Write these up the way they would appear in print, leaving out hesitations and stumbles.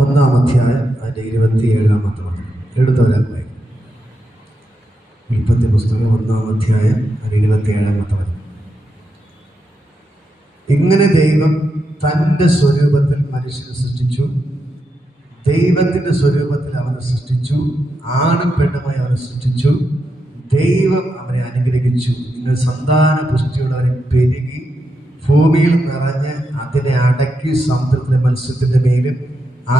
1-ാം അധ്യായം അതിൻ്റെ 27-ാമത്തെ വചനം എടുത്തവരാൻ വായിക്കും. ഉൽപ്പത്തി പുസ്തകം 1-ാം അധ്യായം അതിൻ്റെ 27-ാമത്തെ വചനം. ഇങ്ങനെ ദൈവം തൻ്റെ സ്വരൂപത്തിൽ മനുഷ്യനെ സൃഷ്ടിച്ചു, ദൈവത്തിൻ്റെ സ്വരൂപത്തിൽ അവനെ സൃഷ്ടിച്ചു, ആണും പെണ്ണുമായി അവനെ സൃഷ്ടിച്ചു. ദൈവം അവനെ അനുഗ്രഹിച്ചു. നിങ്ങൾ സന്താന പുഷ്ടിയുള്ളവരെ പെരുകി ഭൂമിയിൽ നിറഞ്ഞ് അതിനെ അടക്കി സമുദ്രത്തിലെ മത്സ്യത്തിൻ്റെ മേലും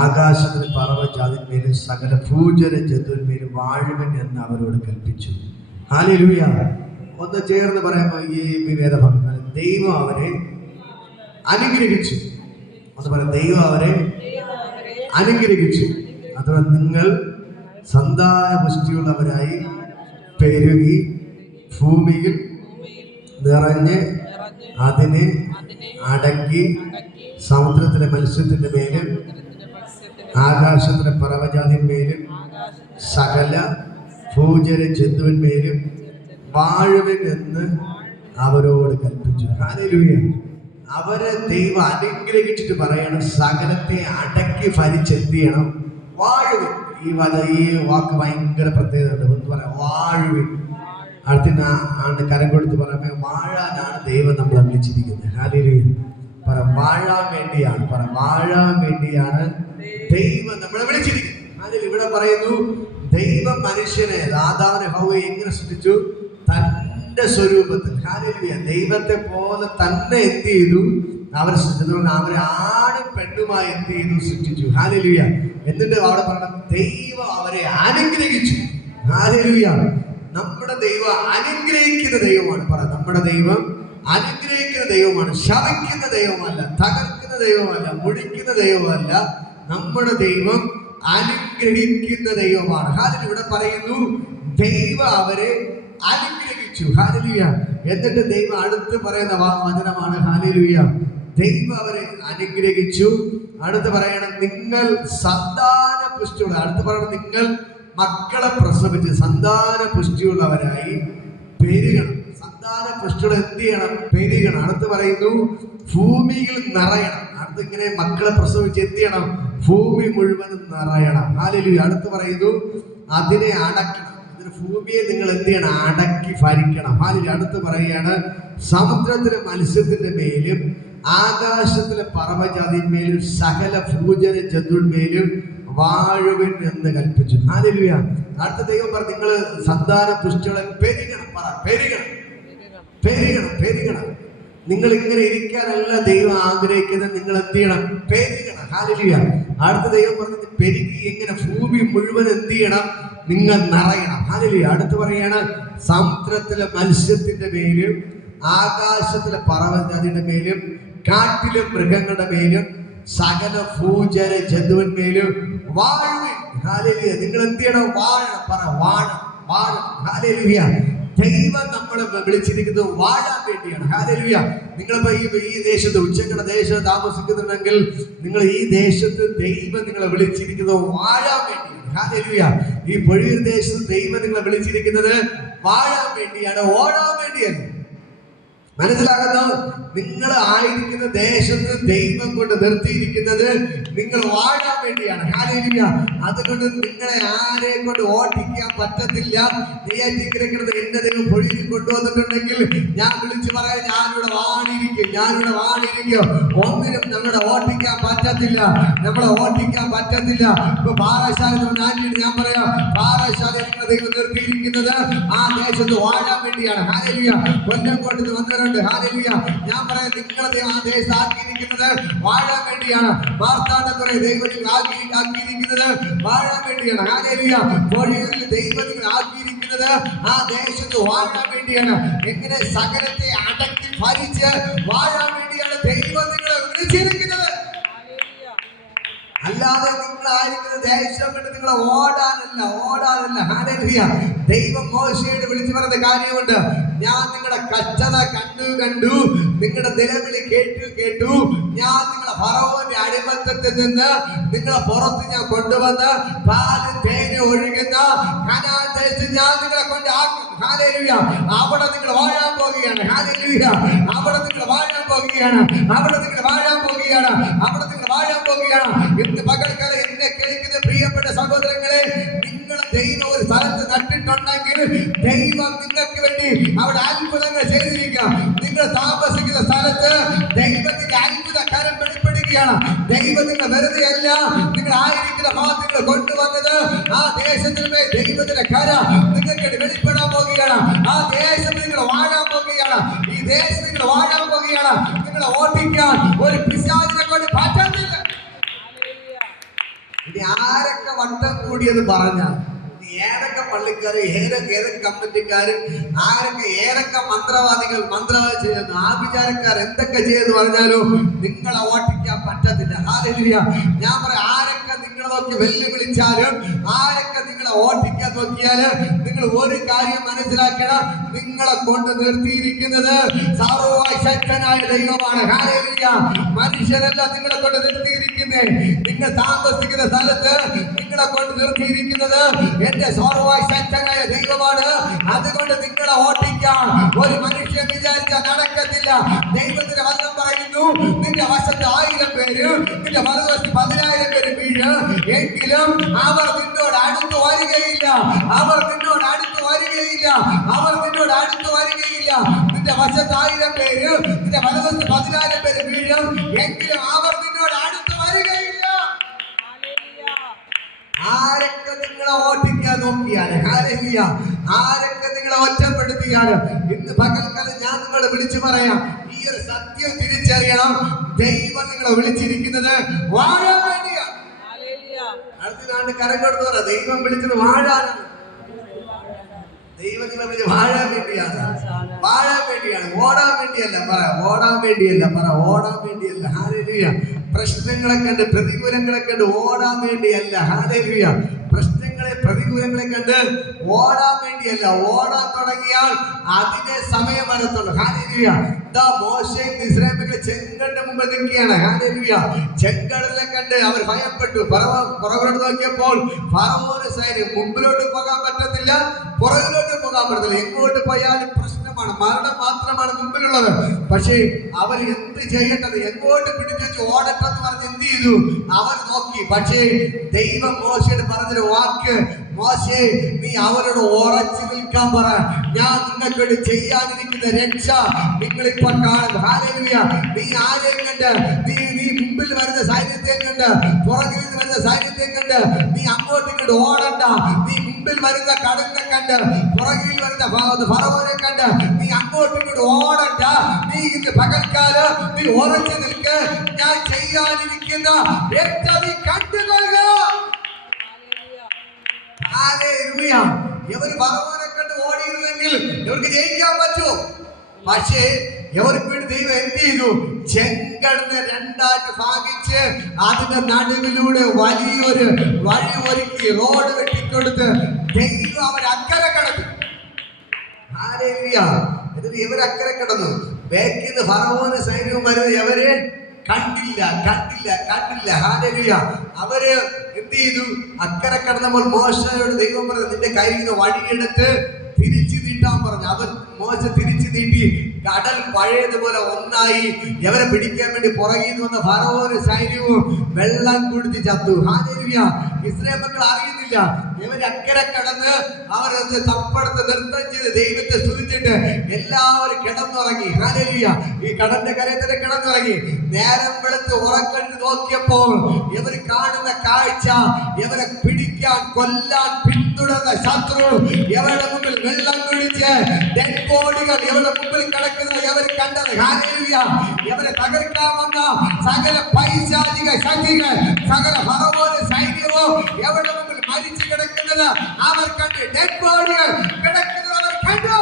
ആകാശത്തിലെ പറവജാതിന്മേലും സകല ഭൂചര ജന്തുവിന്മേലും വാഴുവൻ എന്ന് അവരോട് കൽപ്പിച്ചു. ഹല്ലേലൂയ. ഒന്ന് ചേർന്ന് പറയുമ്പോൾ ഈ വേദഭാഗം ദൈവം അവരെ അനുഗ്രഹിച്ചു. ഒന്ന് പറയാം, ദൈവം അവരെ അനുഗ്രഹിച്ചു. അഥവാ നിങ്ങൾ സന്താന പുഷ്ടിയുള്ളവരായി പെരുകി ഭൂമിയിൽ നിറഞ്ഞ് അതിനെ അടക്കി സമുദ്രത്തിലെ മത്സ്യത്തിന്റെ മേലും ആകാശത്തിലെ പറവജാതിന്മേലും സകല ഭൂചര ജന്തുവിന്മേലും വാഴുവൻ എന്ന് അവരോട് കൽപ്പിച്ചു. ഹല്ലേലൂയ. അവരെ ദൈവം അനുഗ്രഹിച്ചിട്ട് പറയണം, സകലത്തെ അടക്കി ഭരിച്ചെന്ത് ചെയ്യണം? വാഴുവൻ. ഈ വാക്ക് ഭയങ്കര പ്രത്യേകത ഉണ്ട്. പറയാം, വാഴുവൻ. അടുത്തിന് ആണ്ട് കരം കൊടുത്ത് പറയുമ്പോൾ വാഴാനാണ് ദൈവം നമ്മളെ വിളിച്ചിരിക്കുന്നത്. ഹല്ലേലൂയ. വാഴാൻ വേണ്ടിയാണ്, വാഴാൻ വേണ്ടിയാണ് ദൈവം നമ്മളെ വിളിച്ചിരിക്കുന്നത്. അതിൽ ഇവിടെ പറയുന്നു, ദൈവം മനുഷ്യനെ, ആദാമിനെ ഹവ്വയെ എങ്ങനെ സൃഷ്ടിച്ചു? തന്റെ സ്വരൂപത്തിൽ. ഹല്ലേലൂയ. ദൈവത്തെ പോലെ തന്നെ എന്ത് ചെയ്തു? അവരെ സൃഷ്ടിച്ചതുകൊണ്ട് അവരെ ആണും പെണ്ണുമായി എന്ത് ചെയ്തു? സൃഷ്ടിച്ചു. ഹല്ലേലൂയ. എന്നിട്ട് അവിടെ പറയണം, ദൈവം അവരെ അനുഗ്രഹിച്ചു. ഹല്ലേലൂയ. നമ്മുടെ ദൈവം അനുഗ്രഹിക്കുന്ന ദൈവമാണ്. നമ്മുടെ ദൈവം അനുഗ്രഹിക്കുന്ന ദൈവമാണ്. ശപിക്കുന്ന ദൈവമല്ല, തകർക്കുന്ന ദൈവമല്ല, മുടിക്കുന്ന ദൈവമല്ല. നമ്മുടെ ദൈവം അനുഗ്രഹിക്കുന്ന ദൈവമാണ്. ഹല്ലേലൂയ. ഇവിടെ പറയുന്നു, ദൈവം അവരെ അനുഗ്രഹിച്ചു. ഹല്ലേലൂയ. എന്നിട്ട് ദൈവം അടുത്ത് പറയുന്ന വചനമാണ്, ഹല്ലേലൂയ, ദൈവം അവരെ അനുഗ്രഹിച്ചു. അടുത്ത് പറയണം, നിങ്ങൾ സന്താന പുഷ്ടിയുള്ള, അടുത്ത് പറയണം, നിങ്ങൾ മക്കളെ പ്രസവിച്ച് സന്താന പുഷ്ടിയുള്ളവരായി പെരുകണം. സന്താന പുഷ്ടിയുടെ എന്ത് ചെയ്യണം? പെരുകണം. അടുത്ത് പറയുന്നു, ഭൂമിയിൽ നിറയണം. അടുത്ത് ഇങ്ങനെ മക്കളെ പ്രസവിച്ച് എന്ത് ചെയ്യണം? ഭൂമി മുഴുവനും നിറയണം. ഹല്ലേലൂയ. അടുത്ത് പറയുന്നു, അതിനെ അടക്കണം. ഭൂമിയെ നിങ്ങൾ എന്ത് ചെയ്യണം? അടക്കി ഭരിക്കണം. ഹല്ലേലൂയ. അടുത്ത് പറയുകയാണ്, സമുദ്രത്തിലെ മത്സ്യത്തിന്റെ മേലും ആകാശത്തിലെ പറവജാതിന്മേലും സകല ഭൂചര ജന്തുവിന്മേലും വാഴുവൻ എന്ന് കൽപ്പിച്ചു. ഹല്ലേലൂയ. അടുത്ത ദൈവം പറഞ്ഞു, നിങ്ങൾ സന്താന പുഷ്ടികളെ പെരുകണം. പെരുകണം, പെരുകണം, പെരുകണം. നിങ്ങൾ ഇങ്ങനെ ഇരിക്കാനല്ല ദൈവം ആഗ്രഹിക്കുന്നത്, നിങ്ങൾ എന്ത് ചെയ്യണം? പെരുകണം. ഹല്ലേലൂയ. അടുത്ത ദൈവം പറഞ്ഞത്, പെരുകി എങ്ങനെ? ഭൂമി മുഴുവൻ എന്ത് ചെയ്യണം? നിങ്ങൾ നിറയണം. ഹല്ലേലൂയ. അടുത്ത് പറയാണ്, സമുദ്രത്തിലെ മത്സ്യത്തിന്റെ മേലും ആകാശത്തിലെ പറവജാതിയുടെ മേലും കാട്ടിലെ മൃഗങ്ങളുടെ മേലും സകല ഭൂചര ജന്തുവിന്മേലും വാഴുവിൻ. ഹല്ലേലൂയ. നിങ്ങൾ എന്ത് ചെയ്യണം? വാഴണം. വാഴണം. ഹല്ലേലൂയ. ദൈവം നമ്മളെ വിളിച്ചിരിക്കുന്നത് വാഴാൻ വേണ്ടിയാണ്. ഹല്ലേലൂയ. നിങ്ങളിപ്പോ ഈ ദേശത്ത്, ഉച്ചക്കട ദേശത്ത് താമസിക്കുന്നുണ്ടെങ്കിൽ നിങ്ങൾ ഈ ദേശത്ത് ദൈവം നിങ്ങളെ വിളിച്ചിരിക്കുന്നത് വാഴാൻ വേണ്ടിയാണ്. ഹല്ലേലൂയ. ഈ പൊഴിയൂർ ദേശത്ത് ദൈവം നിങ്ങളെ വിളിച്ചിരിക്കുന്നത് വാഴാൻ വേണ്ടിയാണ്, ഓടാൻ വേണ്ടിയാണ്. മനസ്സിലാകുന്നു? നിങ്ങൾ ആയിരിക്കുന്ന ദേശത്ത് ദൈവം കൊണ്ട് നിർത്തിയിരിക്കുന്നത് നിങ്ങൾ വാഴാൻ വേണ്ടിയാണ്. ഹല്ലേലൂയ. അതുകൊണ്ട് നിങ്ങളെ ആരെ കൊണ്ട് ഓട്ടിക്കാൻ പറ്റത്തില്ല. നെയ്യാറ്റിക്കരക്കുന്നത് എന്റെ ദൈവം പൊഴിയിൽ കൊണ്ടുവന്നിട്ടുണ്ടെങ്കിൽ ഞാൻ വിളിച്ചു പറയാം, ഞാനിവിടെ വാണിരിക്കും. ഒന്നിനും നമ്മളെ ഓട്ടിക്കാൻ പറ്റത്തില്ല. ഇപ്പൊ പാറശാല ഞാൻ പറയാം, പാറശാല നിങ്ങളുടെ ദൈവം നിർത്തിയിരിക്കുന്നത് ആ ദേശത്ത് വാഴാൻ വേണ്ടിയാണ്. ഹല്ലേലൂയ. കൊല്ലംകോട്ട് വന്നവരുണ്ട്. ഹല്ലേലൂയ. ഞാൻ പറയാം, നിങ്ങളെ ആ ദേശത്ത് ആക്കിയിരിക്കുന്നത് വാഴാൻ വേണ്ടിയാണ്. മാർത്താണ്ഡത്തുറ ദൈവത്തിൽ ആക്കിയിരിക്കുന്നത് വാഴാൻ വേണ്ടിയാണ്. ഹല്ലേലൂയ. പൊഴിയൂരിൽ ദൈവത്തിൽ ആക്കിയിരിക്കുന്നത് ആ ദേശത്ത് വാഴാൻ വേണ്ടിയാണ്. എങ്ങനെ? സകലത്തെ അടക്കി ഭരിച്ച് വാഴാൻ വേണ്ടിയാണ് ദൈവം നിങ്ങളെ വിളിച്ചിരിക്കുന്നത്. അല്ലാതെ നിങ്ങളായിരിക്കുന്ന ദേശം കൊണ്ട് നിങ്ങൾ ഓടാനല്ല. ഹല്ലേലൂയ. ദൈവം മോശയോട് വിളിച്ചു പറഞ്ഞ കാര്യമുണ്ട്, ഞാൻ നിങ്ങളുടെ കഷ്ടത കണ്ടു നിങ്ങളുടെ നിലവിളി കേട്ടു ഞാൻ നിങ്ങളെ ഫറവോന്റെ അടിമത്തത്തിൽ നിന്ന് നിങ്ങളെ പുറത്ത് ഞാൻ കൊണ്ടുവന്ന് പാലും തേനും ഒഴുകുന്ന കനാൻ ദേശത്ത് ഞാൻ നിങ്ങളെ കൊണ്ട് ആക്കും. ഹല്ലേലൂയ. അവിടെ നിങ്ങൾ വാഴാൻ പോകുകയാണ്. ഹല്ലേലൂയ. അവിടെ നിങ്ങൾ വാഴാൻ പോകുകയാണ്. അവിടെ നിങ്ങൾ വാഴാൻ പോകുകയാണ്. അവിടെ നിങ്ങൾ വാഴാൻ പോകുകയാണ്. ഇന്ന് പകൽക്കാലം എന്നെ കേൾക്കുന്ന പ്രിയപ്പെട്ട സഹോദരങ്ങളെ, നിങ്ങൾ ദൈവം ഒരു സ്ഥലത്ത് നട്ടിട്ടുണ്ടെങ്കിൽ ദൈവം നിങ്ങൾക്ക് വേണ്ടി അവിടെ അത്ഭുതങ്ങൾ ചെയ്തിരിക്കുക. നിങ്ങൾ താമസിക്കുന്ന സ്ഥലത്ത് ദൈവത്തിന്റെ അത്ഭുത കരം വെളിപ്പെടുകയാണ്. ദൈവം നിങ്ങൾ വെറുതെ അല്ല നിങ്ങൾ ആയിരിക്കുന്ന ഭാഗങ്ങൾ കൊണ്ടുവന്നത്. ആ ദേശത്തിനുമേ ദൈവത്തിന്റെ കര നിങ്ങൾക്ക് വെളിപ്പെടാൻ പോകുകയാണ്. ആ ദേശത്ത് നിങ്ങൾ വാഴാൻ പോകുകയാണ്. ഈ ദേശത്ത് നിങ്ങൾ വാഴാൻ പോകുകയാണ്. നിങ്ങളെ ഓട്ടിക്കാൻ ഒരു പിശാചിനെ കൊണ്ട് പറ്റുന്നില്ല. ഇനി ആരൊക്കെ വട്ടം കൂടിയെന്ന് പറഞ്ഞാൽ, ഏതൊക്കെ പള്ളിക്കാര്, ഏതൊക്കെ കമ്മിറ്റിക്കാര്, ഏതൊക്കെ മന്ത്രവാദികൾ ചെയ്യുന്നു, ആഭിചാരക്കാർ എന്തൊക്കെ ചെയ്യുന്നു പറഞ്ഞാലും നിങ്ങളെ ഓട്ടിക്കാൻ പറ്റത്തില്ല. ഹല്ലേലൂയ. ഞാൻ പറയാം, ആരൊക്കെ നിങ്ങളെ നോക്കി വെല്ലുവിളിച്ചാലും, ആരൊക്കെ നിങ്ങളെ ഓട്ടിക്കാൻ നോക്കിയാലും നിങ്ങൾ ഒരു കാര്യം മനസ്സിലാക്കണം, നിങ്ങളെ കൊണ്ട് നിർത്തിയിരിക്കുന്നത് സർവശക്തനായ ദൈവമാണ്. ഹല്ലേലൂയ. മനുഷ്യരല്ല നിങ്ങളെ കൊണ്ട് നിർത്തിയിരിക്കുന്നത്. നിങ്ങൾ താമസിക്കുന്ന സ്ഥലത്ത് നിങ്ങളെ കൊണ്ട് നിർത്തിയിരിക്കുന്നത് എന്റെ സർവശക്തനായ ദൈവമാണ്. അതുകൊണ്ട് നിങ്ങളെ ഓട്ടിക്കാൻ ഒരു മനുഷ്യൻ വിചാരിച്ചാൽ നടക്കത്തില്ല. ദൈവത്തിന്റെ വചനം പറയുന്നു, നിന്റെ വശത്ത് 1000 പേര്, നിന്റെ വലതുവശത്ത് 10,000 പേര് വീഴ്, എങ്കിലും അവർ നിന്നോട് അടുത്ത് വരികയില്ല. അവർ നിന്നോട് അടുത്ത് വരികയില്ല. അവർ നിന്നോട് അടുത്ത് വരികയില്ല. നിന്റെ വശത്ത് 1000 പേര്, നിന്റെ വലതുവശത്ത് 10,000 പേര് വീഴും, എങ്കിലും അവർ നിന്നോട് അടുത്ത് വരികയില്ല. ആരൊക്കെ നിങ്ങളെ ഓട്ടിക്കാൻ നോക്കിയാണ്, ഹല്ലേലൂയ, ആരൊക്കെ നിങ്ങളെ ഒറ്റപ്പെടുത്തിയാണ്, ഇന്ന് പകൽക്കാലം ഞാൻ നിങ്ങളെ വിളിച്ചു പറയാം, ഈ ഒരു സത്യം തിരിച്ചറിയണം. ദൈവം നിങ്ങളെ വിളിച്ചിരിക്കുന്നത് വാഴാൻ വേണ്ടിയാണ്. അടുത്ത കരം കൊടുത്തു പറ, ദൈവം വിളിച്ചത് വാഴാനാണ്. ദൈവം നിങ്ങളെ വിളിച്ച് വാഴാൻ വേണ്ടിയാണ്. വാഴാൻ വേണ്ടിയാണ്, ഓടാൻ വേണ്ടിയല്ല. പറ, ഓടാൻ വേണ്ടിയല്ല. പറ, ഓടാൻ വേണ്ടിയല്ല. ഹല്ലേലൂയ. പ്രശ്നങ്ങളെ കണ്ട്, പ്രതികൂലങ്ങളെ കണ്ട് ഓടാൻ വേണ്ടിയല്ല. ഹല്ലേലൂയ. പ്രശ്നങ്ങളെ, പ്രതികൂലങ്ങളെ കണ്ട് ഓടാൻ വേണ്ടിയല്ല. ഓടാൻ തുടങ്ങിയാൽ അതിനെ സമയം വരത്തുള്ളൂ. ഹല്ലേലൂയ. ദാ മോശയും ഇസ്രായേൽ മക്കളെ ചെങ്കടലിന്റെ മുമ്പിൽ നിൽക്കുകയാണ്. ഹല്ലേലൂയ. ചെങ്കടലിനെ കണ്ട് അവർ ഭയപ്പെട്ടു. പുറകോട്ട് നോക്കിയപ്പോൾ ഫറവോന്റെ സൈന്യം മുമ്പിലോട്ട് പോകാൻ പറ്റത്തില്ല, പുറകിലോട്ട് പോകാൻ പറ്റത്തില്ല. എങ്ങോട്ട് പോയാലും പ്രശ്നമാണ്, മരണം മാത്രമാണ് മുമ്പിലുള്ളത്. പക്ഷേ അവർ എന്ത് ചെയ്യേണ്ടത്, എങ്ങോട്ട് പിടിച്ചു ഓടട്ടെന്ന് പറഞ്ഞ് എന്ത് ചെയ്തു? അവർ നോക്കി. പക്ഷേ ദൈവം മോശയോട് പറഞ്ഞൊരു വാക്ക്, മോശേ, നീ അവരോട് ഉറച്ചു നിൽക്കാൻ പറ. ഞാൻ നിങ്ങൾക്ക് ചെയ്യാനിരിക്കുന്ന രക്ഷ നിങ്ങളിപ്പോൾ കാണും. ഹല്ലേലൂയ. നീ ആരെയും കണ്ട്, നീ മുമ്പിൽ വരുന്ന സൈന്യത്തെ കണ്ട്, പുറകിൽ വരുന്ന സൈന്യത്തെ കണ്ട് നീ അങ്ങോട്ടും ഇങ്ങോട്ട് ഓടണ്ട. നീ മുമ്പിൽ വരുന്ന കടലിനെ കണ്ട്, പുറകിൽ വരുന്ന ഫറവോനെ കണ്ട് നീ അങ്ങോട്ടും ഇങ്ങോട്ട് ഓടണ്ട. നീ ഇന്ന് പകൽക്കാലം നീ ഉറച്ചു നിൽക്ക്. ഞാൻ ചെയ്യാനിരിക്കുന്ന രക്ഷ നീ കണ്ടുകൊള്ളുക. ഹല്ലേലൂയ. ഇവർ ഫറവോനെ കണ്ട് ഓടിയിരുന്നെങ്കിൽ ഇവർക്ക് ജയിക്കാൻ പറ്റുമോ? പക്ഷേ ഇവർക്ക് വേണ്ടി ദൈവം എന്ത് ചെയ്തു? ചെങ്കടലിനെ രണ്ടായിട്ട് ഭാഗിച്ച് അതിന്റെ നടുവിലൂടെ വലിയൊരു വഴി ഒരുക്കി, റോഡ് വെട്ടിക്കൊടുത്ത് ദൈവം അവരക്കരെ കടന്നു. ഹല്ലേലൂയ. എന്നിട്ട് ഇവരക്കരെ കടന്നു. ബേക്കിന്ന് ഫറവോന് സൈന്യവും വരുന്നത് ഇവരെ കണ്ടില്ല. ഹല്ലേലൂയ. അവര് എന്ത് ചെയ്തു? അക്കരെ കടന്നപ്പോൾ മോശയോട് ദൈവം പറഞ്ഞു, നിന്റെ കയ്യിൽ നിന്ന് വടിയെടുത്ത് തിരിച്ചു നീട്ടാൻ പറഞ്ഞു. അവർ മോശ തിരിച്ചു നീട്ടി. കടൽ പഴയതുപോലെ ഒന്നായി. ഇവരെ പിടിക്കാൻ വേണ്ടി പുറകിൽ വന്ന ഫറവോന് സൈന്യവും വെള്ളം കുടിച്ച് ചത്തു. ഹല്ലേലൂയ. ഇസ്രായേൽ മക്കൾ അറിയുന്നില്ല. ഇവർ അക്കരെ കടന്ന് അവർ തപ്പടുത്ത് നൃത്തം ചെയ്ത് ദൈവത്തെ സ്തുതിച്ചിട്ട് എല്ലാവരും കിടന്നുറങ്ങി. ഹല്ലേലൂയ. ഈ കടന്റെ കരയിൽ കിടന്നുറങ്ങി. നേരം വെളുത്ത് ഉറക്കണ്ട് നോക്കിയപ്പോൾ ഇവർ കാണുന്ന കാഴ്ച, ഇവരെ പിടിക്കാൻ കൊല്ലാൻ പിന്തുടർന്ന ശത്രു ഇവരുടെ മുമ്പിൽ വെള്ളം കുടിച്ച് ഡെഡ് ബോഡികൾ ഇവരുടെ മുമ്പിൽ കിടക്കുന്നത് ഇവർ കണ്ടത്. ഹല്ലേലൂയ. ഇവരെ തകർക്കാൻ വന്ന സകല പൈശാചിക ശക്തികൾ, സകല ഫറവോന്റെ സൈന്യവും എവിടെ മുമ്പിൽ മരിച്ചു കിടക്കുന്നത് അവർ കണ്ട്. ഡെഡ് ബോഡികൾ കിടക്കുന്നത് അവർ കണ്ടു.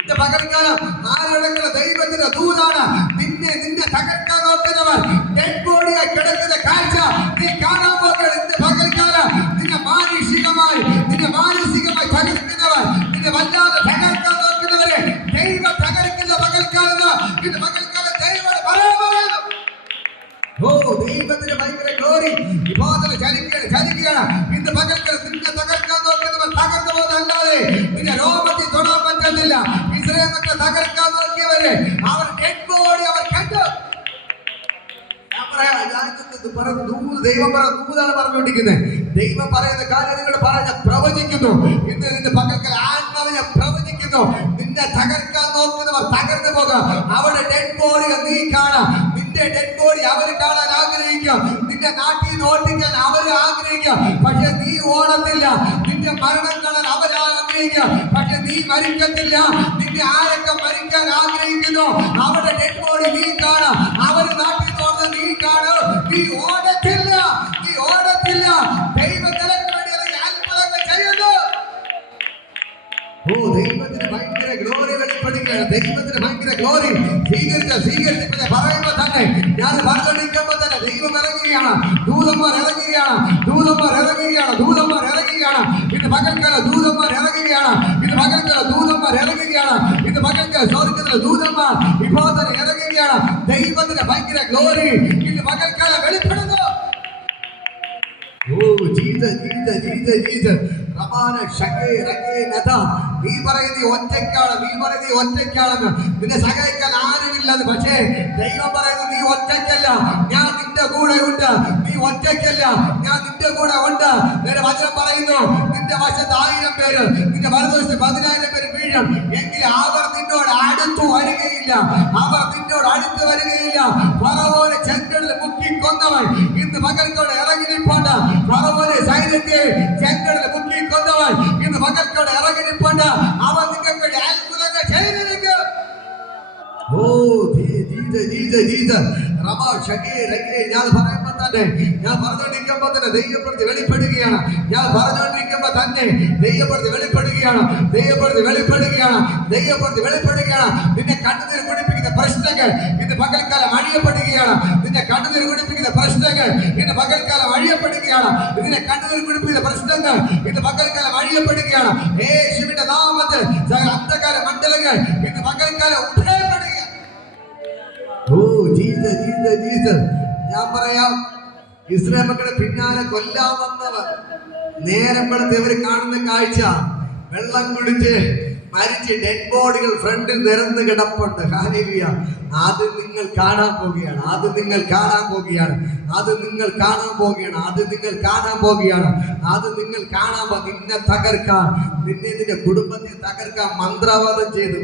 ഇന്ന് പകൽക്കാലം ആരോടെങ്കിലും ദൈവത്തിന്റെ ദൂതാണ് നിന്നെ തകർക്കാൻ നോക്കുന്നവർ ഡെഡ് ബോഡിയായി കിടക്കുന്ന കാഴ്ച നീ കാണാൻ പോകുന്നത്. ഇന്ന് പകൽക്കാലം നിന്നെ മാനസികമായി തകർക്കുന്നവർ, നിന്നെ വല്ലാതെ തകർക്കാൻ ഗ്ലോറി ഇപ്പോൾ തന്നെ ചലിക്കുകയാണ്. ഇന്ന് പകൽക്കാലം നിന്നെ തകർക്കാൻ നോക്കുന്നവർ തകർന്നു പോകുന്നതല്ലാതെ നിന്റെ രോമത്തിൽ തൊടാൻ പറ്റുന്നില്ല. ഇസ്രായേൽ മക്കളെ തകർക്കാൻ നോക്കിയവരെ അവർ ഡെഡ് ബോഡി അവർ കണ്ടു. ദൈവം ദൂതാണ് പറഞ്ഞുകൊണ്ടിരിക്കുന്നത്. ദൈവം പറയുന്ന കാര്യം നിങ്ങൾ പറഞ്ഞ പ്രവചിക്കുന്നു. ഇന്ന് പകൽക്കാലം ആത്മാവിനെ പ്രവചിക്കുന്നു. നിന്നെ തകർക്കാൻ നോക്കുന്നവർ തകർന്നു പോകാം. അവരുടെ ഡെഡ് ബോഡികൾ നീ കാണാം. നിന്റെ ഡെഡ് ബോഡി അവർ കാണാൻ ആഗ്രഹിക്കാം. നിന്റെ നാട്ടിൽ നിന്ന് ഓടിക്കാൻ അവർ ആഗ്രഹിക്കാം. പക്ഷെ നീ ഓടത്തില്ല. നിന്റെ മരണം കാണാൻ അവർ ആഗ്രഹിക്കാം. പക്ഷെ നീ മരിക്കത്തില്ല. നിന്റെ ആരൊക്കെ മരിക്കാൻ ആഗ്രഹിക്കുന്നു അവരുടെ ഡെഡ് ബോഡി നീ കാണാം. അവർ നാട്ടിൽ നിന്ന് ഓടുന്നത് നീ കാണും. നീ ഓടത്തില്ല. ദൈവം നിനക്ക് വേണ്ടി അത്ഭുതങ്ങൾ ചെയ്യുന്നു. ഓ, ദൈവത്തിന് ഭയങ്കര ഗ്ലോറി വെളിപ്പെടുകയാണ്. ദൈവത്തിന് ഭയങ്കര ഗ്ലോറി സ്വീകരിച്ച് പറയുമ്പോ തന്നെ ഞാൻ പറഞ്ഞോണ്ടിരിക്കുമ്പോ തന്നെ ദൈവം ഇറങ്ങുകയാണ്. ദൂതന്മാർ ഇറങ്ങുകയാണ്. ഇന്ന് പകൽക്കാല ദൂതന്മാർ ഇറങ്ങുകയാണ്. ഇന്ന് പകൽക്കാല സ്വർഗ്ഗത്തിലെ ദൂതന്മാർ ഇപ്പോൾ തന്നെ ഇറങ്ങുകയാണ്. ദൈവത്തിന്റെ ഭയങ്കര ഗ്ലോറി ഇന്ന് പകൽക്കാലം വെളിപ്പെടുന്നു. നീ പറയുന്നത് ഒറ്റയ്ക്കാണെന്ന്, നിന്നെ സഹായിക്കാൻ ആരുമില്ലെന്ന്. പക്ഷേ ദൈവം പറയുന്നത് നീ ഒറ്റയ്ക്കല്ല, ഞാൻ നിന്റെ കൂടെ ഉണ്ട്. നീ ഒറ്റയ്ക്കല്ല, ഞാൻ നിന്റെ കൂടെ ഉണ്ട്. നിന്റെ വചനം പറയുന്നു നിന്റെ വശത്ത് 1000 പേര്, നിന്റെ വലതുവശത്ത് 10,000 പേര് വീഴും, എങ്കിൽ അവർ നിന്നോട് അടുത്തു വരികയില്ല. ഫറവോനെ ചെങ്കടലിൽ മുക്കിക്കൊന്നവൻ ഇന്ന് പകൽക്കോടെ ഇറങ്ങി നിൽപ്പുണ്ട്. ഫറവോനെ സൈന്യത്തെ ചെങ്കടലിൽ മുക്കിക്കൊന്നവൻ ഇന്ന് പകൽക്കോടെ ഇറങ്ങി നിൽപ്പുണ്ട്. അവൻ നിങ്ങൾക്ക് അത്ഭുതങ്ങൾ ചെയ്തിരിക്കും. ഓ, ഞാൻ പറയുമ്പോ തന്നെ ദൈവപ്രതി വെളിപ്പെടുകയാണ്. നിന്നെ കണ്ണുനീർ കുടിപ്പിക്കുന്ന പ്രശ്നങ്ങൾ ഇന്ന് പകൽക്കാലം അഴിയപ്പെടുകയാണ്. നിന്നെ കണ്ണുനീർ കുടിപ്പിക്കുന്ന പ്രശ്നങ്ങൾ ഇന്ന് പകൽക്കാലം അഴിയപ്പെടുകയാണ്. യേശുവിന്റെ നാമത്തിൽ അന്ധകാര മണ്ഡലങ്ങൾ ഇന്ന് പകൽക്കാലം ഉദ്ധരിക്കപ്പെടുക. ഓ, ജീസസ്. ഞാൻ പറയാം, ഇസ്രായേൽ മക്കളുടെ പിന്നാലെ കൊല്ലാൻ വന്നവർ നേരം വെളുത്ത് ഇവർ കാണുന്ന കാഴ്ച വെള്ളം കുടിച്ച് മരിച്ച് ഡെഡ് ബോഡികൾ ഫ്രണ്ടിൽ നിരന്ന് കിടപ്പുണ്ട്. ഹല്ലേലൂയ. അത് നിങ്ങൾ കാണാൻ പോവുകയാണ്. നിന്നെ തകർക്കാൻ, നിന്റെ കുടുംബത്തെ തകർക്കാൻ മന്ത്രവാദം ചെയ്ത്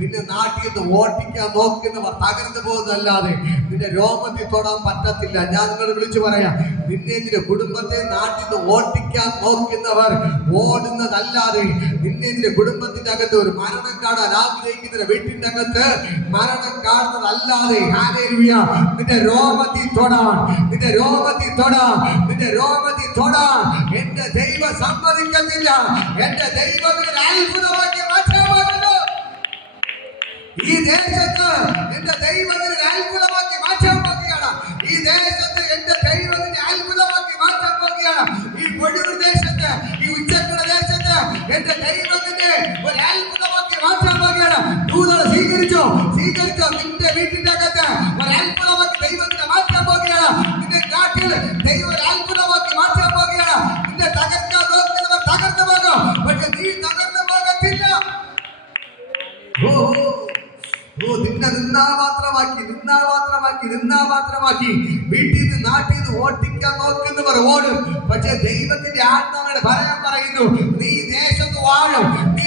നിന്നെ നാട്ടിൽ നിന്ന് ഓട്ടിക്കാൻ നോക്കുന്നവർ തകർന്നു പോകുന്നതല്ലാതെ നിന്റെ രോമത്തിൽ തൊടാൻ പറ്റത്തില്ല. ഞാൻ നിങ്ങൾ വിളിച്ചു പറയാം, നിന്റെ കുടുംബത്തെ നാട്ടിൽ നിന്ന് ഓട്ടിക്കാൻ നോക്കുന്നവർ ഓടുന്നതല്ലാതെ നിന്റെ കുടുംബത്തിന്റെ അകത്ത് ഒരു മരണം കാണാൻ ആഗ്രഹിക്കുന്ന വീട്ടിന്റെ അകത്ത് മരണം കാണുന്നതല്ലാതെ ഹല്ലേലൂയ നിന്റെ രോമത്തിൽ തൊടാൻ എന്റെ ദൈവം സമ്മതിക്കത്തില്ല. എന്റെ ദൈവത്തിന് അത്ഭുതമാക്കി മാറ്റാൻ പോകുന്നു. ഈ ദേശത്ത് എന്റെ ദൈവത്തിന് അത്ഭുതമാക്കി മാറ്റാൻ പോകുകയാണ്. ഈ പൊഴിയൂർ ദേശത്ത്, ഈ ഉച്ചക്കുള്ള ദേശത്ത് എന്റെ ദൈവത്തിന്റെ ഒരു അത്ഭുതമാക്കി മാറ്റാൻ പോകുകയാണ്. ദൂതനെ സ്വീകരിച്ചോ. നിന്റെ വീട്ടിന്റെ അകത്ത് ഒരു അത്ഭുതമാക്കി ദൈവത്തിന് മാറ്റാൻ പോകുകയാണ്. നിന്റെ നാട്ടിൽ ദൈവം ഒരു അത്ഭുതമാക്കി മാറ്റാൻ പോകുകയാണ്. നിന്നെ തകർക്കാൻ നോക്കുന്നവർ തകർന്നു പോകും, പക്ഷെ നീ തകർന്നു പോകത്തില്ല. നിന്നെ നിന്നാ മാത്രമാക്കി വീട്ടിൽ നിന്ന് നാട്ടിൽ നിന്ന് ഓട്ടിക്കാൻ നോക്കുന്നവർ ഓടും. പക്ഷെ ദൈവത്തിന്റെ ആത്മാവിനെ പറയാൻ പറയുന്നു, നീ ദേശത്ത് വാഴും. നീ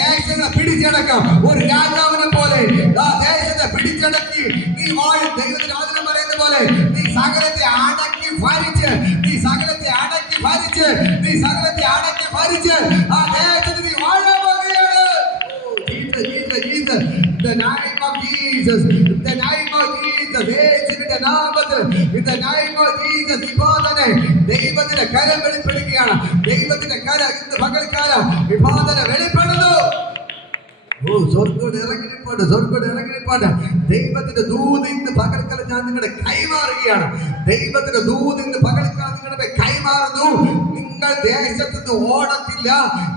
ദേശത്തെ പിടിച്ചടക്കും. ഒരു രാജാവിനെ പോലെ ആ ദേശത്തെ പിടിച്ചടക്കി നീ വാഴും. ദൈവത്തിന്റെ വചനം പറയുന്ന പോലെ നീ സകലത്തെ അടക്കി ഭരിച്ച് ആ ദേശത്ത് നീ വാഴാൻ പോകുകയാണ്. The name of Jesus, യേശുവിന്റെ നാമത്തിൽ, ഇപ്പോൾ തന്നെ ദൈവത്തിന്റെ കരം വെളിപ്പെടുകയാണ്. ദൈവത്തിന്റെ കരം ഇന്ന് പകൽക്കാലം ഇപ്പോൾ തന്നെ വെളിപ്പെടുന്നു. ഓ, സ്വർഗ്ഗം ഇറങ്ങിപ്പാട്, സ്വർഗ്ഗം ഇറങ്ങിപ്പാട്. ദൈവത്തിന്റെ ദൂത് ഇന്ന് പകൽക്കാലം ഞാൻ നിങ്ങളുടെ കൈമാറുകയാണ്. ദൈവത്തിന്റെ ദൂത് ഇന്ന് പകൽക്കാലം നിങ്ങളുടെ കൈമാറുന്നു. നിങ്ങൾ ദേശത്ത് ഓടത്തില്ല,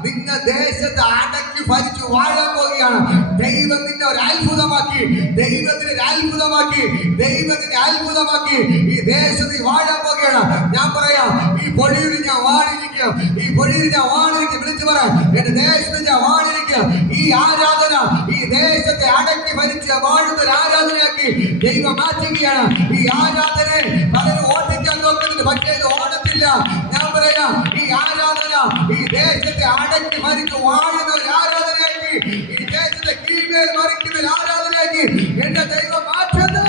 നിങ്ങൾ ദേശത്ത് അടക്കി ഭരിച്ചു വാഴാൻ പോവുകയാണ്. ദൈവം നിന്നെ ഒരു അത്ഭുതമാക്കി, ദൈവത്തിന് ഒരു അത്ഭുതമാക്കി, ദൈവത്തിന് അത്ഭുതമാക്കി ഈ ദേശത്ത് വാഴാൻ പോവുകയാണ്. ഞാൻ പറയാം, ഈ പൊടിയിൽ ഞാൻ വാണിരിക്കുക, ഈ പൊടിയിൽ ഞാൻ വാണിരിക്കുക. വിളിച്ചു പറയാം, എന്റെ ദേശത്ത് ഞാൻ വാണിരിക്കുക. ഈ ആരാധന ഈ ദേശത്തെ അടക്കി ഭരിച്ച് വാഴുന്ന ഒരു ആരാധനയാക്കി ദൈവം മാറ്റുകയാണ്. ഈ ആരാധന പലരും ഓടിക്കാൻ നോക്കുന്നുണ്ട്, പക്ഷേ ഇത് ഓടത്തില്ല. ഞാൻ പറയാം, ഈ ആരാധന ഈ ദേശത്തെ അടക്കി ഭരിച്ച് വാഴുന്ന ഒരു ആരാധനയാക്കി, ഈ ദേശത്തെ കീഴ്മേൽ മറിക്കുന്ന ഒരു ആരാധനയാക്കി എന്റെ ദൈവം മാറ്റുന്നു.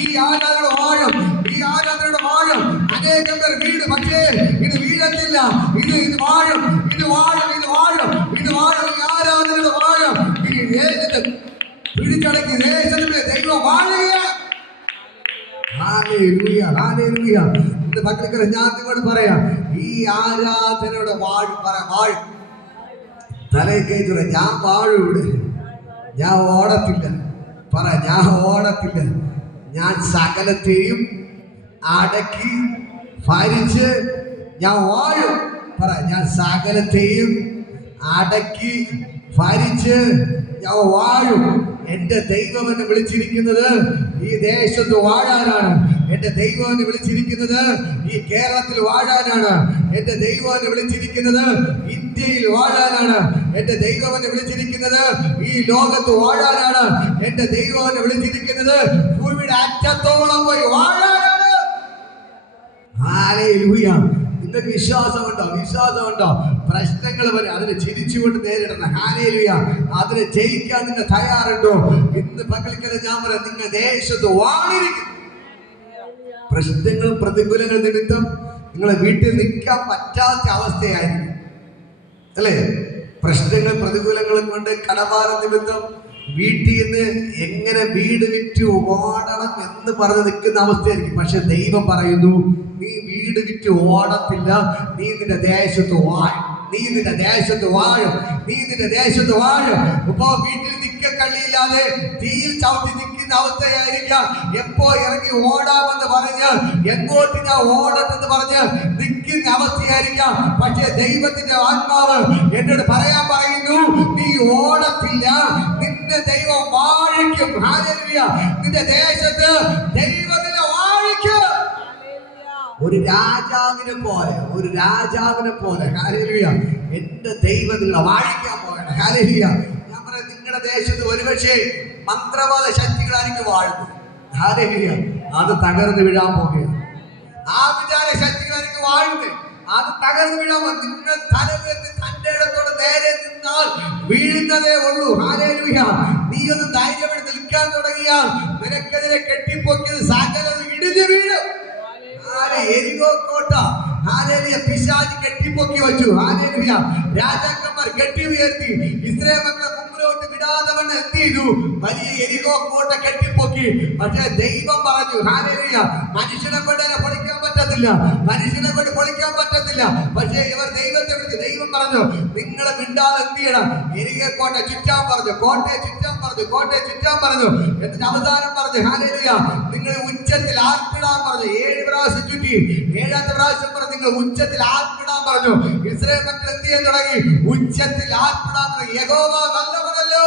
ഈ ആരാധനയുടെ വാഴും, ഈ ആരാധനയുടെ വാഴും. അനേകം പേർ വീട്, പക്ഷേ ഇത് വീഴത്തില്ല. ഇത് വാഴും, ഇത് വാഴും, ഇത് വാഴും, ഇത് വാഴും. ഈ ആരാധനയുടെ വാഴും ഈ ദേശത്ത് പിടിച്ചടക്കി ദേശത്തിന്റെ ദൈവം വാഴുക. Hallelujah, hallelujah. ഇന്ന് പകൽക്കാലം ഞാൻ നിങ്ങളോട് പറയാം, ഈ ആരാധനയുടെ വാഴും വാഴും. തലയ്ക്കേറ്റുള്ള ഞാൻ വാഴും ഇവിടെ, ഞാൻ ഓടത്തില്ല. പറ, ഞാൻ ഓടത്തില്ല. ഞാൻ സകലത്തെയും അടക്കി ഭരിച്ച് ഞാൻ വാഴും. പറ, ഞാൻ സകലത്തെയും അടക്കി ഭരിച്ച് ഞാൻ വാഴും. എന്റെ ദൈവം എന്നെ വിളിച്ചിരിക്കുന്നത് ഈ ദേശത്ത് വാഴാനാണ്. എന്റെ ദൈവം എന്നെ വിളിച്ചിരിക്കുന്നത് ഈ കേരളത്തിൽ വാഴാനാണ്. എന്റെ ദൈവം എന്നെ വിളിച്ചിരിക്കുന്നത് ഇന്ത്യയിൽ വാഴാനാണ്. എന്റെ ദൈവം എന്നെ വിളിച്ചിരിക്കുന്നത് ഈ ലോകത്ത് വാഴാനാണ്. എന്റെ ദൈവം എന്നെ വിളിച്ചിരിക്കുന്നത് ഭൂമിയുടെ അറ്റത്തോളം പോയി വാഴാനാണ്. ഹല്ലേലൂയ. നിങ്ങൾക്ക് വിശ്വാസമുണ്ടോ? വിശ്വാസമുണ്ടോ? പ്രശ്നങ്ങൾ വരെ അതിനെ ചിരിച്ചുകൊണ്ട് നേരിടണം. ഹല്ലേലൂയ. അതിനെ ജയിക്കാൻ നിങ്ങൾ തയ്യാറുണ്ടോ? ഇന്ന് പകൽക്കാലം ഞാൻ പറയാം, നിങ്ങൾ ദേശത്ത് വാണിരിക്കും. പ്രശ്നങ്ങളും പ്രതികൂലങ്ങൾ നിമിത്തം നിങ്ങളെ വീട്ടിൽ നിൽക്കാൻ പറ്റാത്ത അവസ്ഥയായിരിക്കും, അല്ലേ? പ്രശ്നങ്ങൾ പ്രതികൂലങ്ങളും കൊണ്ട് കടഭാരം നിമിത്തം വീട്ടിൽ നിന്ന് എങ്ങനെ വീട് വിറ്റ് ഓടണം എന്ന് പറഞ്ഞ് നിൽക്കുന്ന അവസ്ഥയായിരിക്കും. പക്ഷെ ദൈവം പറയുന്നു, നീ വീട് വിറ്റ് ഓടത്തില്ല, നീ നിന്റെ ദേശത്ത് വാഴും, നീ നിന്റെ ദേശത്ത് വാഴും, നീ നിന്റെ ദേശത്ത് വാഴും. ഇപ്പോ വീട്ടിൽ നിൽക്കക്കള്ളിയില്ലാതെ തീയിൽ ചവിട്ടി നിൽക്കുന്ന അവസ്ഥയായിരിക്കാം. എപ്പോ ഇറങ്ങി ഓടാമെന്ന് പറഞ്ഞ് എങ്ങോട്ട് ഞാൻ ഓടട്ടെന്ന് പറഞ്ഞ് നിൽക്കുന്ന അവസ്ഥയായിരിക്കാം. പക്ഷേ ദൈവത്തിന്റെ ആത്മാവ് എന്നോട് പറയാൻ പറയുന്നു, നീ ഓടത്തില്ല, നിന്റെ ദൈവം വാഴിക്കും. ഹല്ലേലൂയ. നിന്റെ ദേശത്ത് ദൈവത്തിനെ വാഴിക്കും. ഒരു രാജാവിനെ പോലെ, ഒരു രാജാവിനെ പോലെ. ഹല്ലേലൂയ. എന്റെ ദൈവം നിങ്ങളെ വാഴിക്കാൻ പോകണം. ഹല്ലേലൂയ. ഞാൻ പറയാം, നിങ്ങളുടെ ദേശത്ത് ഒരുപക്ഷെ മന്ത്രവാദ ശക്തികളായിരിക്കും വാഴുന്നത്. ഹല്ലേലൂയ. അത് തകർന്ന് വീഴാൻ പോകുകയാണ്. ആ വിചാര ശക്തികളായിരിക്കും വാഴുന്നത്. അത് തകർന്ന് വീഴാൻ പോകും. നിങ്ങൾ തലവേർത്ത് തന്റെ ഇടത്തോട് നേരെ നിന്നാൽ വീഴുന്നതേ ഉള്ളൂ. ഹല്ലേലൂയ. നീ ഒന്ന് ധൈര്യമെടുത്ത് നിൽക്കാൻ തുടങ്ങിയാൽ നിനക്കെതിരെ കെട്ടിപ്പൊക്കിയത് സകലം ഇടിഞ്ഞു വീഴും. എരികോ കോട്ട, ഹല്ലേലൂയ, പിശാച് കെട്ടിപ്പൊക്കി വെച്ചു. ഹല്ലേലൂയ. രാജാക്കന്മാർ കെട്ടി ഉയർത്തി ഇസ്രായേൽ മക്കളെ മുമ്പിലോട്ട് വിടാതെ വണ്ണം എന്ത് ചെയ്തു? വലിയ എരികോ കോട്ട കെട്ടിപ്പൊക്കി. പക്ഷേ ദൈവം പറഞ്ഞു, ഹല്ലേലൂയ, മനുഷ്യനെ കൊണ്ട് തന്നെ പൊളിക്കാൻ പറ്റത്തില്ല, മനുഷ്യനെ കൊണ്ട് പൊളിക്കാൻ പറ്റത്തില്ല. പക്ഷേ ഇവർ ദൈവത്തെ വിളിച്ചു. ദൈവം പറഞ്ഞു, നിങ്ങളെ മിണ്ടാതെ എന്ത് ചെയ്യണം? എരികോ കോട്ട ചുറ്റാൻ പറഞ്ഞു, കോട്ടയെ ചുറ്റാൻ പറഞ്ഞു, കോട്ടയെ ചുറ്റാൻ പറഞ്ഞു. എന്നിട്ട് അവസാനം പറഞ്ഞു, ഹല്ലേലൂയ, നിങ്ങൾ ഉച്ചത്തിൽ ആർപ്പിടാൻ പറഞ്ഞു. 7 പ്രാവശ്യം ചുറ്റി. 7ാമത്തെ പ്രാവശ്യം പറഞ്ഞു, നിങ്ങൾ ഉച്ചത്തിൽ ആർപ്പിടാൻ പറഞ്ഞു. ഇസ്രായേൽ മക്കൾ എന്ത് ചെയ്യാൻ തുടങ്ങി? ഉച്ചത്തിൽ ആർപ്പിടാൻ തുടങ്ങി. യഹോവ നല്ലവനല്ലോ,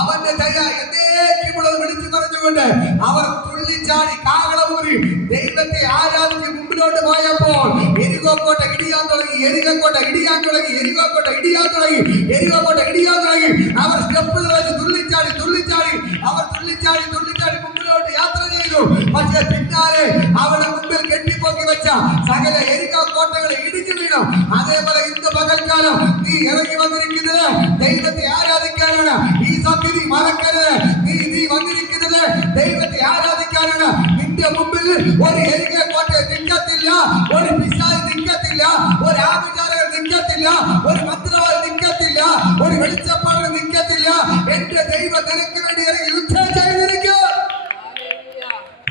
അവന്റെ ദയ എന്നേക്കുമുള്ളത് വിളിച്ചു പറഞ്ഞുകൊണ്ട് അവർ തുള്ളിച്ചാടി കാഹളമൂരി ദൈവത്തെ ആരാധിച്ച് മുമ്പിലോട്ട് പോയപ്പോൾ എരികോ കോട്ട ഇടിയാൻ തുടങ്ങി, എരികോ കോട്ട ഇടിയാൻ തുടങ്ങി, എരികോ കോട്ട ഇടിയാൻ തുടങ്ങി, എരികോ കോട്ട ഇടിയാൻ തുടങ്ങി. അവർ സ്റ്റെപ്പുകൾ വെച്ച് തുള്ളിച്ചാടി തുള്ളിച്ചാടി അവർ തുള്ളിച്ചാടി തുള്ളിച്ചാടി മുമ്പിലോട്ട് യാത്ര ചെയ്തു. പക്ഷേ പിന്നാലെ അവിടെ മുമ്പിൽ കെട്ടിപ്പൊക്കി വെച്ച സകല എരികോ കോട്ടകൾ ഇടിച്ചു വീണു. അതേപോലെ ഇന്ന് പകൽക്കാലം നീ ഇറങ്ങി വന്നിരിക്കുന്നത് ദൈവത്തെ ആരാധിക്കാനാണ്. ഈ സത്യം നീ മറക്കരുത്. നീ വന്നിരിക്കുന്നത് ദൈവത്തെ ആരാധിക്കാനാണ്. നിന്റെ മുമ്പിൽ ഒരു എരികോ കോട്ട നിൽക്കത്തില്ല, ഒരു പിശാച് നിൽക്കത്തില്ല, ഒരു ആഭിചാരകൻ നിൽക്കത്തില്ല, ഒരു മന്ത്രവാദി നിൽക്കത്തില്ല, ഒരു വെളിച്ചപ്പാട് നിൽക്കത്തില്ല. എന്റെ ദൈവം നിനക്ക് വേണ്ടി ഇറങ്ങി യുദ്ധം ചെയ്തിരിക്കും.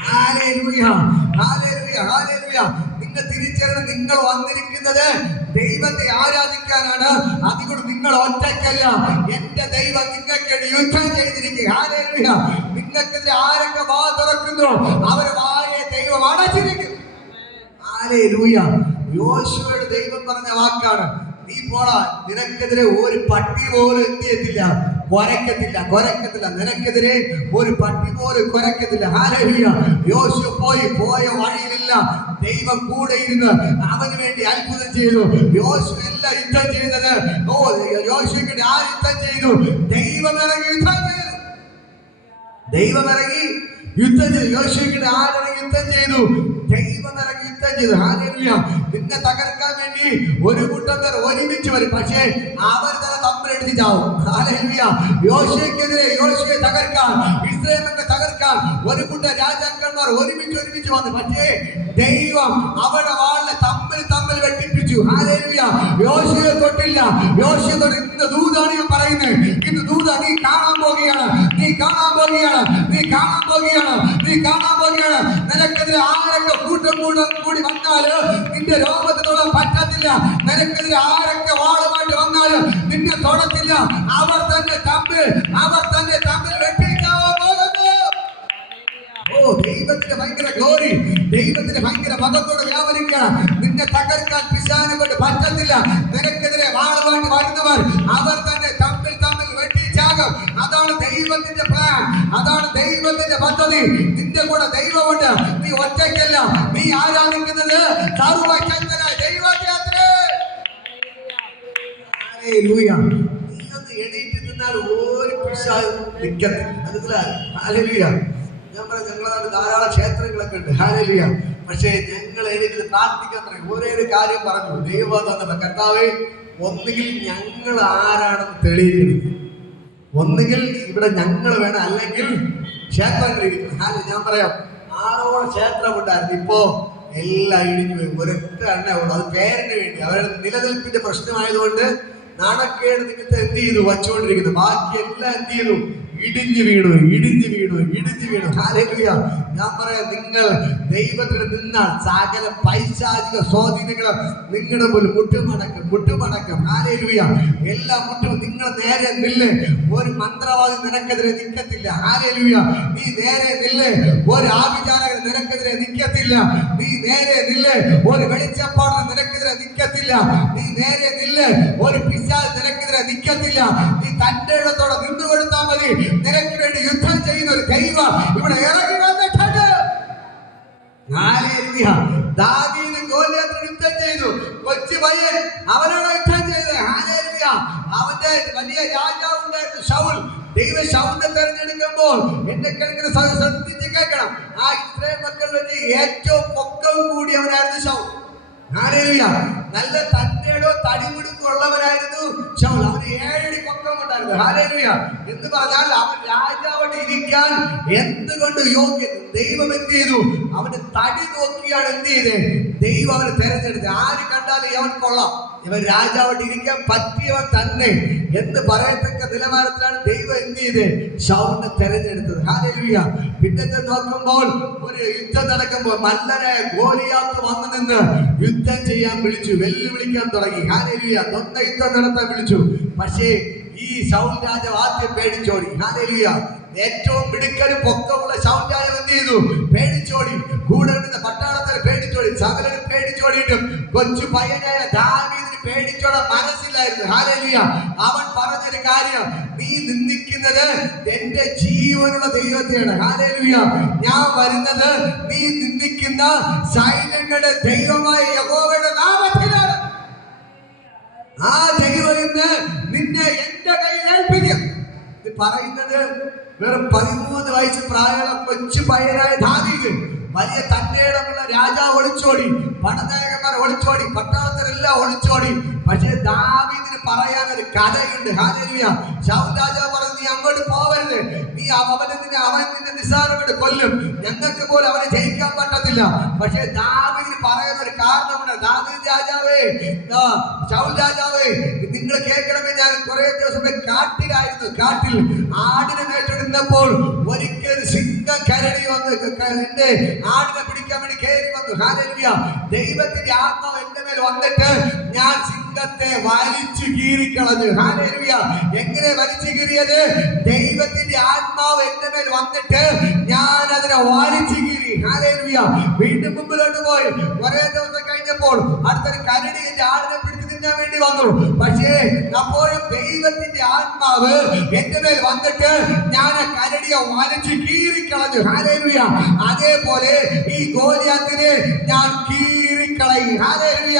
Hallelujah, hallelujah, hallelujah. നിങ്ങൾ തിരിച്ചറിയണം, നിങ്ങൾ വന്നിരിക്കുന്നത് ദൈവത്തെ ആരാധിക്കാനാണ്. അതുകൊണ്ട് നിങ്ങൾ ഒറ്റയ്ക്കല്ല, എന്റെ ദൈവം നിങ്ങൾക്ക് യുദ്ധം ചെയ്തിരിക്കുക. ഹല്ലേലൂയ. നിങ്ങൾക്കെതിരെ ആരൊക്കെ വാ തുറക്കുന്നു അവർ വായെ ദൈവം അടച്ചിരിക്കും. ഹല്ലേലൂയ. യോശുവയുടെ ദൈവം പറഞ്ഞ വാക്കാണ്, നീ പോടാ, നിനക്കെതിരെ ഒരു പട്ടി പോലും എന്ത് ചെയ്യത്തില്ല, കൊരക്കത്തില്ല. നിനക്കെതിരെ ഒരു പട്ടി പോലും കൊരക്കത്തില്ല. ഹല്ലേലൂയ. യോശുവ പോയ വഴിയിലില്ല, ദൈവം കൂടെ ഇരുന്ന് അവന് വേണ്ടി അത്ഭുതം ചെയ്തു. യോശുവ എല്ലാം യുദ്ധം ചെയ്തത്, യോശുവയ്ക്ക് ആ യുദ്ധം ചെയ്തു. ദൈവം ഇറങ്ങി യുദ്ധം ചെയ്തു. യോശുവയ്ക്ക് ആരിറങ്ങി യുദ്ധം ചെയ്തു? ദൈവം ഇറങ്ങി യുദ്ധം ചെയ്തു. ഹല്ലേലൂയ. നിന്നെ തകർക്കാൻ വേണ്ടി ഒരു കൂട്ടം പേർ ഒരുമിച്ച് വരും, പക്ഷേ അവർ തന്നെ തമ്മിലെടുത്ത് ചാവും. ഹല്ലേലൂയ. യോശുവയെ തകർക്കാൻ, ഇസ്രായേലിനെ തകർക്കാൻ ഒരു കൂട്ടം രാജാക്കന്മാർ ഒരുമിച്ച് വന്നു, പക്ഷേ ദൈവം അവരുടെ വാളിനെ തമ്മിൽ വെട്ടിപ്പിച്ചു. ഹല്ലേലൂയ. യോശുവയെ തൊട്ടില്ല. ഇന്ന് ദൂതാണ് ഞാൻ പറയുന്നത്. ഇന്ന് ദൂത നീ കാണാൻ പോകുകയാണ്. നിനക്കെതിരെ ആരൊക്കെ കൂട്ടം കൂടി വന്നാല് നിന്റെ രോഗത്തിനോട് പറ്റത്തില്ല. നിനക്കെതിരെ ആരൊക്കെ വാളുമായിട്ട് വന്നാല് നിന്നെ തൊടത്തില്ല. അവർ തന്നെ തമ്മിൽ വെട്ടിക്കാവോ പോകുന്നു. ദൈവത്തിന്റെ ഭയങ്കര ഗ്ലോറി, ദൈവത്തിന്റെ ഭയങ്കര മഹത്വത്തോടെ വ്യാപരിക്കണം. നിന്നെ തകർക്കാൻ പിശാചിനെ കൊണ്ട് പറ്റത്തില്ല. നിനക്കെതിരെ വാളുമായിട്ട് വരുന്നവർ അവർ തന്നെ തമ്മിൽ വെട്ടിച്ചാകും. അതാണ് ദൈവത്തിന്റെ പ്ലാൻ, അതാണ് ദൈവത്തിന്റെ പദ്ധതി. നിന്റെ കൂടെ ദൈവമുണ്ട്. നീ ഒറ്റയ്ക്കല്ല, നീ ആരാധിക്കുന്നത് സർവശക്തനായ ദൈവത്തെ. ഹല്ലേലൂയ. നീ ഒന്ന് എണീറ്റ് നിന്നാൽ ഒരു പിശാചും നിൽക്കത്തില്ല. ഹല്ലേലൂയ. ഞാൻ പറയാം, ഞങ്ങളുടെ നാട്ടിൽ ധാരാളം ക്ഷേത്രങ്ങളൊക്കെ ഉണ്ട്. ഹല്ലേലൂയ. പക്ഷേ ഞങ്ങൾ എണീറ്റ് പ്രാർത്ഥിക്കാൻ തുടങ്ങി. ഒരേ ഒരു കാര്യം പറഞ്ഞു, ദൈവം തന്ന കർത്താവേ, ഒന്നുകിൽ ഞങ്ങൾ ആരാണെന്ന് തെളിയിക്കണം, ഒന്നുകിൽ ഇവിടെ ഞങ്ങൾ വേണം, അല്ലെങ്കിൽ ക്ഷേത്രങ്ങളിൽ. ഞാൻ പറയാം, ആറോളം ക്ഷേത്രം ഉണ്ടായിരുന്നു, ഇപ്പോ എല്ലാം ഇടിഞ്ഞു പോയി. ഒരൊറ്റ എണ്ണ ഉള്ളു, അത് പേരിന് വേണ്ടി, അവരുടെ നിലനിൽപ്പിന്റെ പ്രശ്നമായതുകൊണ്ട് നാണക്കേട് നിമിത്തം എന്ത് ചെയ്തു വച്ചുകൊണ്ടിരിക്കുന്നു. ബാക്കി എല്ലാം എന്ത് ചെയ്തു, ഇടിഞ്ഞു വീണു. ഹല്ലേലൂയ. ഞാൻ പറയാം, നിങ്ങൾ ദൈവത്തിന് നിന്നാൽ സകല പൈശാചിക സ്വാധീനങ്ങൾ നിങ്ങളുടെ മുന്നിൽ മുട്ടുമടക്കും. ഹല്ലേലൂയ. എല്ലാം നിങ്ങൾ നേരെ നില്ല്. ഒരു മന്ത്രവാദി നിനക്കെതിരെ നിൽക്കത്തില്ല. ഹല്ലേലൂയ. നീ നേരെ നില്ല്. ഒരു ആഭിചാരകൻ നിനക്കെതിരെ നിൽക്കത്തില്ല. നീ നേരെ നില്ല്. ഒരു വെളിച്ചപ്പാടൻ നിനക്കെതിരെ നിൽക്കത്തില്ല. നീ നേരെ നില്ല്. ഒരു പിശാച് നിനക്കെതിരെ നിൽക്കത്തില്ല. നീ തന്റെ ഇടത്തോടെ നിന്നു കൊടുത്താൽ മതി. നിനക്ക് വേണ്ടി യുദ്ധം ചെയ്യുന്ന ഒരു ദൈവം ഇവിടെ ഇറങ്ങി വന്നിട്ടുണ്ട്. ഹല്ലേലൂയ. ദാവീദ് ഗോലിയാത്തിനെ യുദ്ധം ചെയ്തു. കൊച്ചു പയ്യൻ അവനാണ് യുദ്ധം ചെയ്തത്. ഹല്ലേലൂയ. അവന്റെ വലിയ രാജാവ് ഉണ്ടായിരുന്നു ശൗൽ. ദൈവം ശൗലിനെ തെരഞ്ഞെടുക്കുമ്പോൾ എന്നെ കേൾക്കുന്ന ശ്രദ്ധിച്ച് കേൾക്കണം. ആ ഇസ്രായേൽ മക്കൾ വെച്ച് ഏറ്റവും പൊക്കവും കൂടിയവനായിരുന്നു ശൗൽ. ഹല്ലേലൂയ. നല്ല തന്റേടോ തടിമുടുക്കും ഉള്ളവരായിരുന്നു ശൗൽ. അവന് 7 അടി പൊക്കമുണ്ടായിരുന്നു. ഹല്ലേലൂയ. എന്ന് പറഞ്ഞാൽ അവൻ രാജാവായിട്ട് ഇരിക്കാൻ എന്തുകൊണ്ട് യോഗ്യൻ. ദൈവം എന്ത് ചെയ്തു? അവന്റെ തടി നോക്കിയാണ് എന്ത് ചെയ്തത്? ദൈവം അവനെ തെരഞ്ഞെടുത്തത്. ആര് കണ്ടാലും അവൻ കൊള്ളാം, ഇവൻ രാജാവായിട്ട് ഇരിക്കാൻ പറ്റിയവൻ തന്നെ എന്ന് പറയത്തക്ക നിലവാരത്തിലാണ് ദൈവം എന്ത് ചെയ്ത് ശൗലിനെ തെരഞ്ഞെടുത്തത്. ഹല്ലേലൂയ. പിന്നത്തെ നോക്കുമ്പോൾ ഒരു യുദ്ധം നടക്കുമ്പോൾ മല്ലനായ ഗോലിയാത്ത് വന്നു നിന്ന് യുദ്ധം ചെയ്യാൻ വിളിച്ചു, വെല്ലുവിളിക്കാൻ തുടങ്ങി. ഹല്ലേലൂയ. യുദ്ധം നടത്താൻ വിളിച്ചു. പക്ഷേ ഈ ശൗൽ രാജാവ് ആദ്യം പേടിച്ചോടി. ഹല്ലേലൂയ. ഏറ്റവും മിടുക്കനും പൊക്കമുള്ള ശൗൽ രാജാവ് എന്ത് ചെയ്തു? പേടിച്ചോടി. കൂടെ പട്ടാളത്തിന് പേടിച്ചോടി. സകലനും പേടിച്ചോടിയിട്ടും കൊച്ചു പയ്യനായ ദാവീദിന് പേടിച്ചോടാൻ മനസ്സിലായിരുന്നു. ഹല്ലേലൂയ. അവൻ പറഞ്ഞൊരു കാര്യം, നീ നിന്ദിക്കുന്നത് എന്റെ ജീവനുള്ള ദൈവത്തെയാണ്. ഹല്ലേലൂയ. ഞാൻ വരുന്നത് നീ നിന്ദിക്കുന്ന സൈന്യങ്ങളുടെ ദൈവമായ യഹോവയുടെ നാമത്തിലാണ്. ആ ദൈവം ഇന്ന് നിന്നെ എന്റെ കയ്യിൽ ഏൽപ്പിക്കും. ഇത് പറയുന്നത് വെറും 13 വയസ്സ് പ്രായമുള്ള കൊച്ചു പയ്യനായ ദാവീദ്. വലിയ തന്റേടമുള്ള രാജാവ് ഒളിച്ചോടി, പടനായകന്മാർ ഒളിച്ചോടി, പട്ടാളത്തിലെല്ലാം ഒളിച്ചോടി. പക്ഷേ ദാവീദിന് പറയാൻ ഒരു കഥയുണ്ട്. ഹല്ലേലൂയ. ശൗൽ രാജാവ് പറഞ്ഞു, നീ അങ്ങോട്ട് പോവരുത്, നീ അവൻ നിന്നെ നിസ്സാരമായിട്ട് കൊല്ലും, ഞങ്ങൾക്ക് പോലും അവനെ ജയിക്കാൻ പറ്റത്തില്ല. പക്ഷേ ദാവീദിന് പറയാൻ ഒരു കാരണമുണ്ട്. ദാവീദ് രാജാവേ, ശൗൽ രാജാവേ, നിങ്ങൾ കേൾക്കണമേ, ഞാൻ കുറെ ദിവസം കാട്ടിലായിരുന്നു. കാട്ടിൽ ആടിനെ മേച്ചിടുന്നപ്പോൾ ഒരിക്കൽ സിംഹം കരടി വന്ന് എന്റെ ആടിനെ പിടിക്കാൻ വേണ്ടി കയറി വന്നു. ഹല്ലേലൂയ. ദൈവത്തിന്റെ ആത്മാവ് എന്റെ മേൽ വന്നിട്ട് ഞാൻ സിംഹത്തെ വലിച്ചു കീറിക്കളഞ്ഞു. ഹല്ലേലൂയ. എങ്ങനെ വലിച്ചു കീറിയത്? ദൈവത്തിന്റെ ആത്മാവ് എന്റെ മേൽ വന്നിട്ട് ഞാൻ അതിനെ വലിച്ചു കീറി. ഹല്ലേലൂയ. വീണ്ടും മുമ്പിലോട്ട് പോയി. കുറെ ദിവസം കഴിഞ്ഞപ്പോൾ അടുത്തൊരു കരടി എന്റെ ആടിനെ പിടിച്ച് തിന്നാൻ വേണ്ടി വന്നു. പക്ഷേ അപ്പോഴും ദൈവത്തിന്റെ ആത്മാവ് എന്റെ മേൽ വന്നിട്ട് ഞാൻ ആ കരടിയെ വലിച്ചു കീറിക്കളഞ്ഞു. ഹല്ലേലൂയ. അതേപോലെ ഈ ഗോലിയാത്തിനെ ഞാൻ കീറിക്കളയും. ഹല്ലേലൂയ.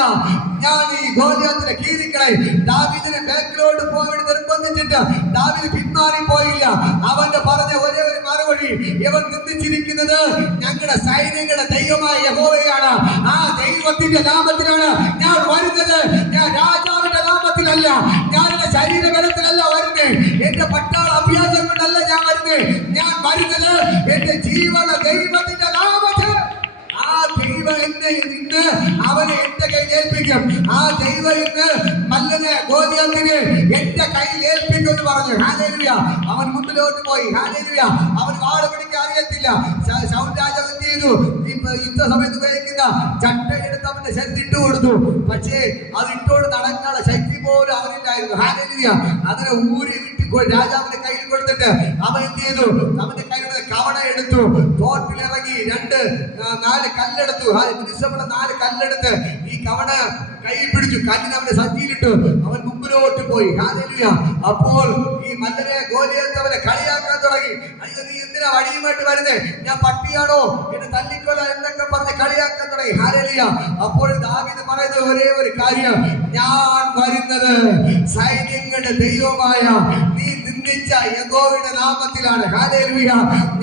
ഞാൻ ഈ ഗോലിയാത്തിനെ കീറിക്കളയും. ദാവീദിനെ ബാക്കിലോട്ട് പോകാൻ വേണ്ടി നിർബന്ധിച്ചിട്ട് ദാവീദ് പിന്മാറി പോയില്ല. അവന്റെ പറഞ്ഞ ഒരേ ഒരു മറുപടി, ഇവൻ നിന്ദിച്ചിരിക്കുന്നത് ഞങ്ങളുടെ സൈന്യങ്ങളുടെ ദൈവമായ യഹോവയാണ്. ആ ദൈവത്തിന്റെ നാമത്തിലാണ് ഞാൻ വരുന്നത്. ഞാൻ രാജാവിന്റെ നാമത്തിലല്ല, ഞാൻ എന്റെ ശരീരബലത്തിലല്ല വരുന്നത്, എന്റെ പട്ടാള അഭ്യാസം കൊണ്ടല്ല ഞാൻ വരുന്നത്. ഞാൻ വരുന്നത് എന്റെ ജീവന ദൈവത്തിന്റെ നാമത്തിൽ. ആ ദൈവം എന്നെ ഇന്ന് അവനെ എന്റെ കയ്യിൽ ഏൽപ്പിക്കും. ആ ദൈവം ഇന്ന് മല്ലനെ ഗോലിയാത്തിനെ എന്റെ കയ്യിൽ ഏൽപ്പിക്കും എന്ന് പറഞ്ഞു. ഹല്ലേലൂയ. അവൻ മുമ്പിലോട്ട് പോയി. ഹല്ലേലൂയ. അവൻ വാള് പിടിക്കാൻ അറിയത്തില്ല. ശൗൽ രാജാവ് എന്ത് ചെയ്തു? യുദ്ധ സമയത്ത് ഉപയോഗിക്കുന്ന ചട്ട എടുത്ത് അവന്റെ ശക്തി ഇട്ടു കൊടുത്തു. പക്ഷേ അത് ഇട്ടോട് നടക്കാനുള്ള ശക്തി പോലും അവനില്ലായിരുന്നു. ഹല്ലേലൂയ. അങ്ങനെ ഊരി വിട്ട് രാജാവിന്റെ കയ്യിൽ കൊടുത്തിട്ട് അവൻ എന്ത് ചെയ്തു? അവന്റെ കയ്യിലുള്ള കവണ എടുത്തു, തോട്ടിലിറങ്ങി 4 കല്ലെടുത്തു. 4 കല്ലെടുത്ത് ഈ കവണ കൈ പിടിച്ചു, കല്ലിനെ അവന്റെ സഞ്ചിയിലിട്ടു. അവൻ മുമ്പിലോട്ട് പോയി. ഹല്ലേലൂയ. അപ്പോൾ ഈ മല്ലനെ ഗോലിയാത്ത് അവനെ കളിയാക്കാൻ തുടങ്ങി. അയ്യോ, നീ എന്തിനാ വടിയുമായിട്ട് വരുന്നേ? ഞാൻ പട്ടിയാണോ? എന്നെ തല്ലിക്കൊല്ല എന്നൊക്കെ പറഞ്ഞ് കളിയാക്കാൻ തുടങ്ങി. ഹല്ലേലൂയ. അപ്പോൾ ദാവീദ് പറയുന്ന ഒരേ ഒരു കാര്യം, ഞാൻ വരുന്നത് സൈന്യങ്ങളുടെ ദൈവമായ നീ നിന്ദിച്ച യഹോവയുടെ നാമത്തിലാണ്. ഹല്ലേലൂയ.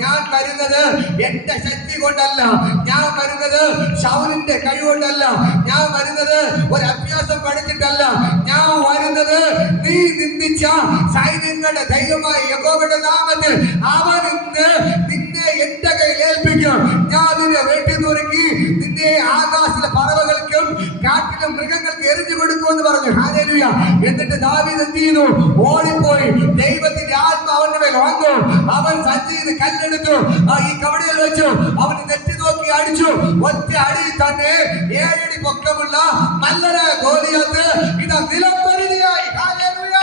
ഞാൻ വരുന്നത് എന്റെ ശക്തി കൊണ്ടല്ല, ഞാൻ വരുന്നത് ശൗലിന്റെ കഴിവുകൊണ്ടല്ല, ഞാൻ വരുന്നത് ഒരു അഭ്യാസം പഠിച്ചിട്ടല്ല, ഞാൻ വരുന്നത് നീ നിന്ദിച്ച സൈന്യങ്ങളുടെ ദൈവമായ യഹോവയുടെ നാമത്തിൽ. അവൻ ഇന്ന് നിന്നെ എന്റെ കയ്യിൽ ഏൽപ്പിക്കും. ഞാൻ നിന്നെ വെട്ടി നുറുക്കി നിന്നെ ആകാശത്തിലെ പറവകൾക്കും കാട്ടിലെ മൃഗങ്ങൾക്ക് എറിഞ്ഞു കൊടുക്കുമെന്ന് പറഞ്ഞു. ഹല്ലേലൂയ. എന്നിട്ട് ദാവീദ് എന്ത് ചെയ്തു? ഓടിപ്പോയി. ദൈവത്തിന്റെ ആത്മാവ് അവന്റെ മേൽ വന്നു. അവൻ സഞ്ചിയിൽ കല്ലെടുത്തു, ഈ കവടിയിൽ വെച്ചു, അവന് നെറ്റി നോക്കി അടിച്ചു. ഒറ്റ അടിയിൽ തന്നെ 7 അടി പൊക്കമുള്ള മല്ലനെ ഗോലിയാത്ത് ഇതാ നിലംപരിധിയായി. ഹല്ലേലൂയ.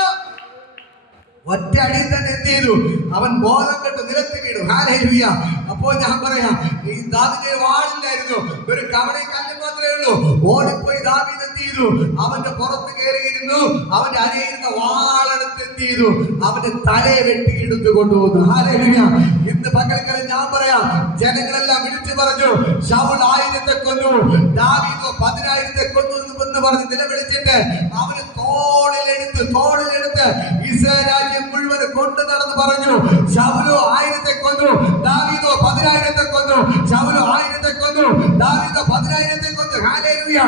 ഒറ്റ അടിയിൽ തന്നെ എന്ത് ചെയ്തു? അവൻ ബോധം കെട്ട് നിലത്ത് വീണു. ഹല്ലേലൂയ. അപ്പോൾ ഞാൻ പറയാം, ഈ ദാവീദിന് വാളില്ലായിരുന്നു, ഒരു കവണയും കല്ലും മാത്രമേ ഉള്ളൂ. ഓടിപ്പോയി ദാവീദ് എന്ത് ചെയ്തു? അവന്റെ പുറത്ത് കയറിയിരുന്നു, അവന്റെ അരയിരുന്ന വാളെടുത്ത് എന്ത് ചെയ്തു? അവന്റെ തലയെ വെട്ടിയെടുത്ത് കൊണ്ടുപോകുന്നു. ഹല്ലേലൂയ. ഇന്ന് പകൽക്കാലം ഞാൻ പറയാം, ജനങ്ങളെല്ലാം വിളിച്ചു പറഞ്ഞു, ശൗൽ 1000 കൊന്നു, ദാവീദ് 10,000 കൊന്നു എന്ന് പറഞ്ഞ് നിലവിളിച്ചിട്ട് അവന് തോളിലെടുത്ത് ഇസ്രായേൽ രാജ്യം മുഴുവൻ കൊണ്ടു നടന്ന് പറഞ്ഞു, ശൗലോ 1000 കൊന്നു, ദാവീദോ 10,000 കൊന്നു. ശൗലോ 1000 കൊന്നു, ദാവീദോ 10,000 കൊന്നു. ഹല്ലേലൂയ.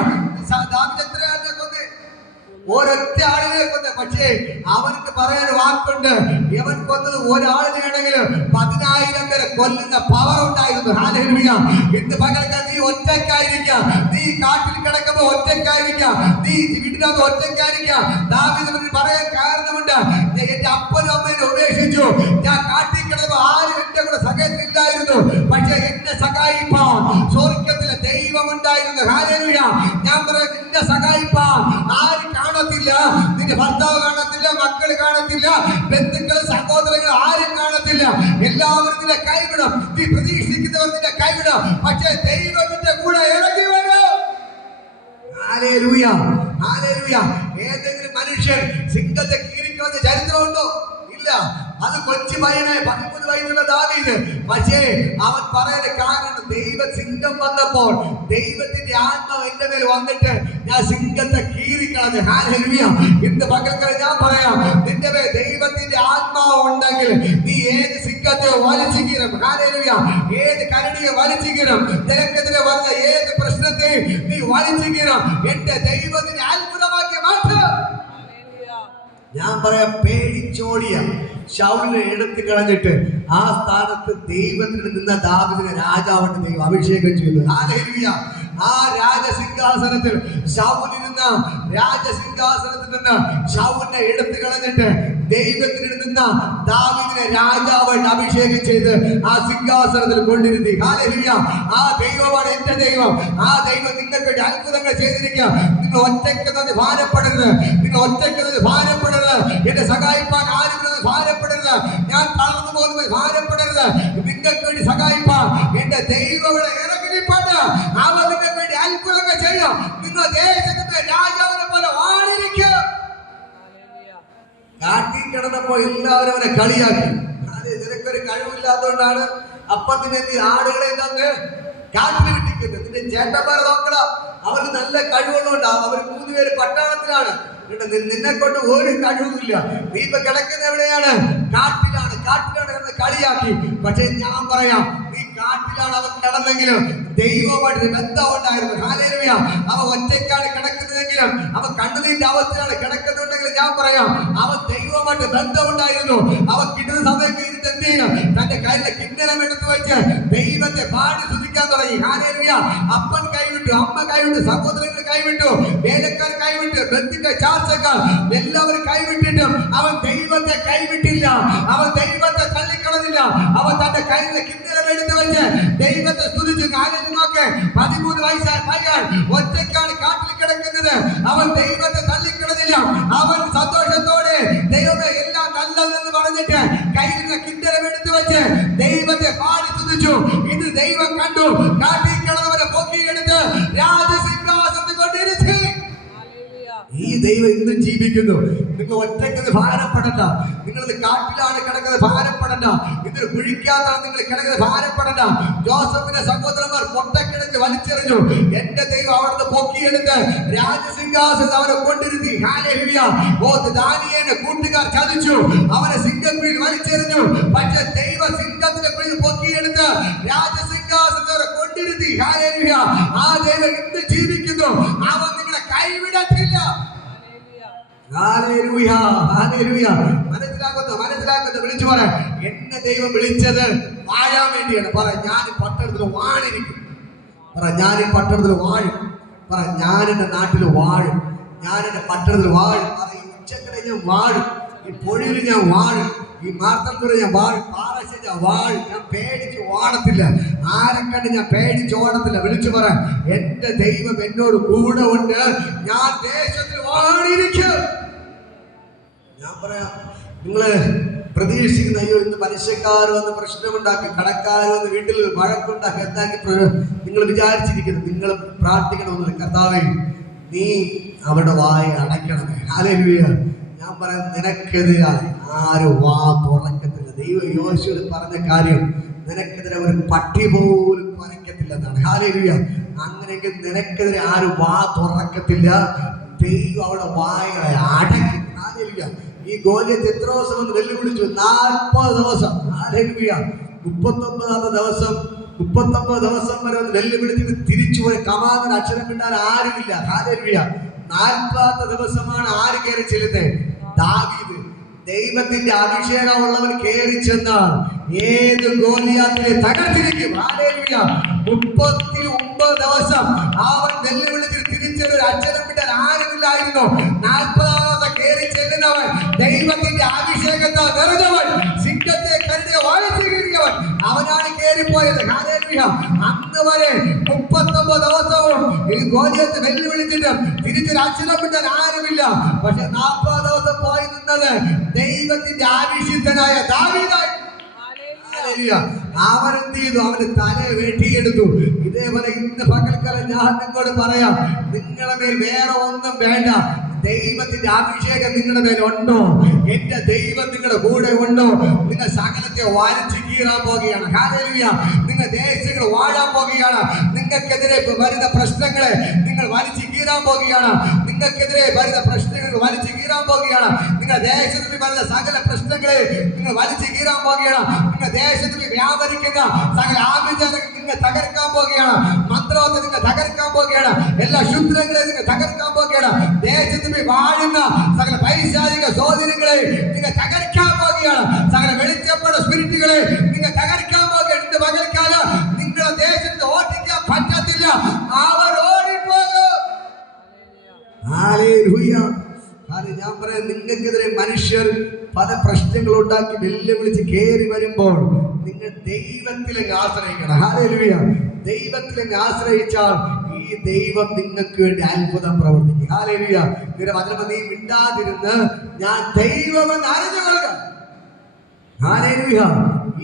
ദാവീദ് എത്ര ആളിനെ കൊന്നു? ഒരൊറ്റ ആളിനെ കൊന്നു. പക്ഷേ അവർക്ക് പറയാൻ വാക്കുണ്ട്, ഇവൻ കൊന്നത് ഒരാളിനെയാണെങ്കിൽ 10,000 പേരെ കൊല്ലുന്ന പവർ ഉണ്ടായിരുന്നു. ഹല്ലേലൂയ. ഇന്ന് പകൽക്കാലം നീ ഒറ്റയ്ക്കായിരിക്കാം, നീ കാട്ടിൽ കിടക്കുമ്പോൾ ഒറ്റയ്ക്കായിരിക്കാം, നീ വീട്ടിനകത്ത് ഒറ്റയ്ക്കായിരിക്കാം. ദാവീദ് പറയാൻ കാരണമുണ്ട്, എന്റെ അപ്പനും അമ്മേനെ ഉപേക്ഷിച്ചു, ഞാൻ കാട്ടിൽ കിടന്നപ്പോൾ ആരും എന്റെ കൂടെ സഹായത്തിലില്ലായിരുന്നു, പക്ഷെ എന്നെ സഹായിപ്പാൻ സ്വർഗ്ഗത്തിലെ ദൈവം ഉണ്ടായിരുന്നു. ഹല്ലേലൂയ. ഞാൻ പറയാം, നിന്നെ സഹായിപ്പാൻ ആരും കാണത്തില്ല, നിന്റെ ഭർത്താവ് കാണത്തില്ല, മക്കൾ കാണത്തില്ല, ബന്ധുക്കൾ സഹോദരങ്ങൾ ആരും കാണത്തില്ല. എല്ലാവരും നിന്നെ കൈവിടും, നീ പ്രതീക്ഷിക്കുന്നവർ നിന്നെ കൈവിടും, പക്ഷേ ദൈവത്തിന്റെ കൂടെ ഇറങ്ങി വരും. ഹല്ലേലൂയ. ഹല്ലേലൂയ. ഏതെങ്കിലും മനുഷ്യൻ സിംഹത്തെ കീറിക്കളഞ്ഞ ചരിത്രമുണ്ടോ? ഇല്ല. അത് കൊച്ചു പയ്യനെ 13 വയസ്സുള്ള ദാവീദ്. പക്ഷേ അവൻ പറയുന്ന കാരണം, ദൈവ സിംഹം വന്നപ്പോൾ ദൈവത്തിന്റെ ആത്മാവ് എന്റെ മേൽ വന്നിട്ട് ഞാൻ സിംഹത്തെ കീറിക്കളഞ്ഞു. ഹല്ലേലൂയ. ഇന്ന് പകൽക്കാലം ഞാൻ പറയാം, നിന്റെ മേൽ ദൈവത്തിന്റെ ആത്മാവ് ഉണ്ടെങ്കിൽ നീ ഏത് സിംഹത്തെ വലിച്ചു കീറും. ഹല്ലേലൂയ. ഏത് കരടിയെ വലിച്ചു കീറും, നിനക്കെതിരെ വന്ന ഏത് പ്രശ്നത്തെ നീ വലിച്ചു കീറും. എന്റെ ദൈവത്തിന്റെ അത്ഭുതമാക്കി മാറ്റും. പറയാം, പേടിച്ചോടിയ ശൗലിനെ എടുത്തു കളഞ്ഞിട്ട് ആ സ്ഥാനത്ത് ദൈവത്തിന് നിന്ന ദാവീദിനെ രാജാവിന്റെ ദൈവം അഭിഷേകം ചെയ്തു. ഹല്ലേലൂയ. ആ രാജസിംഹാസനത്തിൽ ശൗലിൽ നിന്ന് രാജസിംഹാസനത്തിൽ നിന്ന് ശൗലിനെ എടുത്തു കളഞ്ഞിട്ട് ദൈവത്തിന് നിന്ന ദാവീദിനെ രാജാവായിട്ട് അഭിഷേകം ചെയ്ത് ആ സിംഹാസനത്തിൽ കൊണ്ടിരുത്തി. ഹല്ലേലൂയ. ആ ദൈവമാണ് എന്റെ ദൈവം. ആ ദൈവം നിങ്ങൾക്ക് വേണ്ടി അത്ഭുതങ്ങൾ ചെയ്തിരിക്കുക. നിങ്ങൾ ഒറ്റയ്ക്കുന്നത് ഭാരപ്പെടരുത്. നിങ്ങൾ ഒറ്റയ്ക്കുന്നത് ഭാരപ്പെടരുത്. എന്നെ സഹായിപ്പാൻ ആരും ഭാരപ്പെടരുത്. ഞാൻ തളർന്നു പോകുന്നത് ഭാരപ്പെടരുത്. നിങ്ങൾക്ക് വേണ്ടി സഹായിപ്പാൻ എന്റെ ദൈവം ഇവിടെ ഇറങ്ങിപ്പാട്ട്. അവ നിങ്ങൾക്ക് വേണ്ടി അത്ഭുതങ്ങൾ ചെയ്യും. നിങ്ങൾ ദേശത്തിന്റെ രാജാവിനെ പോലെ വാണിരിക്കുക. കാട്ടി കിടന്നപ്പോ എല്ലാവരും അവനെ കളിയാക്കി. നിനക്കൊരു കഴിവില്ലാത്തതുകൊണ്ടാണ് അപ്പത്തിന് ആടുകളെ തന്ന് കാട്ടിൽ വിട്ടിക്കുന്നത്. നിന്റെ ചേട്ടന്മാരെ നോക്കടാ, അവർക്ക് നല്ല കഴിവുള്ളതുകൊണ്ട് അവർ 3 പേര് പട്ടാളത്തിലാണ്. നിന്നെ കൊണ്ട് ഒരു കഴിവുമില്ല. നീ ഇപ്പൊ കിടക്കുന്ന എവിടെയാണ്? കാട്ടിലാണ്. കാട്ടിലാണ് കിടന്ന് കളിയാക്കി. പക്ഷെ ഞാൻ പറയാം, നീ കാട്ടിലാണ് അവൻ കിടന്നെങ്കിലും ദൈവമായിട്ട് ബന്ധം ഉണ്ടായിരുന്നു. ഹല്ലേലൂയ. അവൻ ഒറ്റയ്ക്കാണ് കിടക്കുന്നതെങ്കിലും അവൻ കണ്ണുനീരിന്റെ അവസ്ഥയാണ് കിടക്കുന്നുണ്ടെങ്കിലും ഞാൻ പറയാം, അവൻ ദൈവമായിട്ട് ബന്ധം ഉണ്ടായിരുന്നു. അവൻ കിട്ടുന്ന സമയത്ത് ഇരുന്ന് എന്ത് ചെയ്യണം? തന്റെ കയ്യിലെ കിന്നരം എടുത്തു വെച്ച് ദൈവത്തെ പാടി സ്തുതിക്കാൻ തുടങ്ങി. ഹല്ലേലൂയ. അപ്പൻ കൈവിട്ടു, അമ്മ കൈവിട്ടു, സഹോദരങ്ങൾ കൈവിട്ടു, വേലക്കാർ കൈവിട്ടു, ബന്ധുക്കൾ ചാർച്ചക്കാർ എല്ലാവരും കൈവിട്ടിട്ടും അവൻ ദൈവത്തെ കൈവിട്ടില്ല. അവൻ ദൈവത്തെ തള്ളിക്കളഞ്ഞില്ല. അവൻ തന്റെ കയ്യിലെ കിന്നരം എടുത്തു വെച്ച് ദൈവത്തെ സ്തുതിച്ചു. നോക്ക്, 13 വയസ്സായ പയ്യൻ ഒറ്റയ്ക്കാണ് കാട്ടിൽ കിടക്കുന്നത്. അവൻ ദൈവത്തെ തള്ളിക്കളഞ്ഞില്ല. അവൻ സന്തോഷത്തോടെ ദൈവമേ എല്ലാം നല്ലതെന്ന് പറഞ്ഞിട്ട് കയ്യിലുള്ള കിന്നരം എടുത്തു വെച്ച് ദൈവത്തെ പാടി സ്തുതിച്ചു. ഇത് ദൈവം കണ്ടു. കാട്ടിൽ കിടന്നവരെ പൊക്കിയെടുത്ത് രാജസിംഹാസനത്തിൽ കൊണ്ടിരുത്തി. ഈ ദൈവം ഇന്നും ജീവിക്കുന്നു. നിങ്ങൾ ഒറ്റയ്ക്കത് ഭാരപ്പെടണ്ട. നിങ്ങളത് കാട്ടിലാണ് കിടക്കുന്നത്, ഭാരപ്പെടണ്ട. ഇതൊരു കുഴിക്കാത്താണ് നിങ്ങൾ കിടക്കുന്നത്, ഭാരപ്പെടണ്ട. ജോസഫിന്റെ സഹോദരന്മാർ പൊട്ടക്കിടന്ന് വലിച്ചെറിഞ്ഞു. എന്റെ ദൈവം അവിടുന്ന് പൊക്കിയെടുത്ത് രാജസിംഹാസനത്തിൽ അവരെ കൊണ്ടിരുത്തി. ഹല്ലേലൂയ. ഓ, ദാനിയേലിനെ കൂട്ടുകാർ ചതിച്ചു, അവനെ സിംഹക്കുഴിയിൽ വലിച്ചെറിഞ്ഞു. പക്ഷെ ദൈവ സിംഹത്തിന്റെ കുഴിയിൽ പൊക്കിയെടുത്ത് രാജസിംഹാസനത്തിൽ അവരെ കൊണ്ടിരുത്തി. ഹല്ലേലൂയ. ആ ദൈവം ഇന്ന് ജീവിക്കുന്നു. അവൻ നിങ്ങളെ കൈവിടത്തില്ല. ഹല്ലേലൂയ. ഹല്ലേലൂയ. മനസ്സിലാക്കുന്നു. വിളിച്ചു പറ, എന്നെ ദൈവം വിളിച്ചത് വാഴാൻ വേണ്ടിയാണ്. പറ, ഞാൻ പട്ടണത്തിൽ വാണിരിക്കും. പറ, ഞാൻ ഈ പട്ടണത്തിൽ വാഴും. പറ, ഞാൻ എന്റെ നാട്ടിൽ വാഴും. ഞാൻ എന്റെ പട്ടണത്തിൽ വാഴും. പറ, ഈ ഉച്ചക്കടയിൽ ഞാൻ വാഴും. ഈ പൊഴിയിൽ ഞാൻ വാഴും. ഈ മാർത്തമ്പുര ഞാൻ വാഴും. പാറശ ഞാൻ വാഴും. ഞാൻ പേടിച്ച് ഓടത്തില്ല. ആരെ കണ്ട് ഞാൻ പേടിച്ച് ഓടത്തില്ല. വിളിച്ചു പറ, എന്റെ ദൈവം എന്നോട് കൂടെ ഉണ്ട്. ഞാൻ ദേശത്തിൽ വാണിരിക്കും. ഞാൻ പറയാം, നിങ്ങള് പ്രതീക്ഷിക്കുന്ന അയ്യോ ഇന്ന് പലിശക്കാർ വന്ന് പ്രശ്നമുണ്ടാക്കി, കടക്കാർ വന്ന് വീട്ടിൽ വഴക്കുണ്ടാക്കി എന്താക്കി നിങ്ങൾ വിചാരിച്ചിരിക്കുന്നത്. നിങ്ങൾ പ്രാർത്ഥിക്കണമെന്നില്ല, കർത്താവേ നീ അവരുടെ വായ അടയ്ക്കണമേ. ഹല്ലേലൂയ. ഞാൻ പറയാം, നിനക്കെതിരായി ആരും വാ തുറക്കത്തില്ല. ദൈവം യോശുവോട് പറഞ്ഞ കാര്യം, നിനക്കെതിരെ ഒരു പട്ടി പോലും കുരയ്ക്കത്തില്ലെന്നാണ്. ഹല്ലേലൂയ. അങ്ങനെയെങ്കിൽ നിനക്കെതിരെ ആരും വാ തുറക്കത്തില്ല. ദൈവം അവിടെ വായകളെ അടയ്ക്കും. ഹല്ലേലൂയ. ഈ ഗോലിയത്ത് എത്ര ദിവസം എന്ന് വെല്ലുവിളിച്ചു? 40 ദിവസം. ഹല്ലേലൂയ. 39ാമത്തെ ദിവസം 39 ദിവസം വരെ ഒന്ന് വെല്ലുവിളിച്ചിട്ട് തിരിച്ചുപോയി. കമാന്നിന് അക്ഷരം കിട്ടാൻ ആരുമില്ല. ഹല്ലേലൂയ. 40ാമത്തെ ദിവസമാണ് ആര് കയറി ചെല്ലുന്നത്? ദാവീദ്. ദൈവത്തിന്റെ അഭിഷേകമുള്ളവൻ കയറി ചെന്നാൽ ഏത് ഗോലിയാത്തിനെ തകർത്തിരിക്കും. ഹല്ലേലൂയ. 39 ദിവസം അവൻ വെല്ലുവിളിച്ച് തിരിച്ചൊരു അക്ഷരം വിട്ടാൽ ആരുമില്ലായിരുന്നു. 40ാമത്തെ കയറി ചെല്ലുന്നവൻ ദൈവത്തിന്റെ അഭിഷേകത്താൽ നിറഞ്ഞവൻ, സിംഹത്തെ കരുതിയ വായിച്ചു കീറിയവൻ, അവനാണ് കയറിപ്പോയത്. ഹല്ലേലൂയ. അന്ന് വരെ 39 ദിവസവും ഈ ഗോലിയത്ത് വെല്ലുവിളിച്ചിട്ടും തിരിച്ചൊരു അക്ഷരം വിട്ടാൽ ആരുമില്ല. പക്ഷെ 40 ദിവസം പോയി നിന്നത് ദൈവത്തിന്റെ അഭിഷിക്തനായ ദാവീദായി. അവൻ എന്ത് ചെയ്തു? അവന് തല വെട്ടിയെടുത്തു. ഇതേപോലെ ഇന്ന് പകൽക്കാലം ഞാൻ നിങ്ങളോട് പറയാം, നിങ്ങളുടെ മേൽ വേറെ ഒന്നും വേണ്ട. ദൈവത്തിന്റെ അഭിഷേകം നിങ്ങളുടെ മേലുണ്ടോ? എന്റെ ദൈവം നിങ്ങളുടെ കൂടെ ഉണ്ടോ? നിങ്ങൾ സകലത്തെ വാരിച്ച് കീറാൻ പോകുകയാണ്. ഹല്ലേലൂയ. നിങ്ങൾ ദേശങ്ങൾ വാഴാൻ പോകുകയാണ്. നിങ്ങൾക്കെതിരെ വരുന്ന പ്രശ്നങ്ങളെ നിങ്ങൾ വലിച്ചു കീറാൻ പോകുകയാണ്. നിങ്ങൾക്കെതിരെ വരുന്ന പ്രശ്നങ്ങൾ വലിച്ചു കീറാൻ പോകുകയാണ്. നിങ്ങൾ ദേശത്തിൽ വരുന്ന സകല പ്രശ്നങ്ങളെ നിങ്ങൾ വലിച്ചു കീറാൻ പോകുകയാണ്. നിങ്ങൾ ദേശത്തിൽ വ്യാപരിക്കുന്ന സകല ആഭിചാരങ്ങൾ നിങ്ങൾ തകർക്കാൻ പോകുകയാണ്. മന്ത്രത്തെ നിങ്ങൾ തകർക്കാൻ പോകുകയാണ്. എല്ലാ ശുദ്രങ്ങളെ നിങ്ങൾ തകർക്കാൻ പോകുകയാണ്. ദേശത്തിൽ വാഴുന്ന സകല പൈശാചിക സ്വാധീനങ്ങളെ പറയാം, നിങ്ങൾക്കെതിരെ മനുഷ്യർ പല പ്രശ്നങ്ങൾ ഉണ്ടാക്കി വെല്ലുവിളിച്ച് കയറി വരുമ്പോൾ നിങ്ങൾ ദൈവത്തിലേക്ക് ആശ്രയിക്കണം. ഹല്ലേലൂയ. ദൈവത്തിലേക്ക് ആശ്രയിച്ചാൽ ഈ ദൈവം നിങ്ങൾക്ക് വേണ്ടി അത്ഭുതം പ്രവർത്തിക്കും. ഹല്ലേലൂയ. നീ മിണ്ടാതിരുന്ന് ഞാൻ ദൈവമെന്ന് അറിഞ്ഞുകൊള്ളുക. ഹല്ലേലൂയ.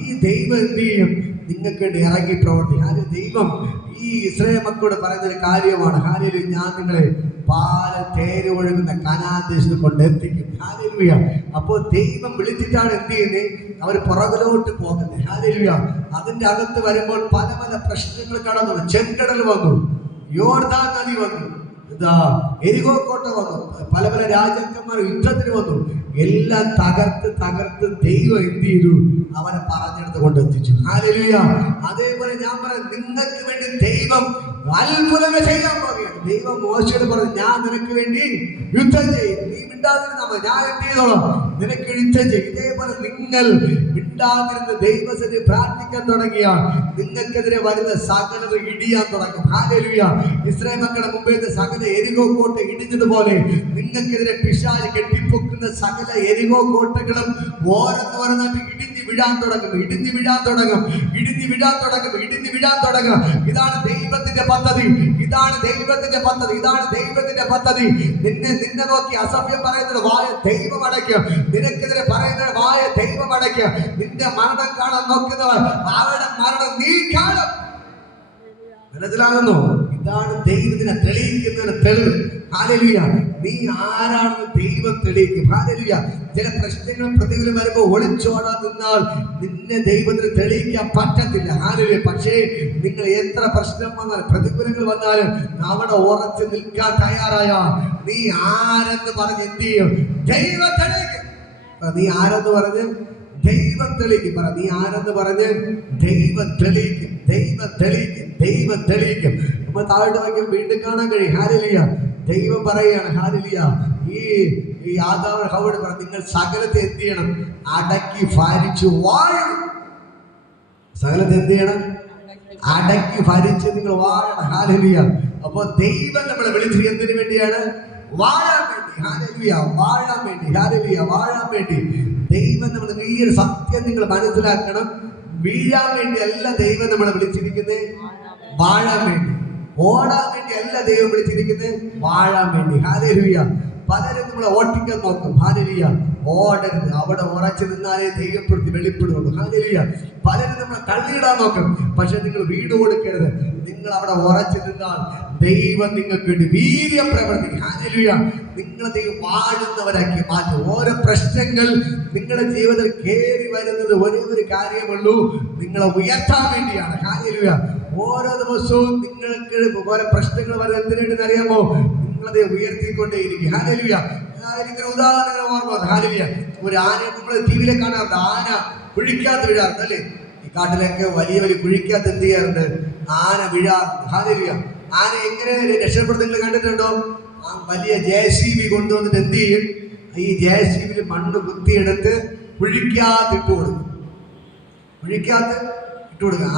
ഈ ദൈവം എന്ത് ചെയ്യും? നിങ്ങൾക്ക് വേണ്ടി ഇറങ്ങി പ്രവർത്തിക്കും. ദൈവം ഈ ഇസ്രായേൽ മക്കളോട് പറയുന്നൊരു കാര്യമാണ്. ഹല്ലേലൂയ. ഞാൻ നിങ്ങളെ പാല തേര് ഒഴുകുന്ന കനാൻ ദേശത്ത് കൊണ്ടെത്തിക്കും. ഹല്ലേലൂയ. അപ്പോൾ ദൈവം വിളിച്ചിട്ടാണ് എന്ത് ചെയ്യുന്നത്? അവർ പുറകിലോട്ട് പോകുന്നത്. ഹല്ലേലൂയ. അതിന്റെ അകത്ത് വരുമ്പോൾ പല പല പ്രശ്നങ്ങൾ കടന്നു. ചെങ്കടൽ വന്നു, യോർദാൻ നദി വന്നു, എരിഹോ കോട്ട വന്നു, പല പല രാജാക്കന്മാർ യുദ്ധത്തിന് വന്നു. എല്ലാം തകർത്ത് ദൈവം എന്ത് ചെയ്തു? അവനെ പറഞ്ഞെടുത്ത് കൊണ്ടെത്തിച്ചു. ഹല്ലേലൂയ. അതേപോലെ ഞാൻ പറയാം, നിങ്ങൾക്ക് വേണ്ടി ദൈവം അത്ഭുതങ്ങൾ ചെയ്യാൻ പറയുകയാണ്. ദൈവം മോശയോട് പറഞ്ഞു, ഞാൻ നിനക്ക് വേണ്ടി യുദ്ധം ചെയ്യും, നീ മിണ്ടാതിരുന്നാ മതി, ഞാൻ എന്ത് ചെയ്തോളാം, നിനക്ക് യുദ്ധം ചെയ്യും. ഇതേപോലെ നിങ്ങൾ മിണ്ടാതിരുന്ന് ദൈവസന്നിധി പ്രാർത്ഥിക്കാൻ തുടങ്ങിയാൽ നിങ്ങൾക്കെതിരെ വരുന്ന സകലത ഇടിയാൻ തുടങ്ങും. ഹല്ലേലൂയ. ഇസ്രായേൽ മക്കളുടെ മുമ്പേ സകല എരിഹോ കോട്ട ഇടിഞ്ഞതുപോലെ നിങ്ങൾക്കെതിരെ പിശാച് കെട്ടിപ്പൊക്കുന്ന സകല എരിഹോ കോട്ടകളും ഓരോന്നോരോന്നായിട്ട് ഇടിഞ്ഞു വീഴാൻ തുടങ്ങും. ഇതാണ് ദൈവത്തിന്റെ പദ്ധതി. നിന്നെ നോക്കി അസഭ്യം പറയുന്നത് വായ ദൈവം അടയ്ക്കും. നിനക്കെതിരെ പറയുന്നത് വായ ദൈവം അടയ്ക്കും. നിന്റെ മരണം കാണാൻ നോക്കുന്നവർ അവരുടെ മരണം നീ കാണും. മനസ്സിലാകുന്നു? ഇതാണ് ദൈവത്തിനെ തെളിയിക്കുന്നതിന് തെളിവ്. ഹല്ലേലൂയ. നീ ആരാണെന്ന് ദൈവം തെളിയിക്കും. ഹല്ലേലൂയ. ചില പ്രശ്നങ്ങൾ പ്രതികൂലം വരുമ്പോൾ ഒളിച്ചോടാൻ നിന്നാൽ നിന്നെ ദൈവത്തിന് തെളിയിക്കാൻ പറ്റത്തില്ല. ഹല്ലേലൂയ. പക്ഷേ നിങ്ങൾ എത്ര പ്രശ്നം വന്നാലും പ്രതികൂലങ്ങൾ വന്നാലും അവിടെ ഉറച്ചു നിൽക്കാൻ തയ്യാറായ നീ ആരെന്ന് പറഞ്ഞ് എന്ത് ചെയ്യും? ദൈവം തെളിയിക്കും. നീ ആരെന്ന് പറഞ്ഞ് ദൈവം തെളിയിക്കും. പറ, നീ ആരെന്ന് പറഞ്ഞ് ദൈവം തെളിയിക്കും. നമ്മൾ താഴോട്ട് വായിക്കും വീണ്ടും കാണാൻ കഴിയും. ഹല്ലേലൂയ. ദൈവം പറയുകയാണ്. ഹല്ലേലൂയ. ഈ ആദാം ഹവ്വയോട് പറഞ്ഞു, നിങ്ങൾ സകലത്തെ എന്ത് ചെയ്യണം? അടക്കി ഭരിച്ചു വാഴും. സകലത്തെ എന്ത് ചെയ്യണം? അടക്കി ഭരിച്ച് നിങ്ങൾ വാഴണം. ഹല്ലേലൂയ. അപ്പൊ ദൈവം നമ്മളെ വിളിച്ചത് എന്തിനു വേണ്ടിയാണ്? വാഴാൻ വേണ്ടി. ഹല്ലേലൂയ. വാഴാൻ വേണ്ടി ദൈവം നമ്മൾ, ഈ ഒരു സത്യം നിങ്ങൾ മനസ്സിലാക്കണം. വീഴാൻ വേണ്ടി അല്ല ദൈവം നമ്മളെ വിളിച്ചിരിക്കുന്നത്, വാഴാൻ വേണ്ടി. ഓടാൻ വേണ്ടി അല്ല ദൈവം വിളിച്ചിരിക്കുന്നത്, വാഴാൻ വേണ്ടി. ഹല്ലേലൂയ. പലരും നമ്മളെ ഓട്ടിക്കാൻ നോക്കും. ഹല്ലേലൂയ. ഓടരുത്, അവിടെ ഉറച്ചു നിന്നാലേ ദൈവപ്രവൃത്തി വെളിപ്പെടുള്ളൂ. ഹല്ലേലൂയ. പലരും നമ്മളെ തള്ളിയിടാൻ നോക്കും. പക്ഷെ നിങ്ങൾ വീട് കൊടുക്കരുത്. നിങ്ങൾ അവിടെ ഉറച്ചു നിന്നാൽ ദൈവം നിങ്ങൾക്ക് വേണ്ടി വീര്യം പ്രവർത്തിക്കും. ഹല്ലേലൂയ. നിങ്ങളെ ദൈവം വാഴുന്നവരാക്കി മാറ്റും. ഓരോ പ്രശ്നങ്ങൾ നിങ്ങളുടെ ജീവിതത്തിൽ കയറി വരുന്നത് ഒരേ ഒരു കാര്യമുള്ളൂ, നിങ്ങളെ ഉയർത്താൻ വേണ്ടിയാണ്. ഹല്ലേലൂയ. ഓരോ ദിവസവും നിങ്ങൾക്ക് ഓരോ പ്രശ്നങ്ങൾ വരുന്നത് എന്തിനാണെന്ന് അറിയാമോ? നിങ്ങളെ ഉയർത്തിക്കൊണ്ടേയിരിക്കും. ഹല്ലേലൂയ. എനിക്കൊരു ഉദാഹരണം ഓർമ്മ. ഹല്ലേലൂയ. ഒരു ആനയെ നമ്മൾ ടി വിയിലെ കാണാറുണ്ട്. ആന കുഴിക്കാത്ത വീഴാറുണ്ട് അല്ലേ? ഈ കാട്ടിലൊക്കെ വലിയ വലിയ കുഴിക്കാത്ത എന്ത് ചെയ്യാറുണ്ട്? ആന വീഴാറുണ്ട്. ഹല്ലേലൂയ. ആന എങ്ങനെ രക്ഷപ്പെടുത്തുന്നത് കണ്ടിട്ടുണ്ടോ? ആ വലിയ JCB കൊണ്ടുവന്നിട്ട് എന്ത് ചെയ്യും? ഈ JCB മണ്ണ് കുത്തിയെടുത്ത് കുഴിക്കാത്തിട്ട് കൊടുക്കും.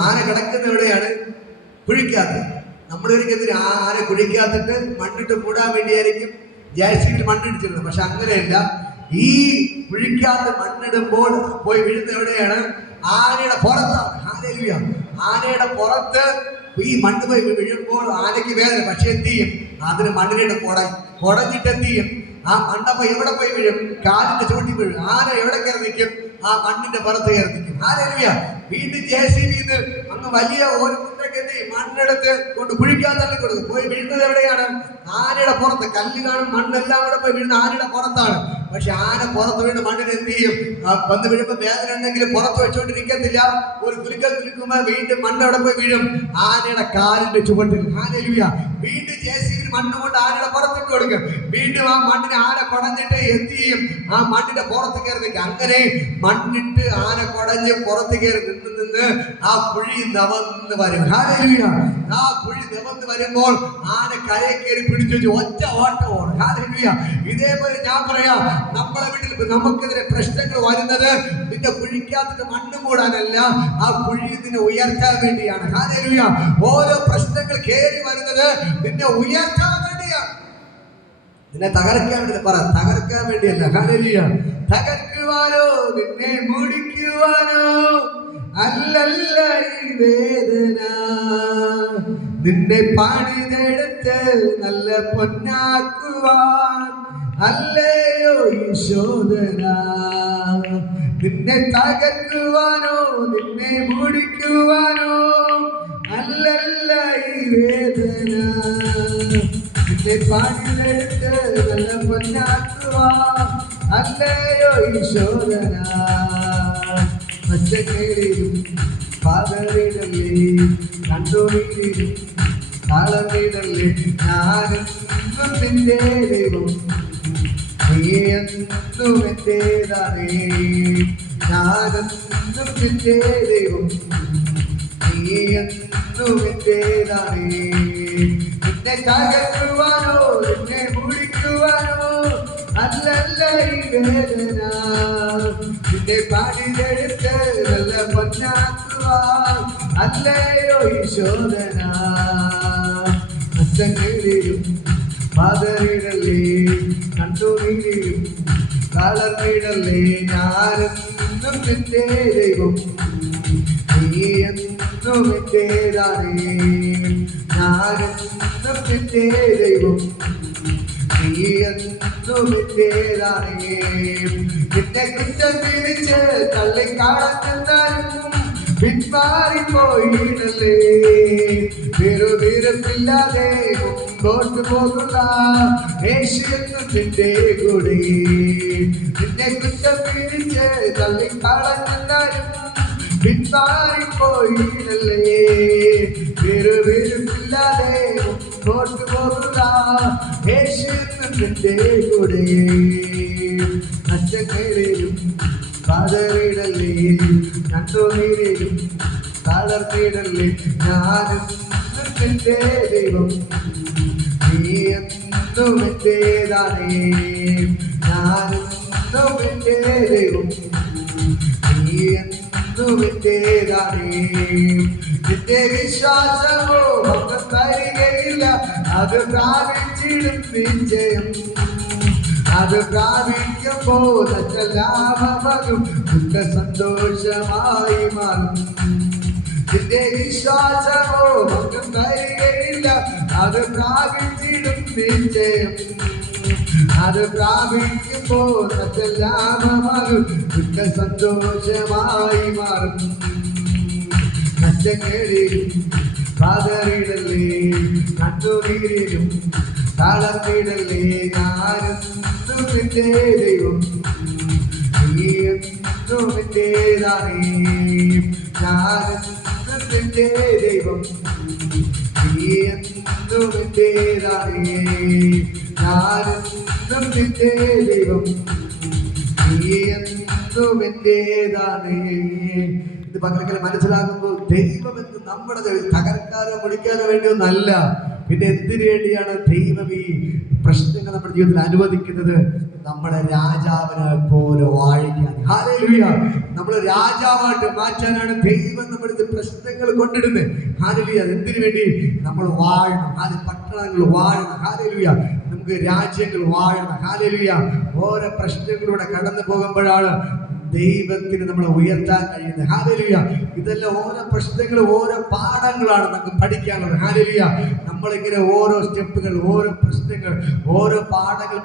ആന കിടക്കുന്ന എവിടെയാണ്? കുഴിക്കാത്ത. നമ്മളൊരിക്കലും ആന കുഴിക്കാത്തിട്ട് മണ്ണിട്ട് മൂടാൻ വേണ്ടിയായിരിക്കും JCB മണ്ണിടിച്ചിരുന്നത്. പക്ഷെ അങ്ങനെയല്ല. ഈ കുഴിക്കാത്ത മണ്ണിടുമ്പോൾ പോയി വീഴുന്ന എവിടെയാണ്? ആനയുടെ പുറത്താണ്. ഹല്ലേലൂയ. ആനയുടെ പുറത്ത് ഈ മണ്ണ് പോയി വീഴുമ്പോൾ ആനയ്ക്ക് വേദന. പക്ഷെ എന്ത് ചെയ്യും? അതിന് മണ്ണിനെ കുടഞ്ഞിട്ട് എന്ത് ചെയ്യും? ആ മണ്ണപ്പ എവിടെ പോയി വീഴും? കാലിന്റെ ചൂണ്ടി വീഴും. ആന എവിടെ കയറി നിൽക്കും? ആ മണ്ണിന്റെ പുറത്ത് കയറി നിൽക്കും. ഹല്ലേലൂയ. വീണ്ടും JCB അങ്ങ് വലിയ ഒരു കുട്ടയ്ക്ക് എന്ത് ചെയ്യും? മണ്ണെടുത്ത് കൊണ്ട് കുഴിക്കാൻ തള്ളി കൊടുക്കും. പോയി വീഴുന്നത് എവിടെയാണ്? ആനയുടെ പുറത്ത്. കല്ല് കാണും, മണ്ണെല്ലാം കൂടെ പോയി വീഴുന്ന ആനയുടെ പുറത്താണ്. പക്ഷെ ആന പുറത്ത് വീണ് മണ്ണിന് എന്ത് ചെയ്യും? വന്ന് വീഴുമ്പോൾ വേദന ഉണ്ടെങ്കിൽ പുറത്ത് വെച്ചോണ്ടിരിക്കത്തില്ല. ഒരു കുലുക്കുമ്പോൾ വീണ്ടും മണ്ണ് അവിടെ പോയി വീഴും, ആനയുടെ കാലിന്റെ ചുവട്ടിൽ. ഹല്ലേലൂയ. വീണ്ടും JCB മണ്ണ് കൊണ്ട് ആനയുടെ പുറത്തിട്ട് കൊടുക്കും. വീണ്ടും ആ മണ്ണിനെ ആന കുടഞ്ഞിട്ട് എന്ത് ചെയ്യും? ആ മണ്ണിന്റെ പുറത്ത് കയറി നിൽക്കും. അങ്ങനെ മണ്ണിട്ട് ആന കുടഞ്ഞ് പുറത്ത് കയറി നിന്ന് ആ കുഴി നിവന്ന് വരും. ഹല്ലേലൂയ. ആ കുഴി നിവന്ന് വരുമ്പോൾ ആന കരയെ കയറി പിടിച്ചു ഒറ്റ ഓട്ടമാണ്. ഹല്ലേലൂയ. ഇതേപോലെ ഞാൻ പറയാം, നമ്മളെ വീട്ടിൽ നമുക്കെതിരെ പ്രശ്നങ്ങൾ വരുന്നത് നിന്റെ കുഴിക്കാത്തിട്ട് മണ്ണ് മൂടാനല്ല, ആ കുഴി നിന്നെ ഉയർത്താൻ വേണ്ടിയാണ്. ഹല്ലേലൂയ. ഓരോ പ്രശ്നങ്ങൾ കയറി വരുന്നത് നിന്നെ ഉയർത്താൻ വേണ്ടിയാണ്. നിന്നെ തകർക്കാൻ വേണ്ടി പറ, തകർക്കാൻ വേണ്ടിയല്ല. ഹല്ലേലൂയ. തകർക്കുവാനോ നിന്നെ മുടിക്കുവാനോ അല്ലല്ല ഈ വേദന, നിന്നെ പണിതെടുത്ത് നല്ല പൊന്നാക്കുവാൻ അല്ലയോ ഈ ശോധന. നിന്നെ തകർക്കുവാനോ നിന്നെ മുടിക്കുവാനോ അല്ലല്ല ഈ വേദന, നിന്നെ പണിതെടുത്ത് നല്ല പൊന്നാക്കുവാൻ അല്ലയോ ഈ ശോധന. പച്ചക്കറിയിലും പാതറിടല്ലേ, കണ്ടുപിടിയിലും താളമിടല്ലേ, ഞാനെന്നും നിന്റെ ദൈവം, നീ എന്നും എന്റേതാണേ. ഞാനെന്നും നിന്റെ ദൈവം, നീ എന്നും എന്റേതാണേ. നിന്നെ തകർക്കുവാനോ നിന്നെ മുടിക്കുവാനോ അല്ലല്ല ഈ വേദന, നിന്നെ പണിതെടുത്ത് നല്ല പൊന്നാക്കുവാൻ അല്ലയോ ഈ ശോധന. അച്ഛങ്ങളിലും പാതറിടല്ലേ, കണ്ടുനീരിലും തളർന്നിടല്ലേ, ഞാനെന്നും നിന്റെ ദൈവം, നീ എന്നും എന്റേതാണേ. ഞാനെന്നും നിന്റെ ദൈവം, നീ എന്നും എന്റേതാണേ. നിന്നെ കുറ്റം തിരിച്ച് തള്ളിക്കളഞ്ഞെന്നാലും പിന്മാറിപ്പോയിടല്ലേ, വെറുവിരപ്പില്ലാതെ മുമ്പോട്ട് പോകുക യേശു എന്നും നിന്റെ കൂടെ. നിന്നെ കുറ്റം തിരിച്ച് തള്ളിക്കളഞ്ഞെന്നാലും പിന്മാറിപ്പോയിടല്ലേ, വെറുവിരപ്പില്ലാതെ മുമ്പോട്ട് പോകുക യേശു എന്നും നിന്റെ കൂടെ. നഷ്ടങ്ങളിലും പാതറിടല്ലേ, കണ്ടുനീരിലും തളർന്നിടല്ലേ, ഞാനെന്നും നിന്റെ ദൈവം, നീ എന്നും എന്റേതാണേ. ഞാനെന്നും എന്റെ ദൈവം, നീ എന്നും എന്റേതാണേ. നിന്റെ വിശ്വാസമോ ഭംഗം തരികയില്ല, അത് പ്രാപിച്ചിടും വിജയം. അത് പ്രാപിക്കുമ്പോൾ ലാഭമകും ദുഃഖ സന്തോഷമായി മാറും. നിന്റെ വിശ്വാസമോ ഭംഗം തരികയില്ല, അത് പ്രാപിച്ചിടും വിജയം. അത് പ്രാപിക്കുമ്പോൾ ലാഭമകും ദുഃഖ സന്തോഷമായി മാറും. നഷ്ടങ്ങളിലും പാതറിടല്ലേ, കണ്ടുനീരിലും തളർന്നിടല്ലേ, ഞാനെന്നും നിന്റെ ദൈവം, നീ എന്നും എന്റേതാണേ. ഞാനെന്നും നിന്റെ ദൈവം, നീ എന്നും എന്റേതാണേ. ഞാനെന്നും നിന്റെ ദൈവം, നീ എന്നും എന്റേതാണേ. ഇത് പകരക്കാരെ മനസ്സിലാക്കുമ്പോൾ ദൈവം എന്ന് നമ്മുടെ തകർക്കാനോ മുടിക്കാനോ വേണ്ടിയൊന്നല്ല. പിന്നെ എന്തിനു വേണ്ടിയാണ് ദൈവം ഈ പ്രശ്നങ്ങൾ നമ്മുടെ ജീവിതത്തിൽ അനുവദിക്കുന്നത്? നമ്മളെ രാജാവിനെ പോലെ വാഴിക്കാൻ. ഹല്ലേലൂയ. നമ്മളെ രാജാവായിട്ട് മാറ്റാനാണ് ദൈവം നമ്മുടെ പ്രശ്നങ്ങൾ കൊണ്ടിടുന്നത്. ഹല്ലേലൂയ. എന്തിനു വേണ്ടി? നമ്മൾ വാഴണം. അത് പട്ടണങ്ങൾ വാഴണം. ഹല്ലേലൂയ. നമുക്ക് രാജ്യങ്ങൾ വാഴണം. ഹല്ലേലൂയ. ഓരോ പ്രശ്നങ്ങളിലൂടെ കടന്നു പോകുമ്പോഴാണ് ദൈവത്തിന് നമ്മളെ ഉയർത്താൻ കഴിയുന്നത്. ഹല്ലേലൂയ. ഇതെല്ലാം ഓരോ പ്രശ്നങ്ങളും ഓരോ പാഠങ്ങളാണ് നമുക്ക് പഠിക്കാനുള്ളത്. ഹല്ലേലൂയ. നമ്മളിങ്ങനെ ഓരോ സ്റ്റെപ്പുകൾ, ഓരോ പ്രശ്നങ്ങൾ, ഓരോ പാഠങ്ങൾ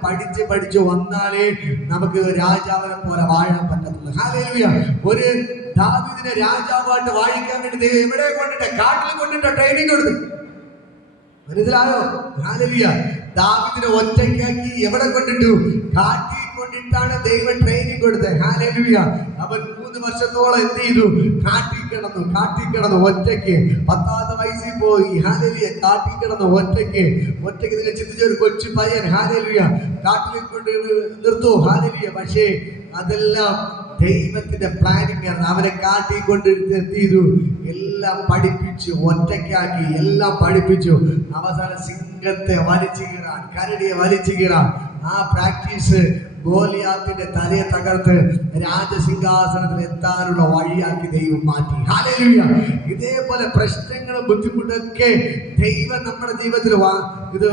പഠിച്ച് വന്നാലേ നമുക്ക് രാജാവിനെ പോലെ വാഴാൻ പറ്റത്തുള്ളൂ. ഹല്ലേലൂയ. ഒരു ദാവീദിനെ രാജാവായിട്ട് വാഴിക്കാൻ വേണ്ടി ദൈവം എവിടെ കൊണ്ടിട്ട്? കാട്ടിൽ കൊണ്ടിട്ട് ട്രെയിനിങ് കൊടുത്തു. മനസ്സിലായോ? ഹല്ലേലൂയ. ദാവീദിനെ ഒറ്റയ്ക്കാക്കി എവിടെ കൊണ്ടിട്ടു? കാട്ടിൽ കൊണ്ടിട്ടാണ് ദൈവം ട്രെയിനിങ് കൊടുത്തത്. ഹല്ലേലൂയ. അവൻ 3 വർഷത്തോളം എന്ത് ചെയ്തു? കാട്ടിൽ കിടന്നു ഒറ്റയ്ക്ക്. 10ാമത്തെ വയസ്സിൽ പോയി. ഹല്ലേലൂയ. കാട്ടിൽ കിടന്നു ഒറ്റയ്ക്ക്. നിങ്ങൾ ചിന്തിച്ച ഒരു കൊച്ചു പയ്യൻ. ഹല്ലേലൂയ. കാട്ടിൽ കൊണ്ട് നിർത്തൂ. ഹല്ലേലൂയ. പക്ഷേ അതെല്ലാം ദൈവത്തിന്റെ പ്ലാനിങ് ആണ്. അവനെ കാട്ടിക്കൊണ്ടിരുത്തി എന്ത് ചെയ്തു? എല്ലാം പഠിപ്പിച്ചു, ഒറ്റയ്ക്കാക്കി എല്ലാം പഠിപ്പിച്ചു. അവസാനം സിംഹത്തെ വലിച്ചു കീറാൻ, കരടിയെ വലിച്ചു കീറാൻ ആ പ്രാക്ടീസ് ഗോലിയാത്തിന്റെ തലയെ തകർത്ത് രാജസിംഹാസനത്തിൽ എത്താനുള്ള വഴിയാക്കി ദൈവം മാറ്റി. ഹല്ലേലൂയ. ഇതേപോലെ പ്രശ്നങ്ങളും ബുദ്ധിമുട്ടൊക്കെ ദൈവം നമ്മുടെ ജീവിതത്തിൽ ഇത്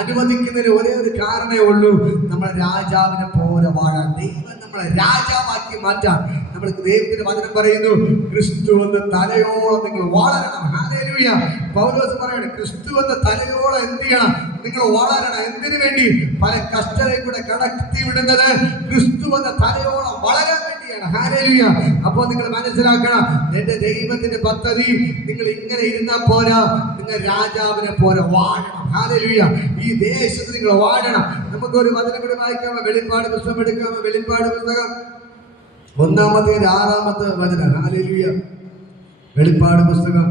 അനുവദിക്കുന്നതിന് ഒരേ ഒരു കാരണമേ ഉള്ളൂ, നമ്മൾ രാജാവിനെ പോലെ വാഴാൻ. ദൈവം നമ്മളെ രാജാവാക്കി മാറ്റാൻ. നമ്മൾ ദൈവത്തിന്റെ വചനം പറയുന്നു, ക്രിസ്തു എന്ന തലയോളം നിങ്ങൾ വളരണം. ഹല്ലേലൂയ. പൗലോസ് പറയാണ്, ക്രിസ്തു എന്ന തലയോളം എന്ത് ചെയ്യണം? നിങ്ങൾ വളരണം. എന്തിനു വേണ്ടി? പല കഷ്ടതയിൽ കൂടെ കടത്തി വിടുന്നത് ക്രിസ്തു എന്ന തലയോളം വളരാൻ വേണ്ടിയാണ്. ഹല്ലേലൂയ. അപ്പോൾ നിങ്ങൾ മനസ്സിലാക്കണം, എന്റെ ദൈവത്തിന്റെ പദ്ധതി നിങ്ങൾ ഇങ്ങനെ ഇരുന്നാൽ പോരാ, നിങ്ങൾ രാജാവിനെ പോലെ വാഴണം. ഹല്ലേലൂയ. ഈ ദേശത്ത് നിങ്ങൾ വാഴണം. നമുക്കൊരു വചനം കൂടി വായിക്കാമോ? വെളിപ്പാട് പുസ്തകം എടുക്കാമോ? വെളിപ്പാട് പുസ്തകം 1-6 വചനം. ഹല്ലേലൂയ. വെളിപ്പാട് പുസ്തകം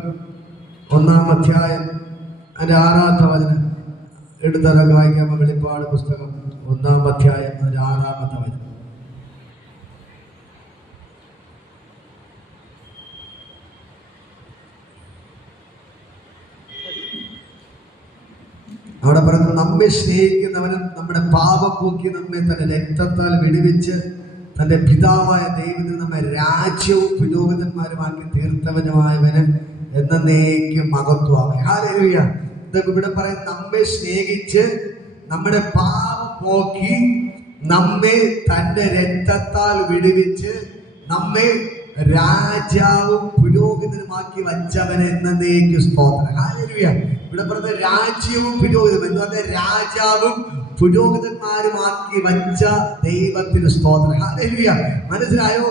1-ാം അധ്യായം അതിന്റെ 6-ാമത്തെ വചനം എടുത്തതൊക്കെ വായിക്കാമോ? വെളിപ്പാട് പുസ്തകം 1-ാം അധ്യായം അതിന്റെ 6-ാമത്തെ വചനം. അവിടെ പറയുന്നത്, നമ്മെ സ്നേഹിക്കുന്നവനും നമ്മുടെ പാപം പോക്കി നമ്മെ തന്റെ രക്തത്താൽ വിടുവിച്ച് തന്റെ പിതാവായ ദൈവത്തിന് നമ്മെ രാജ്യവും പുരോഹിതന്മാരുമാക്കി തീർത്തവനുമായവന് എന്നേക്കും മഹത്വം. ഹല്ലേലൂയ. ഇതൊക്കെ ഇവിടെ പറയുന്നത്, നമ്മെ സ്നേഹിച്ച് നമ്മുടെ പാപം പോക്കി നമ്മെ തന്റെ രക്തത്താൽ വിടുവിച്ച് നമ്മെ രാജാവും പുരോഹിതനുമാക്കി വച്ചവന് എന്നേക്കും സ്തോത്രം. ഹല്ലേലൂയ. ഇവിടെ പറഞ്ഞ രാജ്യവും പുരോഹിതനും എന്ന് പറഞ്ഞാൽ രാജാവും പുരോഹിതന്മാരുമാക്കി വച്ച ദൈവത്തിന് സ്തോത്രം. ഹല്ലേലൂയ. മനസ്സിലായോ?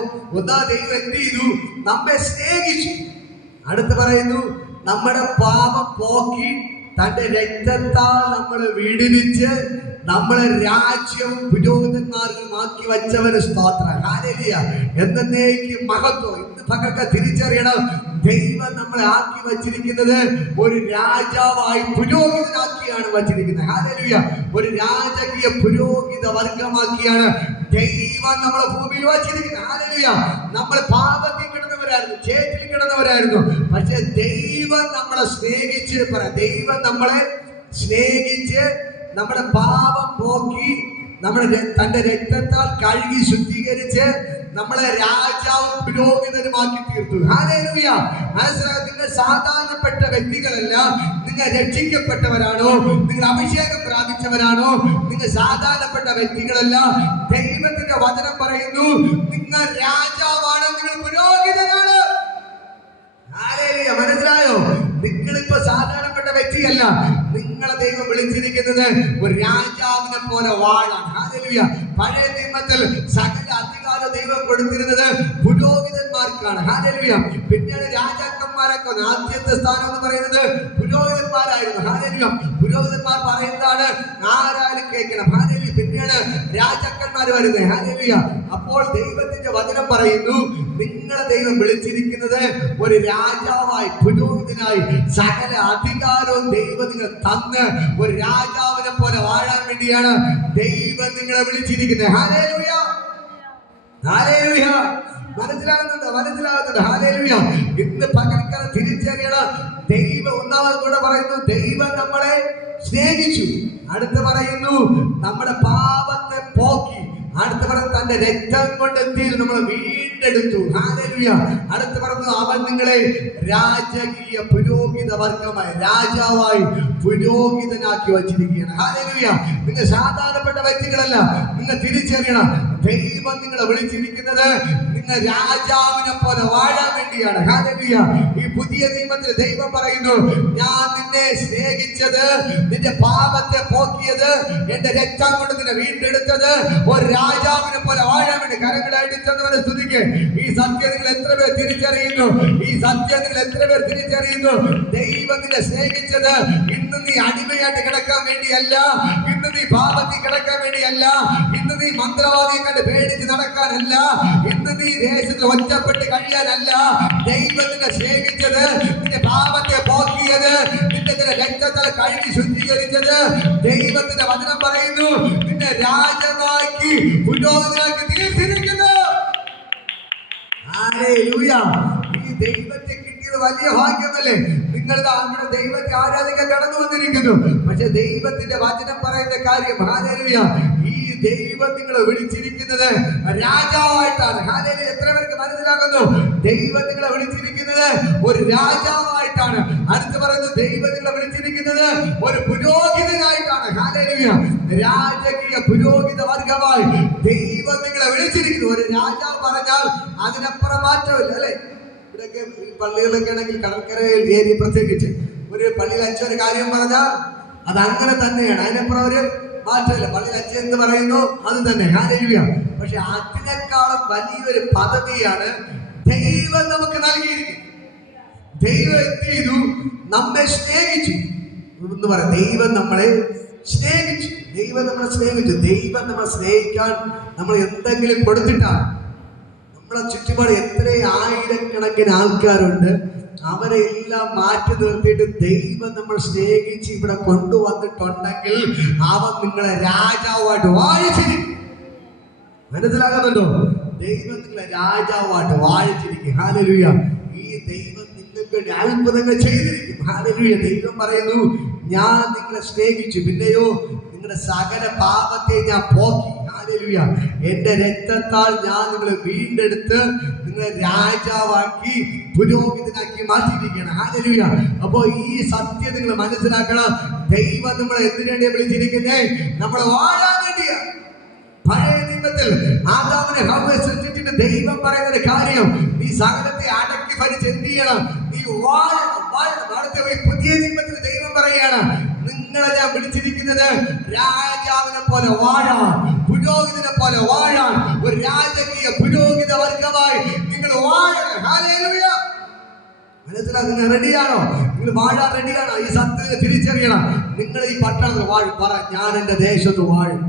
ദൈവം എന്ത് ചെയ്തു? നമ്മെ സ്നേഹിച്ചു. അടുത്ത് പറയുന്നു, നമ്മുടെ പാപം പോക്കി തന്റെ രക്തത്താൽ നമ്മൾ വിടുവിച്ച് നമ്മളെ രാജ്യവും പുരോഹിതന്മാർക്കുമാക്കി വച്ചവന് സ്തോത്രം. ഹല്ലേലൂയ. എന്നേക്കും മഹത്വം. ഇന്ന് പകൽക്ക് തിരിച്ചറിയണം, ദൈവം നമ്മളെ ആക്കി വച്ചിരിക്കുന്നത് ഒരു രാജാവായി പുരോഹിതനാക്കിയാണ് വച്ചിരിക്കുന്നത്. ഹല്ലേലൂയ. ഒരു രാജകീയ പുരോഹിത വർഗമാക്കിയാണ് ദൈവം നമ്മളെ ഭൂമിയിൽ വച്ചിരിക്കുന്നത്. ഹല്ലേലൂയ. നമ്മൾ പാപത്തിൽ കിടന്നവരായിരുന്നു, ചേറ്റിൽ കിടന്നവരായിരുന്നു. പക്ഷെ ദൈവം നമ്മളെ സ്നേഹിച്ച് ദൈവം നമ്മളെ സ്നേഹിച്ച് നമ്മുടെ പാപം പോക്കി നമ്മുടെ തന്റെ രക്തത്താൽ കഴുകി ശുദ്ധീകരിച്ച് നമ്മളെ രാജാവും പുരോഹിതനുമാക്കി തീർത്തു. ഹല്ലേലൂയ. മനസ്സിലാക്കുക, നിങ്ങൾ സാധാരണപ്പെട്ട വ്യക്തികളല്ല. നിങ്ങൾ രക്ഷിക്കപ്പെട്ടവരാണോ? നിങ്ങൾ അഭിഷേകം പ്രാപിച്ചവരാണോ? നിങ്ങൾ സാധാരണപ്പെട്ട വ്യക്തികളല്ല. ദൈവത്തിന്റെ വചനം പറയുന്നു, നിങ്ങൾ രാജാവാണ്, നിങ്ങൾ പുരോഹിതനാണ്. ഹല്ലേലൂയ. മനസ്സിലായോ? നിങ്ങളിപ്പോ സാധാരണപ്പെട്ട വ്യക്തിയല്ല. നിങ്ങളെ ദൈവം വിളിച്ചിരിക്കുന്നത് ഒരു രാജാവിനെ പോലെ വാഴാൻ. ഹല്ലേലൂയ. പഴയ നിയമത്തിൽ സകല അധികാര ദൈവം കൊടുത്തിരുന്നത് പുരോഹിതന്മാർക്കാണ്. ഹല്ലേലൂയ. പിന്നീട് രാജാക്കന്മാരൊക്കെ ആദ്യത്തെ സ്ഥാനം എന്ന് പറയുന്നത് പുരോഹിതന്മാരായിരുന്നു. ഹല്ലേലൂയ. പുരോഹിതന്മാർ പറയുന്നതാണ് ആരായാലും കേൾക്കണം. ഹല്ലേലൂയ. പിന്നീട് രാജാക്കന്മാർ വരുന്നത്. ഹല്ലേലൂയ. അപ്പോൾ ദൈവത്തിന്റെ വചനം പറയുന്നു, നിങ്ങളെ ദൈവം വിളിച്ചിരിക്കുന്നത് ഒരു രാജാവായി പുരോഹിതനായി സകല അധികാരവും ദൈവം നിങ്ങൾ തന്ന് ഒരു രാജാവിനെ പോലെ വാഴാൻ വേണ്ടിയാണ് ദൈവം നിങ്ങളെ വിളിച്ചിരിക്കുന്നത്. ഹല്ലേലൂയ. ഹല്ലേലൂയ. മനസ്സിലാകുന്നുണ്ട്. ഹല്ലേലൂയ. ഇന്ന് പകൽക്കാലം തിരിച്ചറിയണം, ദൈവം ഒന്നാമത് കൂടെ പറയുന്നു, ദൈവം നമ്മളെ സ്നേഹിച്ചു. അടുത്ത് പറയുന്നു, നമ്മുടെ പാപത്തെ പോക്കി. അടുത്ത് പറയുന്നത്, തന്റെ രക്തം കൊണ്ട് എത്തിയിൽ നമ്മൾ വീണ്ടെടുത്തു. ഹല്ലേലൂയ. അടുത്ത് പറഞ്ഞു, അവൻ നിങ്ങളെ രാജകീയ പുരോഹിത വർഗമായി രാജാവായി പുരോഹിതനാക്കി വച്ചിരിക്കുകയാണ്. ഹല്ലേലൂയ. നിങ്ങൾ സാധാരണപ്പെട്ട വ്യക്തികളല്ല. നിങ്ങൾ തിരിച്ചറിയണം, ദൈവം നിങ്ങളെ വിളിച്ചിരിക്കുന്നത് നിങ്ങൾ രാജാവിനെ പോലെ വാഴാൻ വേണ്ടിയാണ്. ഹല്ലേലൂയ. ഈ പുതിയ നിയമത്തിൽ ദൈവം പറയുന്നു, ഞാൻ നിന്നെ സ്നേഹിച്ചത്, നിന്റെ പാപത്തെ പോക്കിയത്, എന്റെ രക്തം കൊണ്ട് നിന്നെ വീണ്ടെടുത്തത് ഒരു രാജാവിനെ പോലെ വാഴാൻ വേണ്ടി. കരങ്ങളായിട്ട് ചെന്നവനെ സ്തുതിക്ക്. ഈ സത്യം നിങ്ങൾ എത്ര പേർ തിരിച്ചറിയുന്നു? ഈ സത്യം നിങ്ങൾ എത്ര പേർ തിരിച്ചറിയുന്നു? ദൈവം നിന്നെ സ്നേഹിച്ചത് ഇന്ന് നീ അടിമയായിട്ട് കിടക്കാൻ വേണ്ടിയല്ല, ഇന്ന് നീ പാപത്തിൽ കിടക്കാൻ വേണ്ടിയല്ല, ഇന്ന് നീ മന്ത്രവാദിയെ കണ്ട് പേടിച്ച് നടക്കാനല്ല, ഇന്ന് നീ ദേശത്തിൽ ഒറ്റപ്പെട്ട് കഴിയാനല്ല. ദൈവം നിന്നെ സ്നേഹിച്ചത്, നിന്റെ പാപത്തെ പോക്കിയത്, നിന്റെ രക്തത്താൽ കഴുകി ശുദ്ധീകരിച്ചത്. ദൈവത്തിന്റെ വചനം പറയുന്നു, നിന്നെ രാജാവാക്കി പുരോഹിതനാക്കി തീർത്തിരിക്കുന്നു. ഹല്ലേലൂയ. ഈ ദൈവത്തെ കിട്ടിയത് വലിയ ഭാഗ്യമല്ലേ? നിങ്ങൾ നമ്മുടെ ദൈവത്തെ ആരാധിക്കാൻ കടന്നു വന്നിരിക്കുന്നു. പക്ഷെ ദൈവത്തിന്റെ വചനം പറയുന്ന കാര്യം, ഹല്ലേലൂയ, ഈ ദൈവം നിങ്ങളെ വിളിച്ചിരിക്കുന്നത് രാജാവായിട്ടാണ്. ഹല്ലേലൂയ. എത്ര പേർക്ക് മനസ്സിലാകുന്നു? ദൈവം നിങ്ങളെ വിളിച്ചിരിക്കുന്നത് ഒരു രാജാവായിട്ടാണ്. അടുത്ത് പറയുന്നത് ദൈവം നിങ്ങളെ വിളിച്ചിരിക്കുന്നത് ഒരു പുരോഹിതനായിട്ടാണ്. ഹല്ലേലൂയ. രാജകീയ പുരോഹിത വർഗമായി ദൈവം നിങ്ങളെ വിളിച്ചിരിക്കുന്നു. ഒരു രാജാവ് പറഞ്ഞാൽ അതിനപ്പുറം മാറ്റമില്ല, അല്ലെ? ഇവിടെയൊക്കെ പള്ളികളിലൊക്കെ ആണെങ്കിൽ കടൽക്കരയിൽ ഏരി പ്രത്യേകിച്ച് ഒരു പള്ളിയിൽ അച്ഛൻ ഒരു കാര്യം പറഞ്ഞാൽ അത് അങ്ങനെ തന്നെയാണ്. അതിനപ്പുറം ഒരു മാറ്റമില്ല. പള്ളിയിൽ അച്ഛൻ എന്ത് പറയുന്നു അത് തന്നെ. ഹല്ലേലൂയ. പക്ഷെ അതിനേക്കാളും വലിയൊരു പദവിയാണ് ദൈവം നമുക്ക് നൽകിയിരിക്കുന്നത്. ദൈവം എന്ത് ചെയ്തു? നമ്മെ സ്നേഹിച്ചു എന്ന് പറയാം. ദൈവം നമ്മളെ സ്നേഹിച്ചു. ദൈവം നമ്മളെ സ്നേഹിച്ചു. ദൈവം നമ്മളെ സ്നേഹിക്കാൻ നമ്മൾ എന്തെങ്കിലും കൊടുത്തിട്ടാണ്. നമ്മളെ ചുറ്റുപാട് എത്ര ആയിരക്കണക്കിന് ആൾക്കാരുണ്ട്. അവരെ എല്ലാം മാറ്റി നിർത്തിയിട്ട് ദൈവം നമ്മൾ സ്നേഹിച്ച് ഇവിടെ കൊണ്ടുവന്നിട്ടുണ്ടെങ്കിൽ അവൻ നിങ്ങളെ രാജാവായിട്ട് വാഴിച്ചിരിക്കും. മനസ്സിലാകുന്നുണ്ടോ? ദൈവം നിങ്ങളെ രാജാവായിട്ട് വാഴിച്ചിരിക്കും. ഹല്ലേലൂയ. ഈ ദൈവം നിങ്ങൾക്ക് വേണ്ടി അത്ഭുതങ്ങൾ ചെയ്തിരിക്കും. ഹല്ലേലൂയ. ദൈവം പറയുന്നു, ഞാൻ നിങ്ങളെ സ്നേഹിച്ചു, പിന്നെയോ നിങ്ങളുടെ സകല പാപത്തെ ഞാൻ പോക്കി. ഹല്ലേലൂയ. എന്റെ രക്തത്താൽ ഞാൻ നിങ്ങളെ വീണ്ടെടുത്ത് നിങ്ങളെ രാജാവാക്കി പുരോഹിതനാക്കി മാറ്റിയിരിക്കുകയാണ്. ഹല്ലേലൂയ. അപ്പോ ഈ സത്യം നിങ്ങൾ മനസ്സിലാക്കണം. ദൈവം നമ്മളെ എന്തിനു വേണ്ടിയാണ് വിളിച്ചിരിക്കുന്നേ? നമ്മളെ വാഴാൻ വേണ്ടിയാണ്. പഴയ നിയമത്തിൽ ആദാമിനെ ഹവ്വയെ സൃഷ്ടിച്ചിട്ട് ദൈവം പറയുന്ന ഒരു കാര്യം, നീ സകലത്തെ അടക്കി ഭരിച്ച് എന്ത് ചെയ്യണം? നീ വാഴണം. പുതിയ നിയമത്തിൽ ദൈവം പറയാണ്, നിങ്ങളെ ഞാൻ വിളിച്ചിരിക്കുന്നത് രാജാവിനെ പോലെ വാഴാൻ, പുരോഹിതനെ പോലെ വാഴാൻ, ഒരു രാജകീയ പുരോഹിത വർഗമായി നിങ്ങൾ വാഴണം. ഹല്ലേലൂയ. മനസ്സിലാ? നിങ്ങൾ റെഡിയാണോ? നിങ്ങൾ വാഴാൻ റെഡിയാണോ? ഈ സത്യം തിരിച്ചറിയണം. നിങ്ങൾ ഈ പട്ടണത്തിൽ വാഴും. പറ, ഞാൻ എന്റെ ദേശത്ത് വാഴും,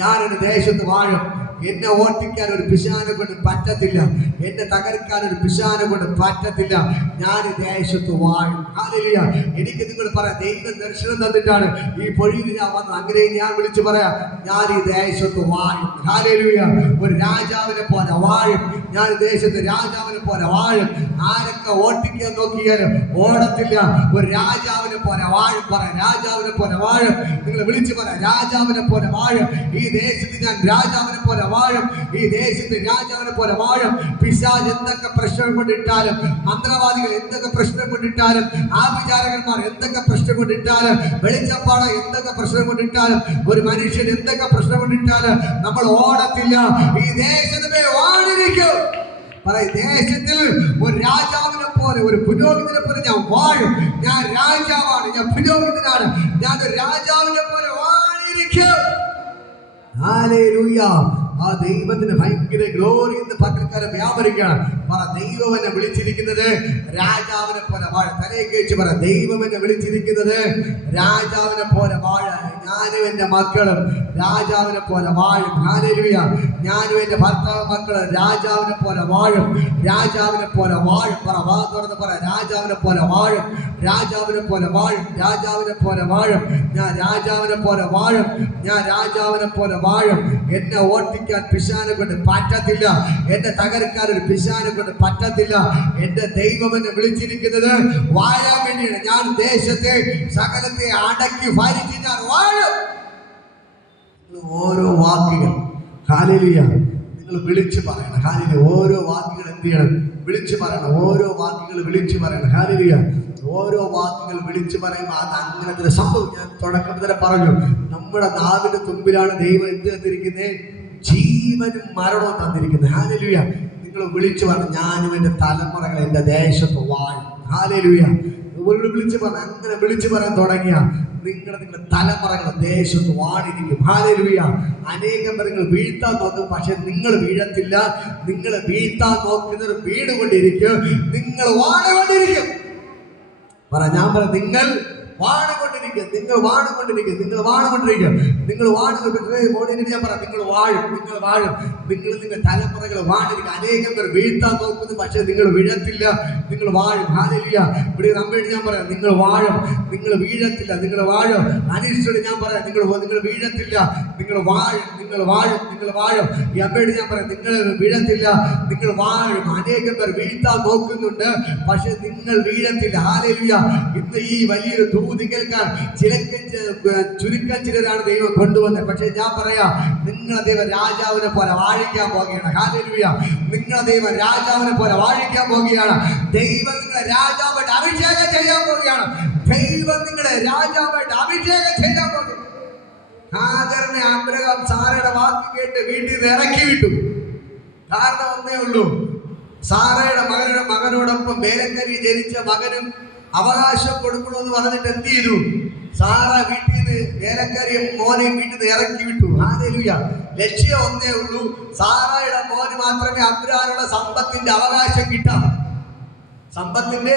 ഞാൻ എന്റെ ദേശത്ത് വാഴും. എന്നെ ഓട്ടിക്കാൻ ഒരു പിശാനെ കൊണ്ട് പറ്റത്തില്ല, എന്നെ തകർക്കാൻ ഒരു പിശാനെ കൊണ്ട് പറ്റത്തില്ല. ഞാൻ ദേശത്ത് വാഴും. ഹല്ലേലൂയ. എനിക്ക് നിങ്ങൾ പറയാം, ദൈവം ദർശനം തന്നിട്ടാണ് ഈ പൊഴിയിൽ ഞാൻ വന്നത്. അങ്ങനെ ഞാൻ വിളിച്ചു പറയാം, ഞാൻ ഈ ദേശത്ത് വാഴും. ഹല്ലേലൂയ. ഒരു രാജാവിനെ പോലെ വാഴും. ഞാൻ ദേശത്ത് രാജാവിനെ പോലെ വാഴും. ആരൊക്കെ ഓട്ടിക്കാൻ നോക്കിയാലും ഓടത്തില്ല. ഒരു രാജാവിനെ പോലെ വാഴും. പറയാം, രാജാവിനെ പോലെ വാഴും. നിങ്ങൾ വിളിച്ചു പറയാം, രാജാവിനെ പോലെ വാഴും. ഈ ദേശത്ത് ഞാൻ രാജാവിനെ പോലെ വാഴും. ഈ ദേശത്ത് രാജാവിനെ പോലെ വാഴും. പിശാച് എന്തൊക്കെ പ്രശ്നം കൊണ്ടിട്ടാലും, മന്ത്രവാദികൾ എന്തൊക്കെ പ്രശ്നം കൊണ്ടിട്ടാലും, ആഭിചാരകന്മാർ എന്തൊക്കെ പ്രശ്നം കൊണ്ടിട്ടാലും, വെളിച്ചപ്പാട് എന്തൊക്കെ പ്രശ്നം കൊണ്ടിട്ടാലും, ഒരു മനുഷ്യൻ എന്തൊക്കെ പ്രശ്നം കൊണ്ടിട്ടാലും നമ്മൾ ഓടത്തില്ല. ഈ ദേശത്ത് വാഴിരിക്കും. പറയും, ദേശത്തിൽ ഒരു രാജാവിനെ പോലെ, ഒരു പുരോഹിതനെ പോലെ ഞാൻ വാഴും. ഞാൻ രാജാവാണ്, ഞാൻ പുരോഹിതനാണ്, ഞാൻ ഒരു രാജാവിനെ പോലെ വാഴിരിക്കും. ഹല്ലേലൂയ. ആ ദൈവത്തിന് ഭയങ്കര ഗ്ലോറി എന്ന് പകൽക്കാലം വ്യാപരിക്കുകയാണ്. പറ, ദൈവം എന്നെ വിളിച്ചിരിക്കുന്നത് രാജാവിനെ പോലെ വാഴ. തലയെ കഴിച്ച് പറ, ദൈവം എന്നെ വിളിച്ചിരിക്കുന്നത് രാജാവിനെ പോലെ വാഴ. ഞാനും എൻ്റെ മക്കളും രാജാവിനെ പോലെ വാഴും. ഹല്ലേലൂയ. ഞാനും എൻ്റെ ഭർത്താവ് മക്കളും രാജാവിനെ പോലെ വാഴും. രാജാവിനെ പോലെ വാഴും. പറ, വാ തുറന്ന് പറ, രാജാവിനെ പോലെ വാഴും, രാജാവിനെ പോലെ വാഴും, രാജാവിനെ പോലെ വാഴും. ഞാൻ രാജാവിനെ പോലെ വാഴും, ഞാൻ രാജാവിനെ പോലെ വാഴും. എന്നെ ഓട്ടിക്കാൻ പിശാനെ കൊണ്ട് പറ്റത്തില്ല, എന്നെ തകർക്കാൻ ഒരു പിശാനെ കൊണ്ട് പറ്റത്തില്ല. എന്റെ ദൈവം എന്നെ വിളിച്ചിരിക്കുന്നത് വാഴാൻ വേണ്ടിയാണ്. ഞാൻ ദേശത്തെ സകലത്തെ അടക്കി ഭരിച്ച് ഞാൻ വാഴും. ഓരോ വാക്കുകൾ ഹല്ലേലൂയ നിങ്ങൾ വിളിച്ചു പറയണം. ഹല്ലേലൂയ. ഓരോ വാക്കുകൾ എന്ത് ചെയ്യണം? വിളിച്ചു പറയണം. ഓരോ വാക്കുകൾ വിളിച്ചു പറയണം. ഹല്ലേലൂയ. ഓരോ വാക്കുകൾ വിളിച്ചു പറയുമ്പോൾ അത് അങ്ങനത്തെ സംഭവം. ഞാൻ തുടക്കം തന്നെ പറഞ്ഞു, നമ്മുടെ നാവിന്റെ തുമ്പിലാണ് ദൈവം എന്ത് തന്നിരിക്കുന്നത്? ജീവനും മരണവും തന്നിരിക്കുന്നത്. ഹല്ലേലൂയ. നിങ്ങൾ വിളിച്ചു പറഞ്ഞു, ഞാനും എൻ്റെ തലമുറകൾ എൻ്റെ ദേശത്ത് വാഴും. ഹല്ലേലൂയ. വിളിച്ചു പറഞ്ഞു. അങ്ങനെ വിളിച്ചു പറയാൻ തുടങ്ങിയ നിങ്ങളുടെ തലമുറകൾ ദേശത്ത് വാണിരിക്കും. ഹല്ലേലൂയ. അനേകം പേർ നിങ്ങൾ വീഴ്ത്താൻ നോക്കും, പക്ഷെ നിങ്ങൾ വീഴത്തില്ല. നിങ്ങൾ വീഴ്ത്താൻ നോക്കുന്നവർ വീടുകൊണ്ടിരിക്കും, നിങ്ങൾ വാണുകൊണ്ടിരിക്കും. പറ, ഞാൻ പറ, നിങ്ങൾ വാണുകൊണ്ടിരിക്കുക, നിങ്ങൾ വാണുകൊണ്ടിരിക്കുക, നിങ്ങൾ വാണുകൊണ്ടിരിക്കുക, നിങ്ങൾ വാണുകൊണ്ടിരിക്കുക. ഞാൻ പറയാം, നിങ്ങൾ വാഴും, നിങ്ങൾ വാഴും. നിങ്ങൾ നിങ്ങളുടെ തലമുറകൾ വാണിരിക്കുക. അനേകം പേർ വീഴ്ത്താൻ നോക്കുന്നു, പക്ഷെ നിങ്ങൾ വീഴത്തില്ല, നിങ്ങൾ വാഴും. ഹല്ലേലൂയ. ഇവിടെ നമ്മോട് ഞാൻ പറയാം, നിങ്ങൾ വാഴും, നിങ്ങൾ വീഴത്തില്ല, നിങ്ങൾ വാഴും. അനീഷോട് ഞാൻ പറയാം, നിങ്ങൾ വീഴത്തില്ല, നിങ്ങൾ വാഴും, നിങ്ങൾ വാഴും, നിങ്ങൾ വാഴും. ഈ അമ്മയോട് ഞാൻ പറയാം, നിങ്ങൾ വീഴത്തില്ല, നിങ്ങൾ വാഴും. അനേകം പേർ വീഴ്ത്താൻ നോക്കുന്നുണ്ട്, പക്ഷെ നിങ്ങൾ വീഴത്തില്ല. ഹല്ലേലൂയ. ഇന്ന് ഈ വലിയൊരു ദൂത് കേൾക്കാൻ ചുരുക്കം ചിലരാണ് ദൈവം കൊണ്ടുവന്നത്. പക്ഷെ ഞാൻ പറയാം, നിങ്ങളെ ദൈവം രാജാവിനെ പോലെ വാഴിക്കാൻ പോകുകയാണ്. ഹല്ലേലൂയ. നിങ്ങളെ ദൈവം രാജാവിനെ പോലെ വാഴിക്കാൻ പോകുകയാണ്. ദൈവം നിങ്ങളെ രാജാവായിട്ട് അഭിഷേകം ചെയ്യാൻ പോകുകയാണ്. ദൈവം നിങ്ങളെ രാജാവായിട്ട് അഭിഷേകം ചെയ്യാൻ പോകുകയാണ്. ഹാഗറിനെ അബ്രഹാം സാറയുടെ വാക്ക് കേട്ട് വീട്ടിൽ നിന്ന് ഇറക്കി വിട്ടു. കാരണം ഒന്നേ ഉള്ളൂ, സാറയുടെ മകനോടൊപ്പം വേലക്കാരി ജനിച്ച മകനും അവകാശം കൊടുക്കണമെന്ന് പറഞ്ഞിട്ട് എന്ത് ചെയ്തു? സാറ വീട്ടിൽ നിന്ന് വേലക്കാരിയും മോനെയും വീട്ടിൽ നിന്ന് ഇറക്കി വിട്ടു. ഹല്ലേലൂയ. ലക്ഷ്യം ഒന്നേ ഉള്ളൂ, സാറയുടെ മോന് മാത്രമേ അബ്രഹാമിനുള്ള സമ്പത്തിന്റെ അവകാശം കിട്ടാവൂ. സമ്പത്തിന്റെ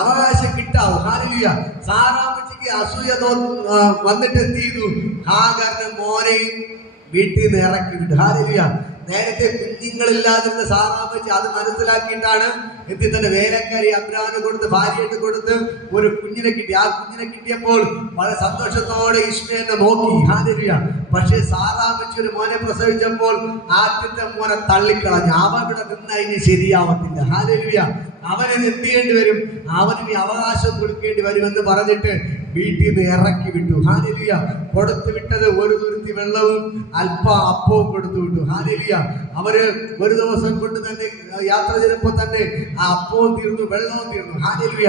അവകാശം കിട്ടാവൂ. ഹല്ലേലൂയ. സാറാമ്മച്ചിക്ക് അസൂയ വന്നിട്ട് എന്ത് ചെയ്തു? ഹാഗറിന്റെ മോനെയും വീട്ടിൽ നിന്ന് ഇറക്കി വിട്ടു. ഹല്ലേലൂയ. നേരത്തെ കുഞ്ഞുങ്ങളില്ലാതിരുന്ന സാറാമ്മച്ചി അത് മനസ്സിലാക്കിയിട്ടാണ് എത്തി തന്റെ വേലക്കാരി അബ്രഹാമിന് കൊടുത്ത്, ഭാര്യയായിട്ട് കൊടുത്ത് ഒരു കുഞ്ഞിനെ കിട്ടി. ആ കുഞ്ഞിനെ കിട്ടിയപ്പോൾ വളരെ സന്തോഷത്തോടെ ഇശ്മയേലിനെ നോക്കി. ഹല്ലേലൂയ. പക്ഷേ സാറാമ്മച്ചി ഒരു മോനെ പ്രസവിച്ചപ്പോൾ ആദ്യത്തെ മോനെ തള്ളിക്കളഞ്ഞു. അവൻ ഇവിടെ നിന്നാ ഇനി ശരിയാവത്തില്ല. ഹല്ലേലൂയ. അവന് എന്ത് ചെയ്യേണ്ടി വരും? അവന് അവകാശം കൊടുക്കേണ്ടി വരുമെന്ന് പറഞ്ഞിട്ട് വീട്ടിൽ നിന്ന് ഇറക്കി വിട്ടു. ഹല്ലേലൂയ. കൊടുത്തു വിട്ടത് ഒരു തുരുത്തി വെള്ളവും അല്പ അപ്പവും കൊടുത്തു വിട്ടു. ഹല്ലേലൂയ. അവര് ഒരു ദിവസം കൊണ്ട് തന്നെ യാത്ര ചെയ്തപ്പോൾ തന്നെ ആ അപ്പവും തീർന്നു, വെള്ളവും തീർന്നു. ഹല്ലേലൂയ.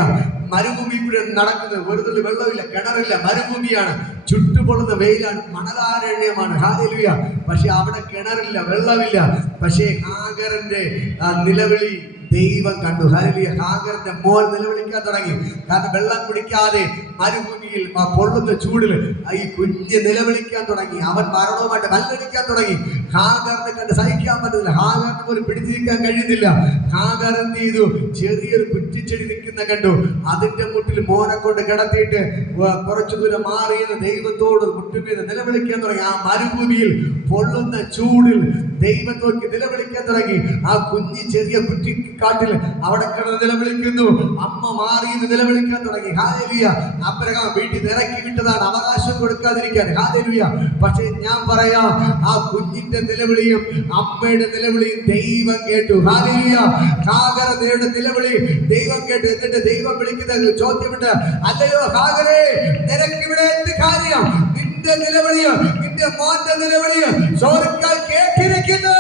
മരുഭൂമി കൂടെ നടക്കുന്നത്, ഒരു തുള്ളി വെള്ളമില്ല, കിണറില്ല, മരുഭൂമിയാണ്, ചുട്ടുപൊള്ളുന്ന വെയിലാണ്, മണലാരണ്യമാണ്. ഹല്ലേലൂയ. പക്ഷെ അവിടെ കിണറില്ല, വെള്ളമില്ല. പക്ഷേ ഹാഗറിന്റെ നിലവിളി ദൈവം കണ്ടു. ഹല്ലേലൂയ. ഹാഗറിന്റെ മോൻ നിലവിളിക്കാൻ തുടങ്ങി. കാരണം വെള്ളം കുടിക്കാതെ മരുഭൂമിയിൽ പൊള്ളുന്ന ചൂടിൽ ഈ കുഞ്ഞ് നിലവിളിക്കാൻ തുടങ്ങി. അവൻ മരണവുമായിട്ട് മല്ലടിക്കാൻ തുടങ്ങി. ഹാഗറിനെ കണ്ട് സഹിക്കാൻ പറ്റുന്നില്ല. ഹാഗറിന് പോലും പിടിച്ചിരിക്കാൻ കഴിയുന്നില്ല. ഹാഗർ എന്ത് ചെയ്തു? ചെറിയൊരു കുറ്റിച്ചെടി നിൽക്കുന്ന കണ്ടു. അതിന്റെ മുട്ടിൽ മോനെ കൊണ്ട് കിടത്തിയിട്ട് കുറച്ചു ദൂരം മാറിയെന്ന് ദൈവത്തോട് മുട്ടുമീത് നിലവിളിക്കാൻ തുടങ്ങി. ആ മരുഭൂമിയിൽ പൊള്ളുന്ന ചൂടിൽ ദൈവത്തോക്ക് നിലവിളിക്കാൻ തുടങ്ങി. ആ കുഞ്ഞി ചെറിയ കുറ്റിക്കാട്ടിൽ അവിടെ കിടന്ന് നിലവിളിക്കുന്നു. അമ്മ മാറിയെന്ന് നിലവിളിക്കാൻ തുടങ്ങി. ഹല്ലേലൂയ. അബ്രഹാം വീട്ടിൽ ഇറക്കി വിട്ടതാണ് അവകാശം കൊടുക്കാതിരിക്കാൻ. ഹല്ലേലൂയ. പക്ഷേ ഞാൻ പറയാം, ആ കുഞ്ഞിന്റെ നിലവിളിയും അമ്മയുടെ നിലവിളിയും ദൈവം കേട്ടു. ഹല്ലേലൂയ. ഹാഗറുടെ നിലവിളി ദൈവം കേട്ടു. എന്നിട്ട് ദൈവം വിളിക്കുന്ന ചോദ്യമുണ്ട്, അല്ലയോ ഹാഗറേ, നിനക്ക് ഇവിടെ എന്ത് കാര്യം? നിന്റെ നിലവിളിയോ നിന്റെ മോന്റെ നിലവിളിയോ സ്വർഗ്ഗം കേട്ടിരിക്കുന്നു.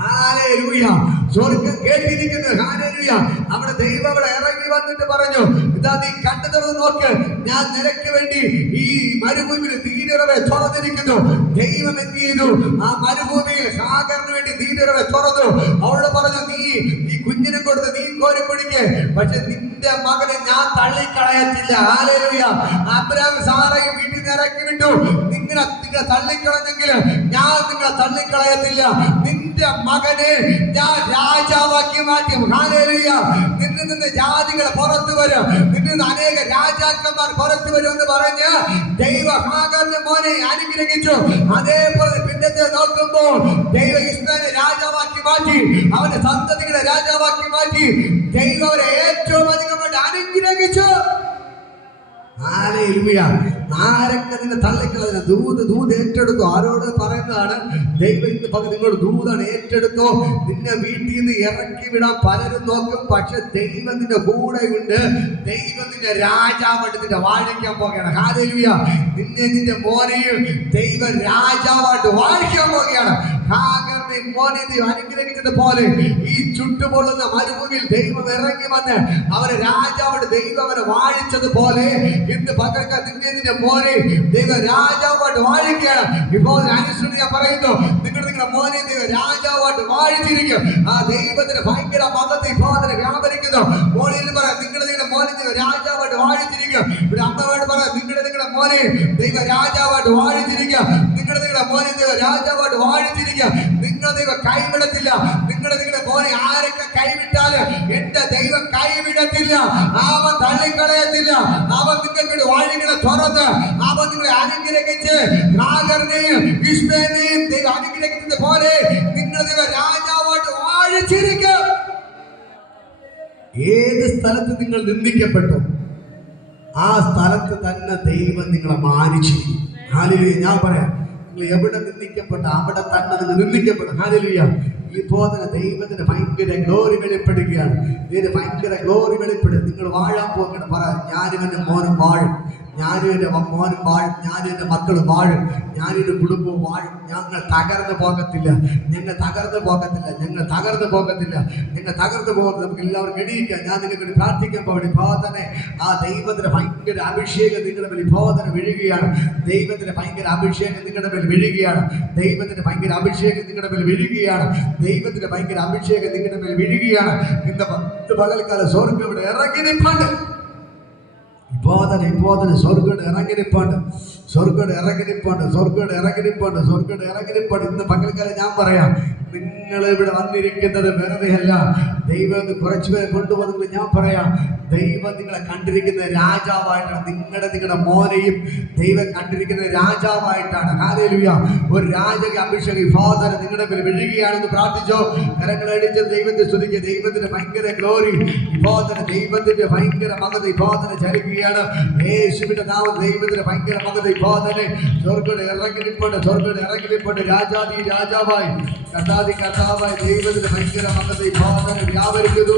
ഹല്ലേലൂയ. സ്വർഗ്ഗം കേട്ടിരിക്കുന്നു. ഹല്ലേലൂയ. അവിടെ ദൈവം അവിടെ ഇറങ്ങി വന്നിട്ട് പറഞ്ഞു, ഇതാ നീ കണ്ടു തുറന്ന് നോക്ക്, ഞാൻ നിനക്ക് വേണ്ടി ഈ മരുഭൂമിയിൽ തീരവെ തുറന്നിരിക്കുന്നു. ദൈവം എന്ത് ചെയ്തു? ആ മരുഭൂമിയിൽ ഹാഗറിന് വേണ്ടി തീരവെ തുറന്നു. അവളോട് പറഞ്ഞു, നീ ഈ കുഞ്ഞിനെ കൊടുത്ത് നീ കോരി കുടിക്ക്, പക്ഷെ നിന്റെ മകനെ ഞാൻ തള്ളിക്കളയത്തില്ല. ഹല്ലേലൂയ. അബ്രഹാം സാറയെ വീട്ടിൽ നിന്ന് ഇറക്കി വിട്ടു. നിങ്ങളെ തള്ളിക്കളഞ്ഞെങ്കിൽ ഞാൻ നിങ്ങളെ തള്ളിക്കളയത്തില്ല. നിന്റെ മകനെ ഞാൻ രാജാവാക്കി മാറ്റും. ഹല്ലേലൂയ. നിന്നിൽ നിന്ന് ജാതികൾ പുറത്തു വരും, നിന്നിൽ നിന്ന് അനേക രാജാക്കന്മാർ പുറത്തു വരും എന്ന് പറഞ്ഞ് ദൈവ ഹാഗറിന്റെ മോനെ അനുഗ്രഹിച്ചു. അതേപോലെ പിന്നത്തെ നോക്കുമ്പോൾ ദൈവ ഇസ്മായിലിനെ രാജാവാക്കി മാറ്റി, അവന്റെ സന്തതികളെ രാജാവാക്കി മാറ്റി. ദൈവം അവരെ ഏറ്റവും അധികമായിട്ട് അനുഗ്രഹിച്ചു. ഹല്ലേലൂയ. ആരൊക്കെ നിന്നെ തള്ളിക്കളഞ്ഞ ദൂത് ഏറ്റെടുത്തു. ആരോട് പറയുന്നതാണ്? ദൈവം ഇന്ന് നിങ്ങളോട് ദൂതാണ് ഏറ്റെടുത്തോ. നിന്നെ വീട്ടിൽ നിന്ന് ഇറക്കി വിടാൻ പലരും നോക്കും, പക്ഷെ ദൈവം നിന്റെ കൂടെയുണ്ട്. ദൈവം നിന്റെ രാജാവായിട്ട് നിന്നെ വാഴിക്കാൻ പോകുകയാണ്. ഹല്ലേലൂയ. നിന്റെ മോനെയും ദൈവം രാജാവായിട്ട് വാഴിക്കാൻ പോകുകയാണ്. ഹാഗറിനെ മോനെ ദൈവം അനുഗ്രഹിച്ചത് പോലെ ഈ ചുട്ടുപൊള്ളുന്ന മരുഭൂമിയിൽ ദൈവം ഇറങ്ങി വന്ന് അവരെ രാജാവായിട്ട് ദൈവം അവരെ വാഴിച്ചതുപോലെ ഇന്ന് പകർക്കാൻ നിന്റെ മോനെ ദൈവ രാജാവായിട്ട് വാഴിക്കുകയാണ്. ഇപ്പോൾ അനുസൃതി പറയുന്നു, നിങ്ങളുടെ മോനെ ദൈവ രാജാവായിട്ട് വാഴിച്ചിരിക്കും. ആ ദൈവത്തിന് ഭയങ്കര മതത്തെ ഇപ്പോൾ അതിനെ വ്യാപരിക്കുന്നു. മോനെ പറയാം, നിങ്ങളുടെ മോനെ ദൈവ രാജാവായിട്ട് വാഴിച്ചിരിക്കും. ഇവിടെ അമ്മയോട് പറയാം, നിങ്ങളുടെ മോനെ ദൈവ രാജാവായിട്ട് വാഴിച്ചിരിക്കുക. നിങ്ങളുടെ മോനെ ദൈവ രാജാവായിട്ട് വാഴിച്ചിരിക്കുക. നിങ്ങൾ ദൈവം കൈവിടത്തില്ല. നിങ്ങളുടെ മോനെ ആരൊക്കെ കൈവിട്ടാല് എന്റെ ദൈവം കൈവിടത്തില്ല. അവൻ തള്ളിക്കളയത്തില്ല. അവൻ നിങ്ങൾക്ക് വഴികളെ തുറന്ന് അവൻ നിങ്ങളെ അനുഗ്രഹിച്ച് ഹാഗറിനെയും ഇശ്മായേലിനെയും ദൈവം അനുഗ്രഹിക്കുന്നത് പോലെ നിങ്ങൾ ദൈവം രാജാവായിട്ട് വാഴിച്ചിരിക്കും. ഏത് സ്ഥലത്ത് നിങ്ങൾ നിന്ദിക്കപ്പെട്ടു ആ സ്ഥലത്ത് തന്നെ ദൈവം നിങ്ങളെ മാനിച്ചിരിക്കും. ഹല്ലേലൂയ. ഞാൻ പറയാം, നിങ്ങൾ എവിടെ നിന്ദിക്കപ്പെട്ട അവിടെ തന്നെ നിങ്ങൾ നിന്ദിക്കപ്പെടും. ഹല്ലേലൂയ. ഇപ്പോൾ തന്നെ ദൈവത്തിന് ഭയങ്കര ഗ്ലോറി വെളിപ്പെടുകയാണ്. ഇതിന് ഭയങ്കര ഗ്ലോറി വെളിപ്പെടും. നിങ്ങൾ വാഴാൻ പോകണം. പറ, ഞാനും എൻ്റെ മോനും വാഴും, ഞാനും എൻ്റെ മോനും വാഴും, ഞാനും എൻ്റെ മക്കളും വാഴും, ഞാനും എൻ്റെ കുടുംബവും വാഴും. ഞങ്ങൾ തകർന്നു പോകത്തില്ല, ഞങ്ങൾ തകർന്നു പോകത്തില്ല, ഞങ്ങൾ തകർന്നു പോകത്തില്ല, ഞങ്ങൾ തകർന്നു പോകത്തില്ല. നമുക്ക് എല്ലാവർക്കും എണീക്കാം. ഞാൻ നിങ്ങൾക്ക് വേണ്ടി പ്രാർത്ഥിക്കാൻ പോകണം. ഇപ്പോൾ തന്നെ ആ ദൈവത്തിന് ഭയങ്കര അഭിഷേകം നിങ്ങളുടെ മേൽ ഇപ്പോൾ തന്നെ വീഴുകയാണ്. ദൈവത്തിന് ഭയങ്കര അഭിഷേകം നിങ്ങളുടെ മേൽ വീഴുകയാണ്. ദൈവത്തിന് ഭയങ്കര അഭിഷേകം നിങ്ങളുടെ മേൽ വീഴുകയാണ്. ദൈവത്തിന് ഭയങ്കര അഭിഷേകം നിങ്ങളുടെ മേൽ വീഴുകയാണ്. ഇന്ന് പകൽക്കാലം സ്വർഗ്ഗം ഇവിടെ ഇറങ്ങി നിൽപ്പുണ്ട്. ഇപ്പോൾ തന്നെ സ്വർഗ്ഗം ഇറങ്ങി നിൽപ്പുണ്ട്. സ്വർഗ്ഗം ഇറങ്ങി നിൽപ്പുണ്ട്. സ്വർഗ്ഗം ഇറങ്ങി നിൽപ്പുണ്ട്. സ്വർഗ്ഗം ഇറങ്ങി നിൽപ്പുണ്ട്. ഇന്ന് പകൽക്കാലം ഞാൻ പറയാം, നിങ്ങൾ ഇവിടെ വന്നിരിക്കുന്നത് വെറുതെയല്ല. ദൈവം കുറച്ചു പേരെ കൊണ്ടുവന്നത് ഞാൻ പറയാം, ദൈവം നിങ്ങളെ കണ്ടിരിക്കുന്ന രാജാവായിട്ടാണ്. നിങ്ങളുടെ മോനെയും ദൈവം കണ്ടിരിക്കുന്ന രാജാവായിട്ടാണ്. ഹല്ലേലൂയ. ഒരു രാജക അഭിഷേകം ഫാദർ നിങ്ങളുടെ മേൽ വീഴുകയാണെന്ന് പ്രാർത്ഥിച്ചോ. കരങ്ങളടിച്ച് ദൈവത്തെ സ്തുതിക്കുക. ദൈവത്തിന്റെ ഭയങ്കര ഗ്ലോറി ഫാദർ, ദൈവത്തിന്റെ ഭയങ്കര മഹത്വം ഫാദർ ചലിക്കുകയാണ്. യേശുവിന്റെ നാമം ദൈവത്തിന്റെ ഭയങ്കര മഹത്വം ഫാദർ സ്വർഗ്ഗം ഇറങ്ങി നിൽപ്പുണ്ട്. സ്വർഗ്ഗം ഇറങ്ങി നിൽപ്പുണ്ട്. രാജാതി രാജാവായി കർത്താതി കർത്താവായി ദൈവത്തിന്റെ ഭയങ്കര മഹത്വം ഫാദർ വ്യാപരിക്കുന്നു.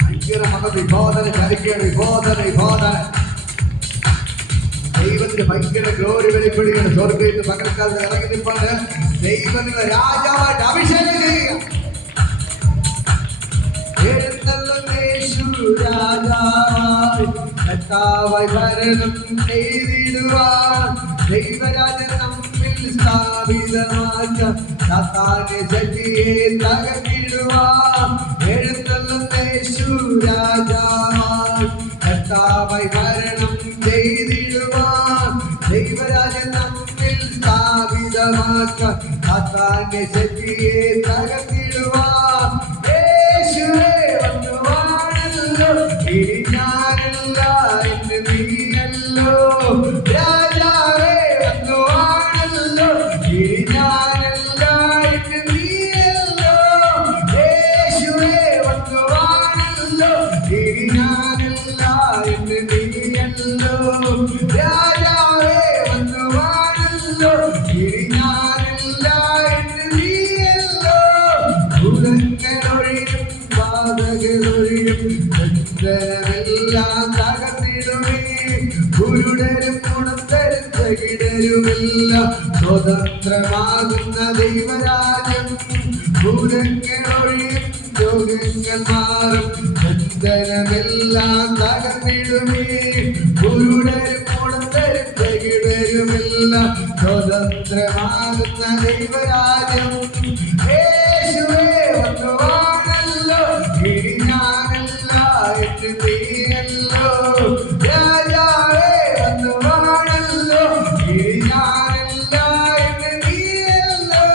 ഭയങ്കര മഹത്വം ഫാദർ ചലിക്കുകയാണ്. ഫാദർ ദൈവത്തിന്റെ ഭയങ്കര ഗ്ലോറി വെളിപ്പെടുകയാണ്. സ്വർഗ്ഗത്തിൽ പകൽക്കാലത്ത് ഇറങ്ങി നിൽപ്പുണ്ട്. ദൈവം നിങ്ങളെ രാജാവായിട്ട് അഭിഷേകം ചെയ്യുക. രാജാവായി കർത്താവായി ഭരണം ചെയ്തിടുവാൻ ദൈവരാജൻ നമ്മിൽ സ്ഥാപിതമാക്കാൻ സാത്താനെ ശക്തിയെ തകർത്തിടുവാൻ എഴുന്നള്ളുന്ന യേശു രാജാവായി കർത്താവായി ഭരണം ചെയ്തിടുവാൻ ദൈവരാജൻ നമ്മിൽ സ്ഥാപിതമാക്കാൻ സാത്താനെ ശക്തിയെ തകർത്തിടുവാൻ യേശുവേ ഇനി ഞാനല്ല എന്ന് നീയല്ലോ രാജാവേ വന്നുവാണല്ലോ. ഇനി ഞാനല്ല എന്ന് നീയല്ലോ യേശുവേ വന്നുവാണല്ലോ. ഇനി ഞാനല്ല എന്ന് നീയല്ലോ രാജാവേ വന്നുവാണല്ലോ. ഇനി ഞാനല്ല എന്ന് നീയല്ലോ. ഭൂതങ്ങളൊഴിയും ബാധകളൊഴിയും എല്ലാം തകർന്നിടുമേ. ഗുരുടരും ഗുണത്തരും തകിടരുമെല്ലാം സ്വതന്ത്രമാകുന്ന ദൈവരാജ്യം. ഭൂതങ്ങളൊഴിയും രോഗങ്ങൾ മാറും ബന്ധനമെല്ലാം തകർന്നിടുമേ. ഗുരുടരും ഗുണത്തരും തകിടരുമെല്ലാം സ്വതന്ത്രമാകുന്ന ദൈവരാജ്യം. യേശുവേ വന്നുവാണല്ലോ. ഇനി ഞാനല്ല എന്ന് നീയല്ലോ രാജാവേ വന്നുവാണല്ലോ. ഇനി ഞാനല്ല എന്ന് നീയല്ലോ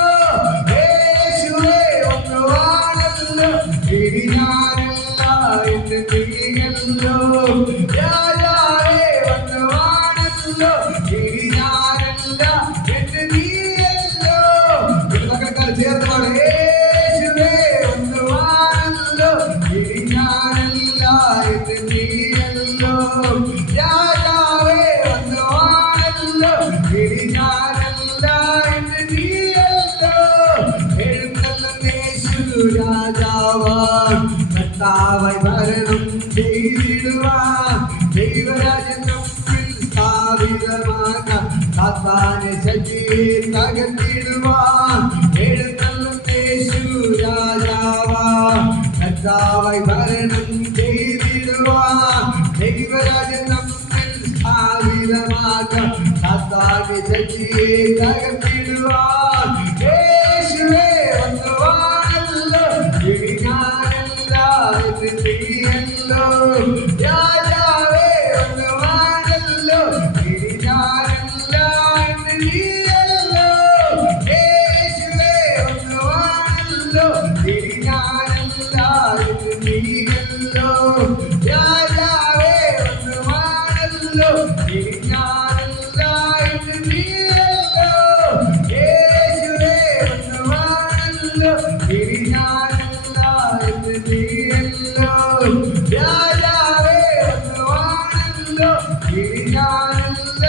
യേശുവേ വന്നുവാണല്ലോ. ഇനി ഞാനല്ല എന്ന് നീയല്ലോ രാജാവേ വന്നുവാണല്ലോ. ഇനി ഞാനല്ല എന്ന് നീയല്ലോ. ചേർന്നോടെ യേശുവേ വന്നുവാണല്ലോ. ഇനി ഞാനല്ല എന്ന് നീയല്ലോ രാജാവേ വന്നുവാണല്ലോ. ഇനി ഞാനല്ല എന്ന് നീയല്ലോ. എഴുന്നള്ളുന്ന യേശു രാജാവാൻ കർത്താവായി ഭരണം ചെയ്തിടുവാൻ ദൈവരാജ്യം നമ്മിൽ സ്ഥാപിതമാക്കാൻ സാത്താനെ ശക്തിയെ തകർത്തിടുവാൻ എഴുന്നള്ളുന്ന യേശു രാജാവാൻ കർത്താവായി ഭരണം ചെയ്തിടുവാൻ ദൈവരാജ്യം നമ്മിൽ സ്ഥാപിതമാക്കാൻ സാത്താനെ ശക്തിയെ തകർത്തിടുവാൻ യേശുവേ വന്നുവാണല്ലോ. ഇനി ഞാനല്ല എന്ന് നീയല്ലോ രാജാവേ വന്നുവാണല്ലോ. ഇനി ഞാനല്ല എന്ന് നീയല്ലോ യേശുവേ വന്നുവാണല്ലോ. ഇനി ഞാനല്ല എന്ന് നീയല്ലോ രാജാവേ വന്നുവാണല്ലോ. ഇനി ഞാനല്ല എന്ന് നീയല്ലോ യേശുവേ വന്നുവാണല്ലോ. ഇനി ഞാനല്ല എന്ന് നീയല്ലോ രാജാവേ വന്നുവാണല്ലോ. ഇനി ഞാനല്ല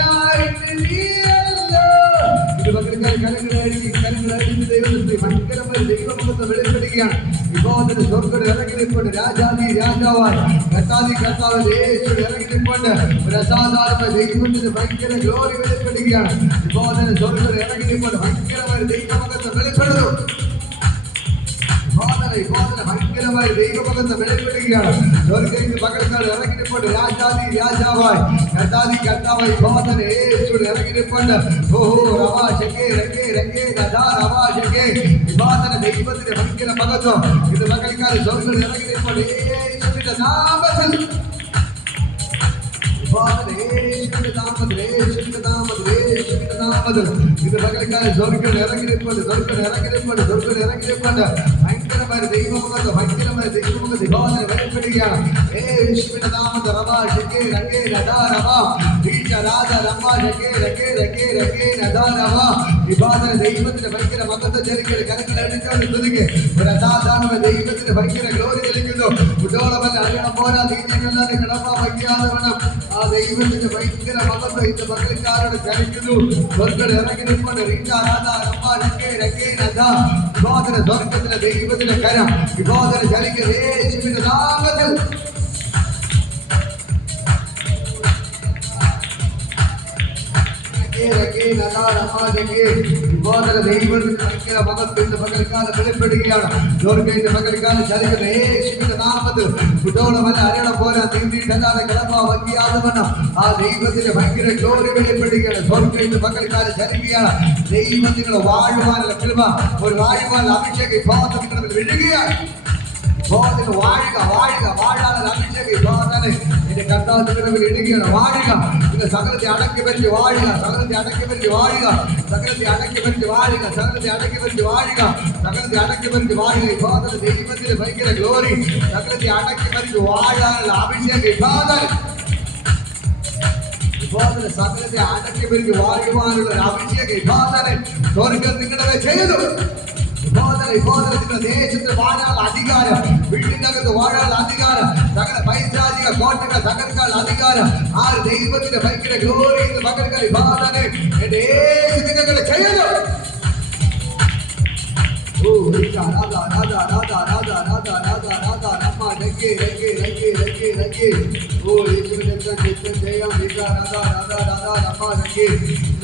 എന്ന് നീയല്ലോ. ഇത് പകരം കരങ്ങളായിരിക്കും മഹത്വം വെളിപ്പെടുകയാണ്. ഇപ്പോൾ തന്നെ സ്വർഗ്ഗത്തിൽ ഇറങ്ങി നിൽക്കൊണ്ട് രാജാതി രാജാവായി കർത്താതി കർത്താവ് യേശു ഇറങ്ങി നിൽക്കൊണ്ട് ഒരു അസാധാരണ ദൈവത്തിന് ഭയങ്കര ഗ്ലോറി വെളിപ്പെടുകയാണ്. ഇപ്പോൾ തന്നെ സ്വർഗ്ഗത്തിൽ ഇറങ്ങി നിൽക്കൊണ്ട് ഭയങ്കരമായ ദൈവമഹത്വം വെളിപ്പെടുന്നു. ഭയങ്കരമായ ദൈവമഹത്വം വെളിപ്പെടുകയാണ്. സ്വർഗ്ഗത്തിൽ പകൽക്കാലം ഇറങ്ങി നിൽക്കൊണ്ട് രാജാതി രാജാവായി കർത്താതി കർത്താവായി ബോധന യേശുവിൽ ഇറങ്ങി നിൽക്കൊണ്ട് ദൈവത്തിന്റെ ഭയങ്കര മഹത്വം ഇത് പകൽക്കാലം സ്വർഗ്ഗത്തിൽ ഇറങ്ങി നിൽക്കൊണ്ട് യേശുവിന്റെ നാമത്തിൽ ഇത് പകൽക്കാലം സ്വർഗ്ഗത്തിൽ ഇറങ്ങി നിൽക്കൊണ്ട് ഭയങ്കരമായ ദൈവമഹത്വം ഭയങ്കരമായ ദൈവമഹത്വം ബോധന വെളിപ്പെടുകയാണ്. യേശുവിന്റെ നാമത്തിൽ ദൈവത്തിന്റെ ഭയങ്കര മഹത്വം ജനിക്കല് കരങ്ങൾ എടുത്തോണ്ട് തുതിക്ക് ഒരു അസാധാരണ ദൈവത്തിന്റെ ഭയങ്കര ഗ്ലോറി ജനിക്കുന്നു. കുട്ടോളമല്ല അറിയണം പോരാ നീതിയല്ലാതെ കിടപ്പാ വയ്ക്കാതെ വേണം ആ ദൈവത്തിന്റെ ഭയങ്കര മഹത്വം ഇന്ന് പകൽക്കാരോട് ജനിക്കുന്നു. സ്വർഗ്ഗത്തിൽ ഇറങ്ങി നിൽക്കൊണ്ട് സ്വർഗ്ഗത്തിലെ ദൈവത്തിന്റെ കരം വിബോധന ജനിക്കുന്ന യേശുവിന്റെ നാമത്തിൽ ദൈവത്തിന്റെ ഭയങ്കര മഹത്വത്തിന്റെ പകൽക്കാലം വെളിപ്പെടുകയാണ്. സ്വർഗ്ഗത്തിന്റെ പകൽക്കാലം ചലിക്കുന്ന യേശുവിന്റെ നാമത്തിൽ കുട്ടോളമല്ല അരയണം പോരാ നീന്തിയിട്ടല്ലാതെ കിടപ്പാ വയ്യാതെ വേണം ആ ദൈവത്തിന്റെ ഭയങ്കര ഗ്ലോറി വെളിപ്പെടുകയാണ്. സ്വർഗ്ഗത്തിന്റെ പകൽക്കാലം ചലിക്കുകയാണ്. ദൈവം നിങ്ങൾ വാഴുവാനുള്ള കൃപ ഒരു വാഴുവാനുള്ള അഭിഷേകം ഇപ്പോൾ വിഴുകയാണ്. വാഴാനുള്ള അഭിഷേകം എന്റെ കർത്താവിന്റെ ഇടുകയാണ്. വാഴുക നിങ്ങൾ സകലത്തെ അടക്കി പറ്റി വാഴുക, സകലത്തെ അടക്കി പറ്റി വാഴുക, സകലത്തെ അടക്കി പറ്റി വാഴുക, സകലത്തെ അടക്കി പറ്റി വാഴുക, സകലത്തെ അടക്കി പറ്റി വാഴുക. ഇപ്പോൾ ദൈവത്തിന്റെ ഭയങ്കര ഗ്ലോറി സകലത്തെ അടക്കി പറ്റി വാഴാനുള്ള അഭിഷേകം ഇപ്പോൾ സകലത്തെ അടക്കി പറ്റി വാഴുവാനുള്ള അഭിഷേകം ഇപ്പോൾ സ്വർഗ്ഗം നിങ്ങളുടെ ചെയ്തു. ദേശത്ത് വാഴാനുള്ള അധികാരം, വീട്ടിനകത്ത് വാഴാനുള്ള അധികാരം, സകല പൈശാചിക കോട്ടകൾ തകർക്കാനുള്ള അധികാരം ആ ദൈവത്തിന്റെ ഭയങ്കര ഗ്ലോറി പകർക്കാൻ വിഭാഗനെ എന്റെ നിങ്ങളെ ചെയ്യുന്നു.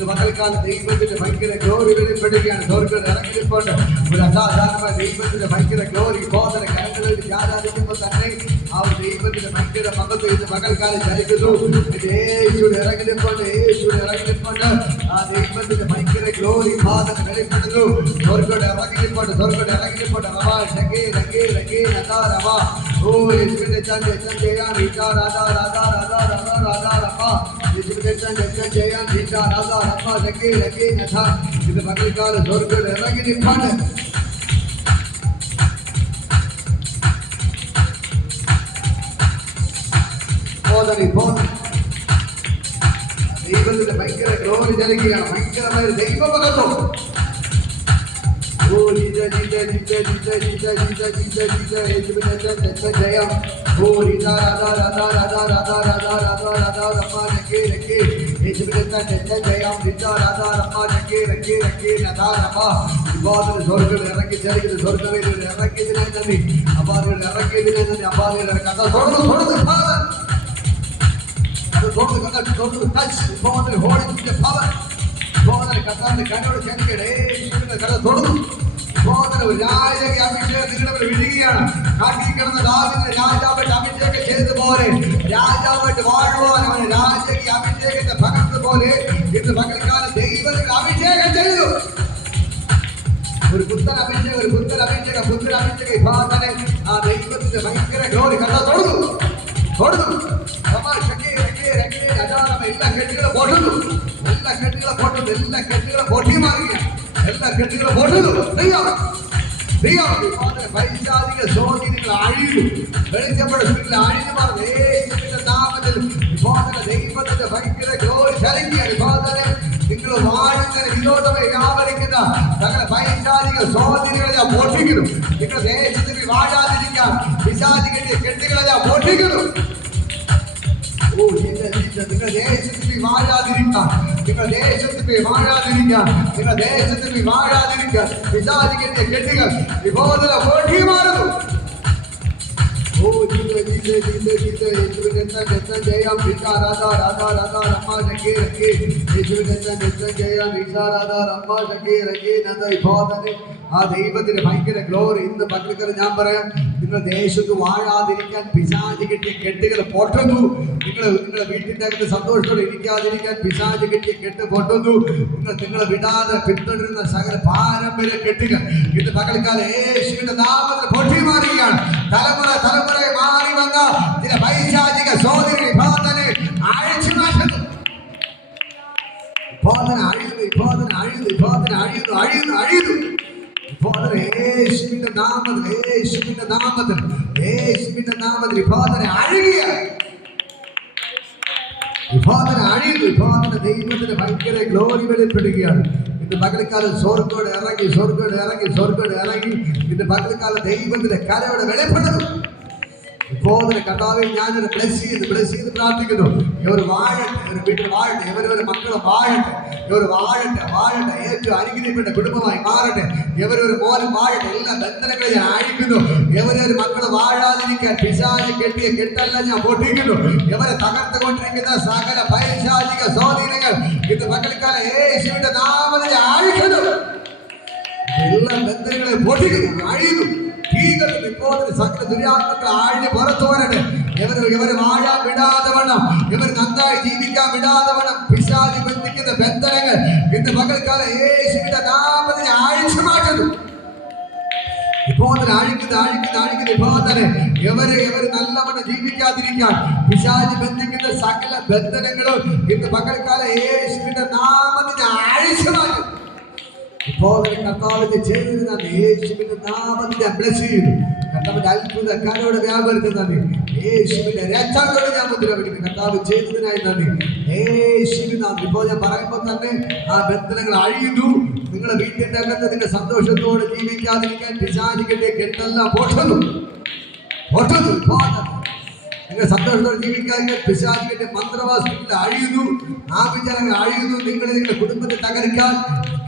പകൽക്കാലം ദൈവത്തിന്റെ ഭയങ്കര ഗ്ലോറി വെളിപ്പെടുകയാണ്. സ്വർഗ്ഗത്തിൽ ഇറങ്ങി നിൽക്കൊണ്ട് ഒരു അസാധാരണമായ ദൈവത്തിന്റെ ഭയങ്കര ഗ്ലോറി ബോധന കരങ്ങളിൽ ആരാധിക്കുമ്പോൾ തന്നെ ആ ഒരു ദൈവത്തിന്റെ ഭയങ്കര മഹത്വം ഇന്ന് പകൽക്കാലം ചലിക്കുന്നു. യേശുവിൽ ഇറങ്ങി നിൽക്കൊണ്ട് ആ ദൈവത്തിന്റെ ഭയങ്കര ഗ്ലോറി ബോധന വെളിപ്പെടുന്നു. സ്വർഗ്ഗത്തിൽ ഇറങ്ങി നിൽക്കൊണ്ട് റവാ ശകേ രകേ രകേ നദാ റവാ ഓ യേശുവിന്റെ ചന്ദ്ര ചന്ദ്രയാൻ വിചാ രാധാ രാധാ രാധാ രാധാ രാധാ റവാ യേശുവിന്റെ ചന്ദ്ര ജയാൻ വിചാ രാധാ റവാ രകേ രകേ നദാ ഇത് പകൽക്കാലം സ്വർഗ്ഗത്തിൽ ഇറങ്ങി നിൽക്കൊണ്ട് ദൈവത്തിന്റെ ഭയങ്കര ഗ്ലോറി ജനിക്കുകയാണ്. ഭയങ്കരമായ ദൈവമഹത്വം ജയം ഓ രാധാ രാധാ രാധാ രാധാ രാധാ രാധാ രാധാ രമാ രകേ രകേ യേശുവിന്റെ ജയം രാധാ രാധാ രമാ രകേ രകേ രകേ രാധാ രമാ വിവാദന സ്വർഗ്ഗത്തിൽ ഇറങ്ങി ചലിക്കുന്ന സ്വർഗ്ഗത്തിൽ ഇറങ്ങിയതിനായി നന്ദി. അപാധികൾ ഇറങ്ങിയതിനായി നന്ദി. അപാധികളുടെ കഥ തുറന്നു കർത്താവിന്റെ കണ്ണോട് ക്ഷണിക്കണേ. കഥ തുറന്നു ഒരു രാജക അഭിഷേകം നിങ്ങളുടെ വിടുകയാണ്. കാട്ടിൽ കിടന്ന ദാവീദിനെ രാജാവായിട്ട് അഭിഷേകം ചെയ്തതുപോലെ രാജാവായിട്ട് വാഴുവാൻ അവന് രാജകീയ അഭിഷേകത്തെ പകർന്നതുപോലെ ഇന്ന് പകൽക്കാലം ദൈവത്തിന് അഭിഷേകം ചെയ്തു. ഒരു പുത്തൻ അഭിഷേകം ഇപ്പാതനെ ആ ദൈവത്തിന്റെ ഭയങ്കര ഗ്ലോറി കഥ തൊടുന്നു. എല്ലാ കെട്ടുകളും പൊട്ടുന്നു. പൊട്ടി മാറുകയാണ്. എല്ലാ കെട്ടുകളും പൊട്ടുന്നു. പൈശാചിക സ്വാധീനങ്ങൾ അഴിഞ്ഞു. വെളിച്ചപ്പെടുന്ന അഴിഞ്ഞു മാറും. യേശുവിന്റെ നാമത്തിൽ ദൈവത്തിന്റെ ഭയങ്കര ഗ്ലോറി ചലിക്കുകയാണ്. നിങ്ങൾ വാഴുന്നതിന് വിരോധമായി വ്യാപരിക്കുന്ന സകല പൈശാചിക സ്വാധീനങ്ങളെ ഞാൻ പൊട്ടിക്കുന്നു. നിങ്ങൾ ദേശത്തിന് വാഴാതിരിക്കാൻ പിശാചിന്റെ കെട്ടുകളെ ഞാൻ പൊട്ടിക്കുന്നു. ഓ നിങ്ങൾ ദേശത്തിൽ വാഴാതിരിക്കാൻ, നിങ്ങൾ ദേശത്തിൽ വാഴാതിരിക്കാൻ, നിങ്ങൾ ദേശത്തിൽ വാഴാതിരിക്കാൻ പിശാചിന്റെ കെട്ടുകൾ വിബോധന ഓടി മാറുന്നു. ഓ ജീവ ജീവ ജീവ ജീവ യേശുവിന്റെ രക്തം ജയം പിതാ രാധാ രാധാ രാധാ രമ്മ രംഗേ രംഗേ യേശുവിന്റെ രക്തം ജയം പിതാ രാധാ രമ്മ രംഗേ രംഗേ നദ വിബോധന. ആ ദൈവത്തിന്റെ ഭയങ്കര ഗ്ലോറി ഇന്ന് പകൽക്കാലം ഞാൻ പറയാം, നിങ്ങൾ ദേശത്ത് വാഴാതിരിക്കാൻ പിശാച് കെട്ടിയ കെട്ടുകൾ പൊട്ടുന്നു. നിങ്ങളെ വീട്ടിന്റെ അകത്ത് സന്തോഷത്തോടെ ഇരിക്കാതിരിക്കാൻ പിശാച് കെട്ടിയ കെട്ട് പൊട്ടുന്നു. നിങ്ങളെ വിടാതെ പിന്തുടരുന്ന സകല പാരമ്പര്യ കെട്ടുകൾ ഇന്ന് പകൽക്കാലം യേശുവിന്റെ നാമത്തിൽ പൊട്ടി മാറുകയാണ്. തലമുറ മാറി വന്ന ചില പൈശാചിക സോദരി വിഭാഗനെ അഴിച്ചു മാറ്റുന്നു. അഴിയുന്നു. യേശുവിന്റെ നാമത്തിൽ അഴിയുന്നു. ദൈവത്തിന്റെ ഭയങ്കര ഗ്ലോറി വെളിപ്പെടുകയാണ്. ഇന്ന് പകൽക്കാലം സ്വർഗ്ഗത്തോടെ ഇറങ്ങി ഇന്ന് പകൽക്കാലം ദൈവത്തിന്റെ കരയോടെ വെളിപ്പെടുന്നു. ഇപ്പോൾ കർത്താവെ ഞാനൊരു ബ്ലെസ് ചെയ്ത് പ്രാർത്ഥിക്കുന്നു. ഇവർ വാഴട്ടെ, ഇവർ വീട്ടിൽ വാഴട്ടെ, ഇവരവരെ മക്കളെ വാഴട്ടെ, ഇവർ വാഴട്ടെ, ഏറ്റവും അനുഗ്രഹിക്കപ്പെട്ട കുടുംബമായി മാറട്ടെ. ഇവരൊരു മോനും വാഴട്ടെ. എല്ലാ ബന്ധനങ്ങളെ ഞാൻ അഴിക്കുന്നു. ഇവരൊരു മക്കളെ വാഴാതിരിക്കാൻ പിശാച് കെട്ടിയ കെട്ടെല്ലാം ഞാൻ പൊട്ടിക്കുന്നു. ഇവരെ തകർത്തുകൊണ്ടിരിക്കുന്ന സകല പൈശാചിക സ്വാധീനങ്ങൾ ഇന്ന് പകൽക്കാലം യേശുവിന്റെ നാമത്തിൽ അഴിക്കുന്നു. എല്ലാ ബന്ധനങ്ങളെ പൊട്ടിക്കുന്നു, അഴിയുന്നു. ഇപ്പോൾ സകല ദുര്യാത്മകൾ ആഴ്ച പുറത്തു വരട്ടെ. ഇവരെ വാഴാൻ വിടാതെ വേണം, ഇവർ നന്നായി ജീവിക്കാൻ വിടാതെ വേണം. പിശാച് ബന്ധിക്കുന്ന ബന്ധനങ്ങൾ ഇന്ന് പകൽക്കാലം യേശുവിന്റെ നാമത്തിൽ അഴിച്ചു മാറ്റുന്നു. ഇപ്പോൾ അഴിക്കുന്ന ഇപ്പോൾ തന്നെ ഇവര് നല്ലവണ്ണം ജീവിക്കാതിരിക്കാൻ പിശാച് ബന്ധിക്കുന്ന സകല ബന്ധനങ്ങളും ഇന്ന് പകൽക്കാലം യേശുവിന്റെ നാമത്തിൽ അഴിച്ചു മാറ്റും. ഇപ്പോൾ കർത്താവിന്റെ ചെയ്തിരുന്ന യേശുവിന്റെ നാമത്തിൽ ബ്ലെസ് ചെയ്യുന്നു. കർത്താവിന്റെ അത്ഭുത കാരോടെ വ്യാപരിച്ച നന്ദി. യേശുവിന്റെ രക്ഷകളോട് ഞാൻ മുദ്ര വയ്ക്കുന്നു. കർത്താവ് ചെയ്തതിനായി നന്ദി. യേശുവിന് നന്ദി. ഇപ്പോൾ ഞാൻ പറയുമ്പോൾ തന്നെ ആ ബന്ധനങ്ങൾ അഴിയുന്നു. നിങ്ങളുടെ വീട്ടിന്റെ അകത്ത് നിങ്ങൾ സന്തോഷത്തോടെ ജീവിക്കാതിരിക്കാൻ പിശാചിന്റെ കെട്ടെല്ലാം പൊട്ടുന്നു. നിങ്ങൾ സന്തോഷത്തോടെ ജീവിക്കാതിരിക്കാൻ പിശാചിന്റെ മന്ത്രവാസത്തിൽ അഴിയുന്നു. ആ വിചാരങ്ങൾ അഴിയുന്നു. നിങ്ങളുടെ കുടുംബത്തെ തകർക്കാൻ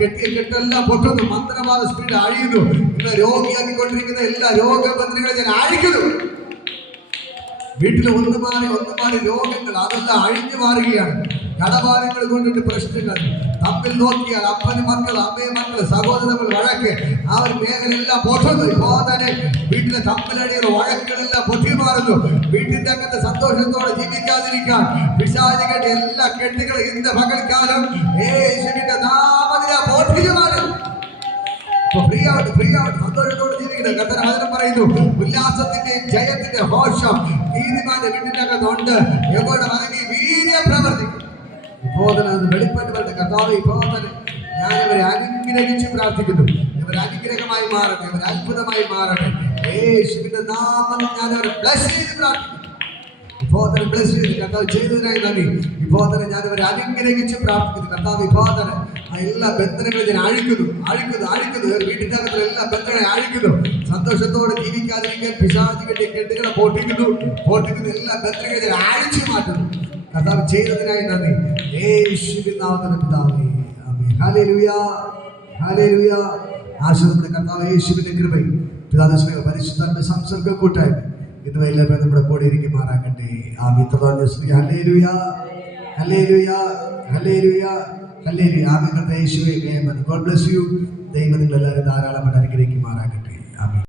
കെട്ടിയ കെട്ടെല്ലാം പൊട്ടുന്നു. മന്ത്രവാദ സ്പീഡ് അഴിയുന്നു. നിങ്ങളെ രോഗിയാക്കിക്കൊണ്ടിരിക്കുന്ന എല്ലാ രോഗബന്ധനങ്ങളെ ഞാൻ അഴിക്കുന്നു. വീട്ടിൽ ഒന്ന് മാറി രോഗങ്ങൾ അതെല്ലാം അഴിഞ്ഞു മാറുകയാണ്. കടഭാരങ്ങൾ കൊണ്ടിട്ട് പ്രശ്നങ്ങൾ തമ്മിൽ നോക്കിയാൽ അപ്പന് മക്കൾ, അമ്മയെ മക്കൾ, സഹോദരങ്ങൾ വഴക്ക് അവർ മേഖലയെല്ലാം പൊട്ടുന്നു. ഇപ്പോൾ തന്നെ വീട്ടിലെ തമ്മിലടികൾ വഴക്കുകളെല്ലാം പൊട്ടി മാറുന്നു. വീട്ടിന്റെ അകത്ത് സന്തോഷത്തോടെ ജീവിക്കാതിരിക്കാൻ പിശാചികളുടെ എല്ലാ കെട്ടുകളും ഇന്ന് പകൽക്കാലം യേശുവിന്റെ നാമത്തിൽ പൊട്ടിച്ചു മാറും. ഫ്രീ ആവട്ടെ, സന്തോഷത്തോടെ ജീവിക്കണം. കർത്താവ് വചനം പറയുന്നു, ഉല്ലാസത്തിന്റെയും ജയത്തിന്റെ ഘോഷം നീതിമാന്റെ വീട്ടിന്റെ അകത്തുണ്ട്. യഹോവയുടെ വരങ്ങി വീര്യം പ്രവർത്തിക്കും. ഇപ്പോൾ തന്നെ അത് വെളിപ്പെട്ട് വരട്ടെ. കർത്താവ് ഇപ്പോൾ തന്നെ ഞാൻ ഇവരെ അനുഗ്രഹിച്ച് പ്രാർത്ഥിക്കുന്നു. ഇവർ അനുഗ്രഹമായി മാറട്ടെ, ഇവർ അത്ഭുതമായി മാറട്ടെ. യേശുവിന്റെ നാമത്തിൽ ഞാൻ അവരെ ബ്ലെസ് ചെയ്ത് പ്രാർത്ഥിക്കുന്നു. ഇപ്പോൾ തന്നെ ബ്ലെസ് ചെയ്ത് കർത്താവ് ചെയ്തതിനായി നന്ദി. ഇപ്പോൾ തന്നെ ഞാൻ ഇവരെ അനുഗ്രഹിച്ച് പ്രാർത്ഥിക്കുന്നു. കർത്താവ് ഇപ്പോൾ തന്നെ എല്ലാ ബന്ധനങ്ങളും ഞാൻ അഴിക്കുന്നു. വീട്ടിന്റെ അകത്തുള്ള എല്ലാ ബന്ധങ്ങളെ അഴിക്കുന്നു. സന്തോഷത്തോടെ ജീവിക്കാതിരിക്കാൻ പിശാചിന്റെ കെട്ടുകളെ പൊട്ടിക്കുന്നു. എല്ലാ ബന്ധങ്ങളെ ഞാൻ അഴിച്ചു മാറ്റുന്നു. കർത്താവ് ചെയ്തതിനായി നന്ദി. യേശുവിൻ നാമത്തിൽ പിതാവേ, ആമേൻ. ഹല്ലേലൂയ. നമ്മുടെ കർത്താവ് യേശുവിന്റെ കൃപയും പിതാവിന്റെ പരിശുദ്ധാത്മ സംസർഗ കൂട്ടായ്മ ഇന്ന് എല്ലാവരും നമ്മുടെ കൂടെ ഇരിക്കുമാറാകട്ടെ. ആമേൻ. ഹല്ലേലൂയ. ആമേൻ. യേശുവേ, ഗോഡ് ബ്ലെസ് യു. ദൈവം നിങ്ങളെല്ലാവരും ധാരാളമായിട്ട് അനുഗ്രഹിക്കുമാറാകട്ടെ. ആമേൻ.